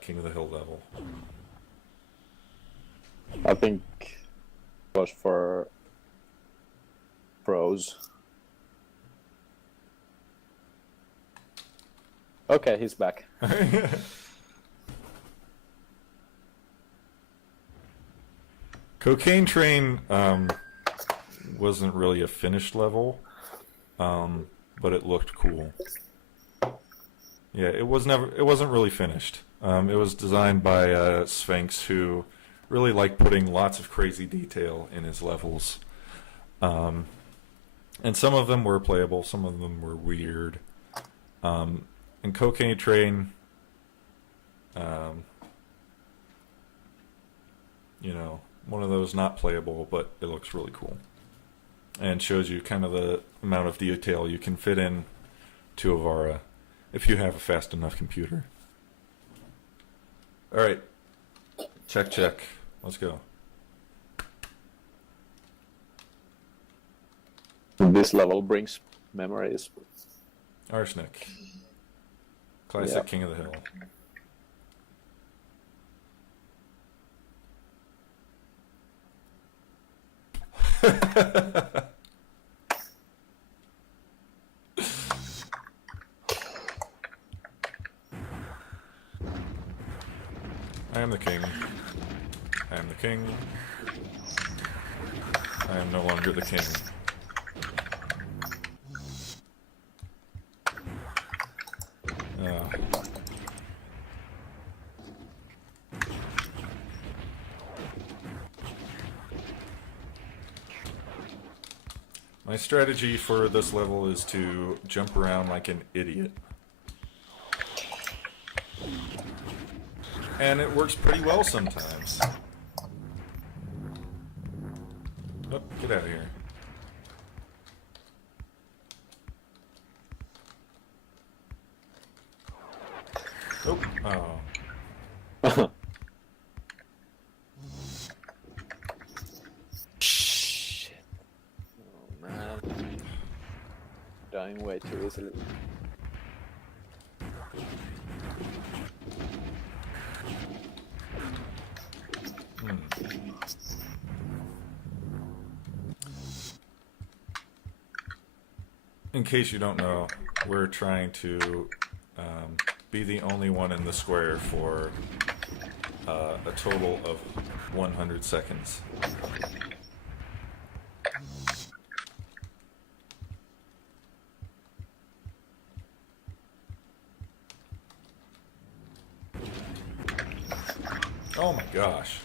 King of the Hill level. I think it was for pros. Okay, he's back. Cocaine Train wasn't really a finished level, but it looked cool. Yeah, it wasn't really finished. It was designed by Sphinx, who really liked putting lots of crazy detail in his levels. And some of them were playable, some of them were weird. And Cocaine Train, you know, one of those not playable, but it looks really cool. And shows you kind of the amount of detail you can fit in to Avara if you have a fast enough computer. Alright. Check, check. Let's go. This level brings memories. Arsenic. Classic Yeah. King of the Hill. I am the king. I am the king. I am no longer the king. My strategy for this level is to jump around like an idiot. And it works pretty well sometimes. Oh, get out of here. Oh, oh. Shit. Oh man. Dying way too easily. In case you don't know, we're trying to be the only one in the square for a total of 100 seconds. Oh my gosh.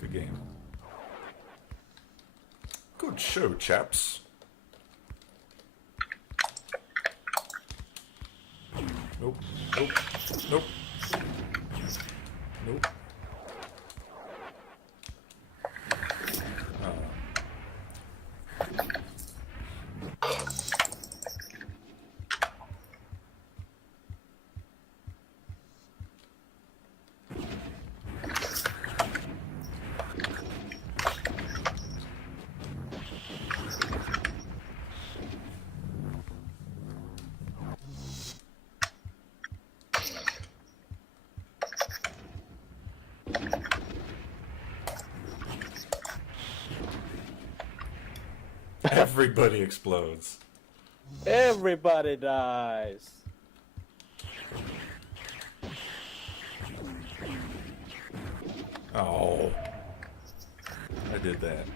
Good game. Good show, chaps. Nope. Nope. Nope. Nope. Everybody explodes. Everybody dies. Oh. I did that.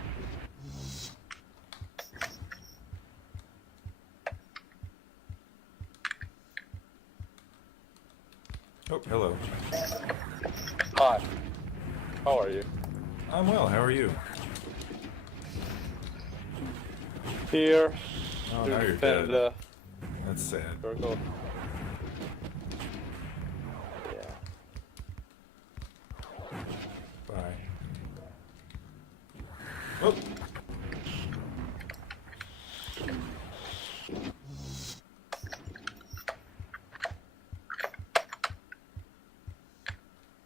Oh, hello. Hi. How are you? I'm well, how are you? Here. Oh, to now you're defend dead. That's sad. circle. Yeah. Bye. Oh.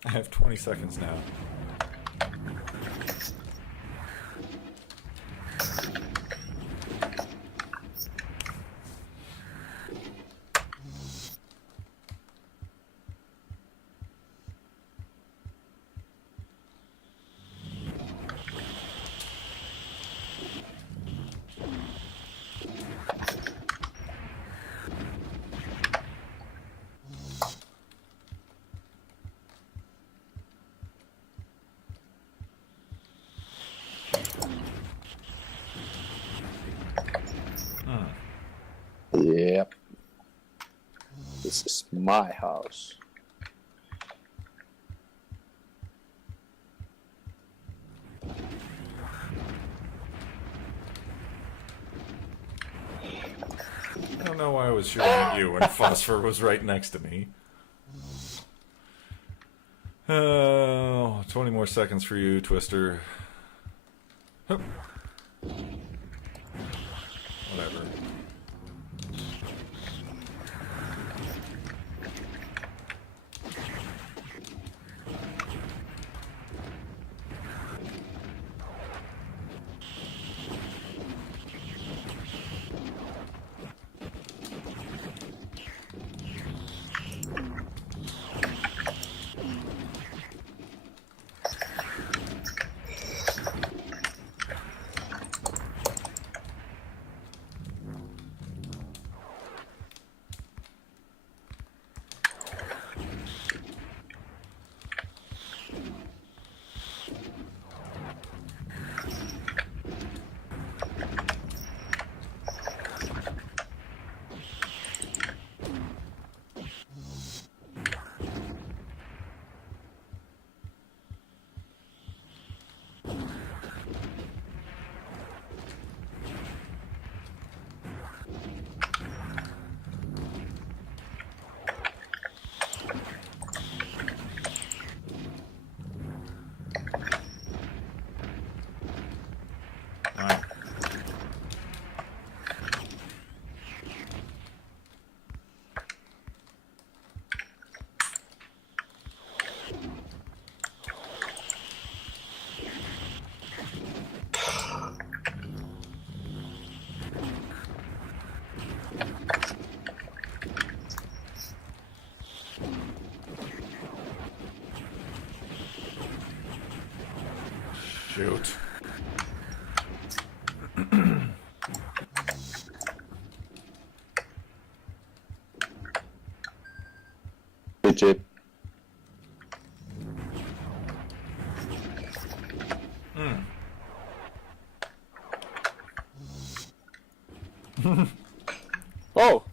I have 20 seconds now. Yep. This is my house. I don't know why I was shooting at you when Phosphor was right next to me. Oh, 20 more seconds for you, Twister. Hup. Whatever. Shoot. Legit. Oh!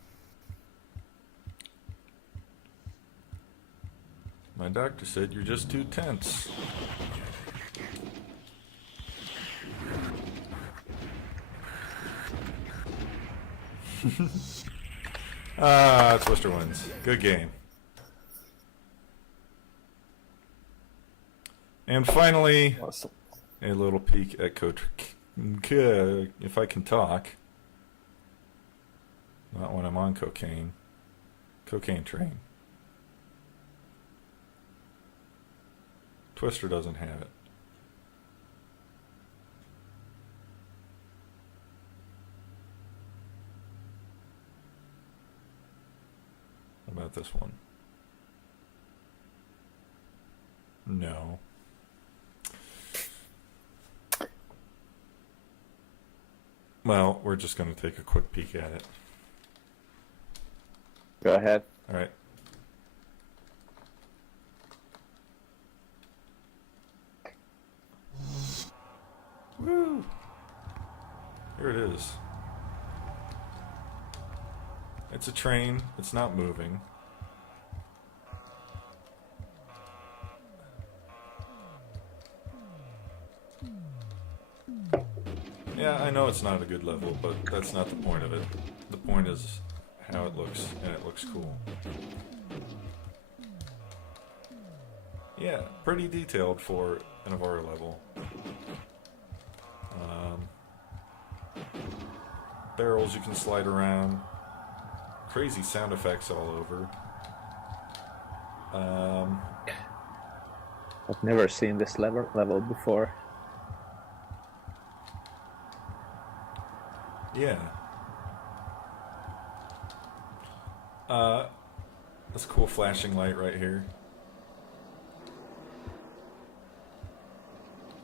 My doctor said you're just too tense. Twister wins. Good game. And finally, Awesome. a little peek at if I can talk. Not when I'm on cocaine. Cocaine train. Twister doesn't have it. What about this one? No. Well, we're just going to take a quick peek at it. Go ahead. All right. Woo! Here it is. It's a train. It's not moving. Yeah, I know it's not a good level, but that's not the point of it. The point is how it looks, and it looks cool. Yeah, pretty detailed for an Avara level. Barrels you can slide around. Crazy sound effects all over. I've never seen this level before. Yeah. That's a cool flashing light right here.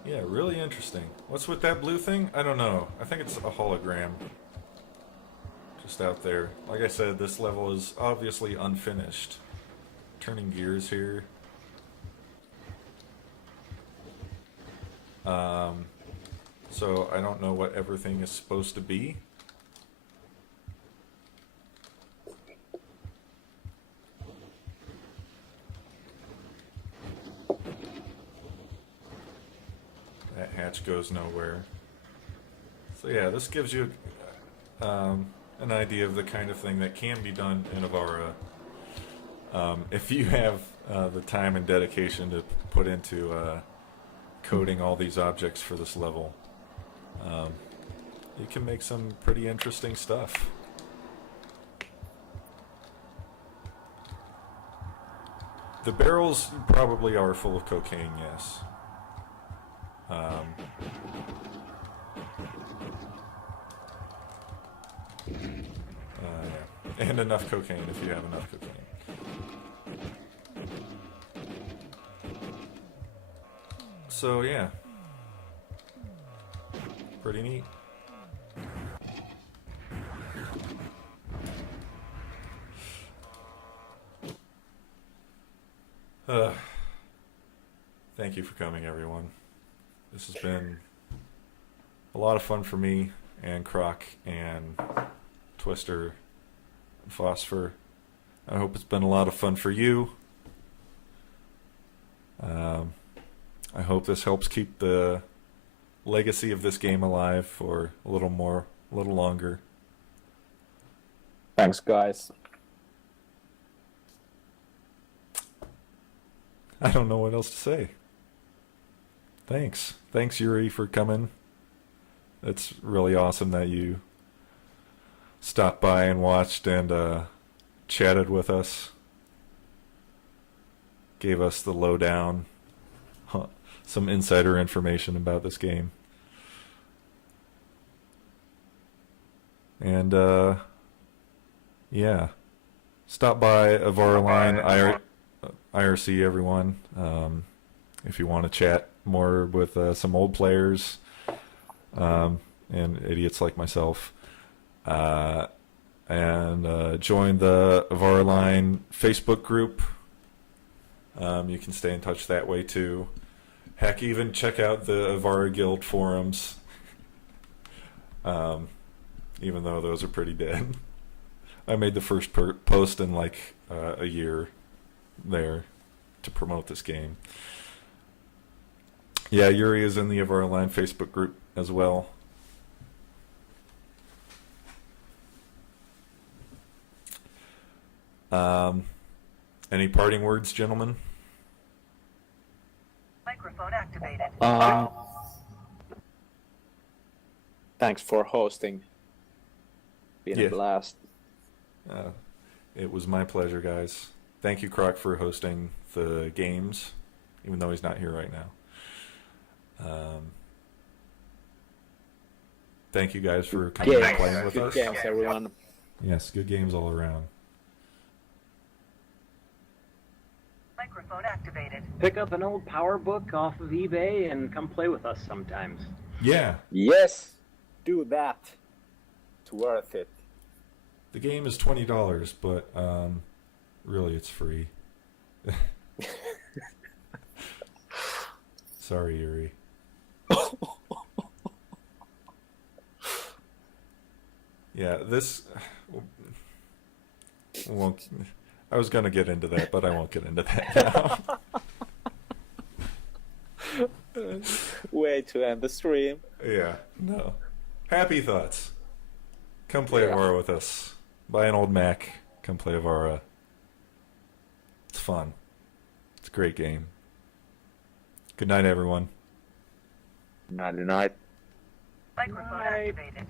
Yeah, really interesting. What's with that blue thing? I don't know. I think it's a hologram. Just out there. Like I said, this level is obviously unfinished. Turning gears here. So I don't know what everything is supposed to be. That hatch goes nowhere. So yeah, this gives you an idea of the kind of thing that can be done in Avara. If you have the time and dedication to put into coding all these objects for this level, you can make some pretty interesting stuff. The barrels probably are full of cocaine, yes. Yeah. And enough cocaine if you have enough cocaine. So yeah, pretty neat. Thank you for coming, everyone. This has been a lot of fun for me and Croc and Twister and Phosphor. I hope it's been a lot of fun for you. I hope this helps keep the legacy of this game alive for a little longer. Thanks, guys. I don't know what else to say. Thanks. Thanks, Yuri, for coming. It's really awesome that you stopped by and watched and chatted with us. Gave us the lowdown, some insider information about this game. And, yeah. Stop by Avara Line, IRC, everyone. If you want to chat more with some old players and idiots like myself. And join the Avara Line Facebook group. You can stay in touch that way too. Heck, even check out the Avara Guild forums. Even though those are pretty dead. I made the first post in like a year there to promote this game. Yeah, Yuri is in the Avara Line Facebook group as well. Any parting words, gentlemen? Microphone activated. Thanks for hosting. Been a blast. It was my pleasure, guys. Thank you, Croc, for hosting the games, even though he's not here right now. Thank you guys for coming and playing with Good us. games, everyone. Yes, good games all around. Microphone activated. Pick up an old power book off of eBay and come play with us sometimes. Yeah, Yes, do that. It's worth it. the game is $20, but really it's free. Sorry, Yuri. Yeah, this won't. I was gonna get into that, but I won't get into that now. Way to end the stream. Yeah, no. Happy thoughts. Come play Avara with us. Buy an old Mac. Come play Avara. It's fun. It's a great game. Good night, everyone. Night. Microphone activated.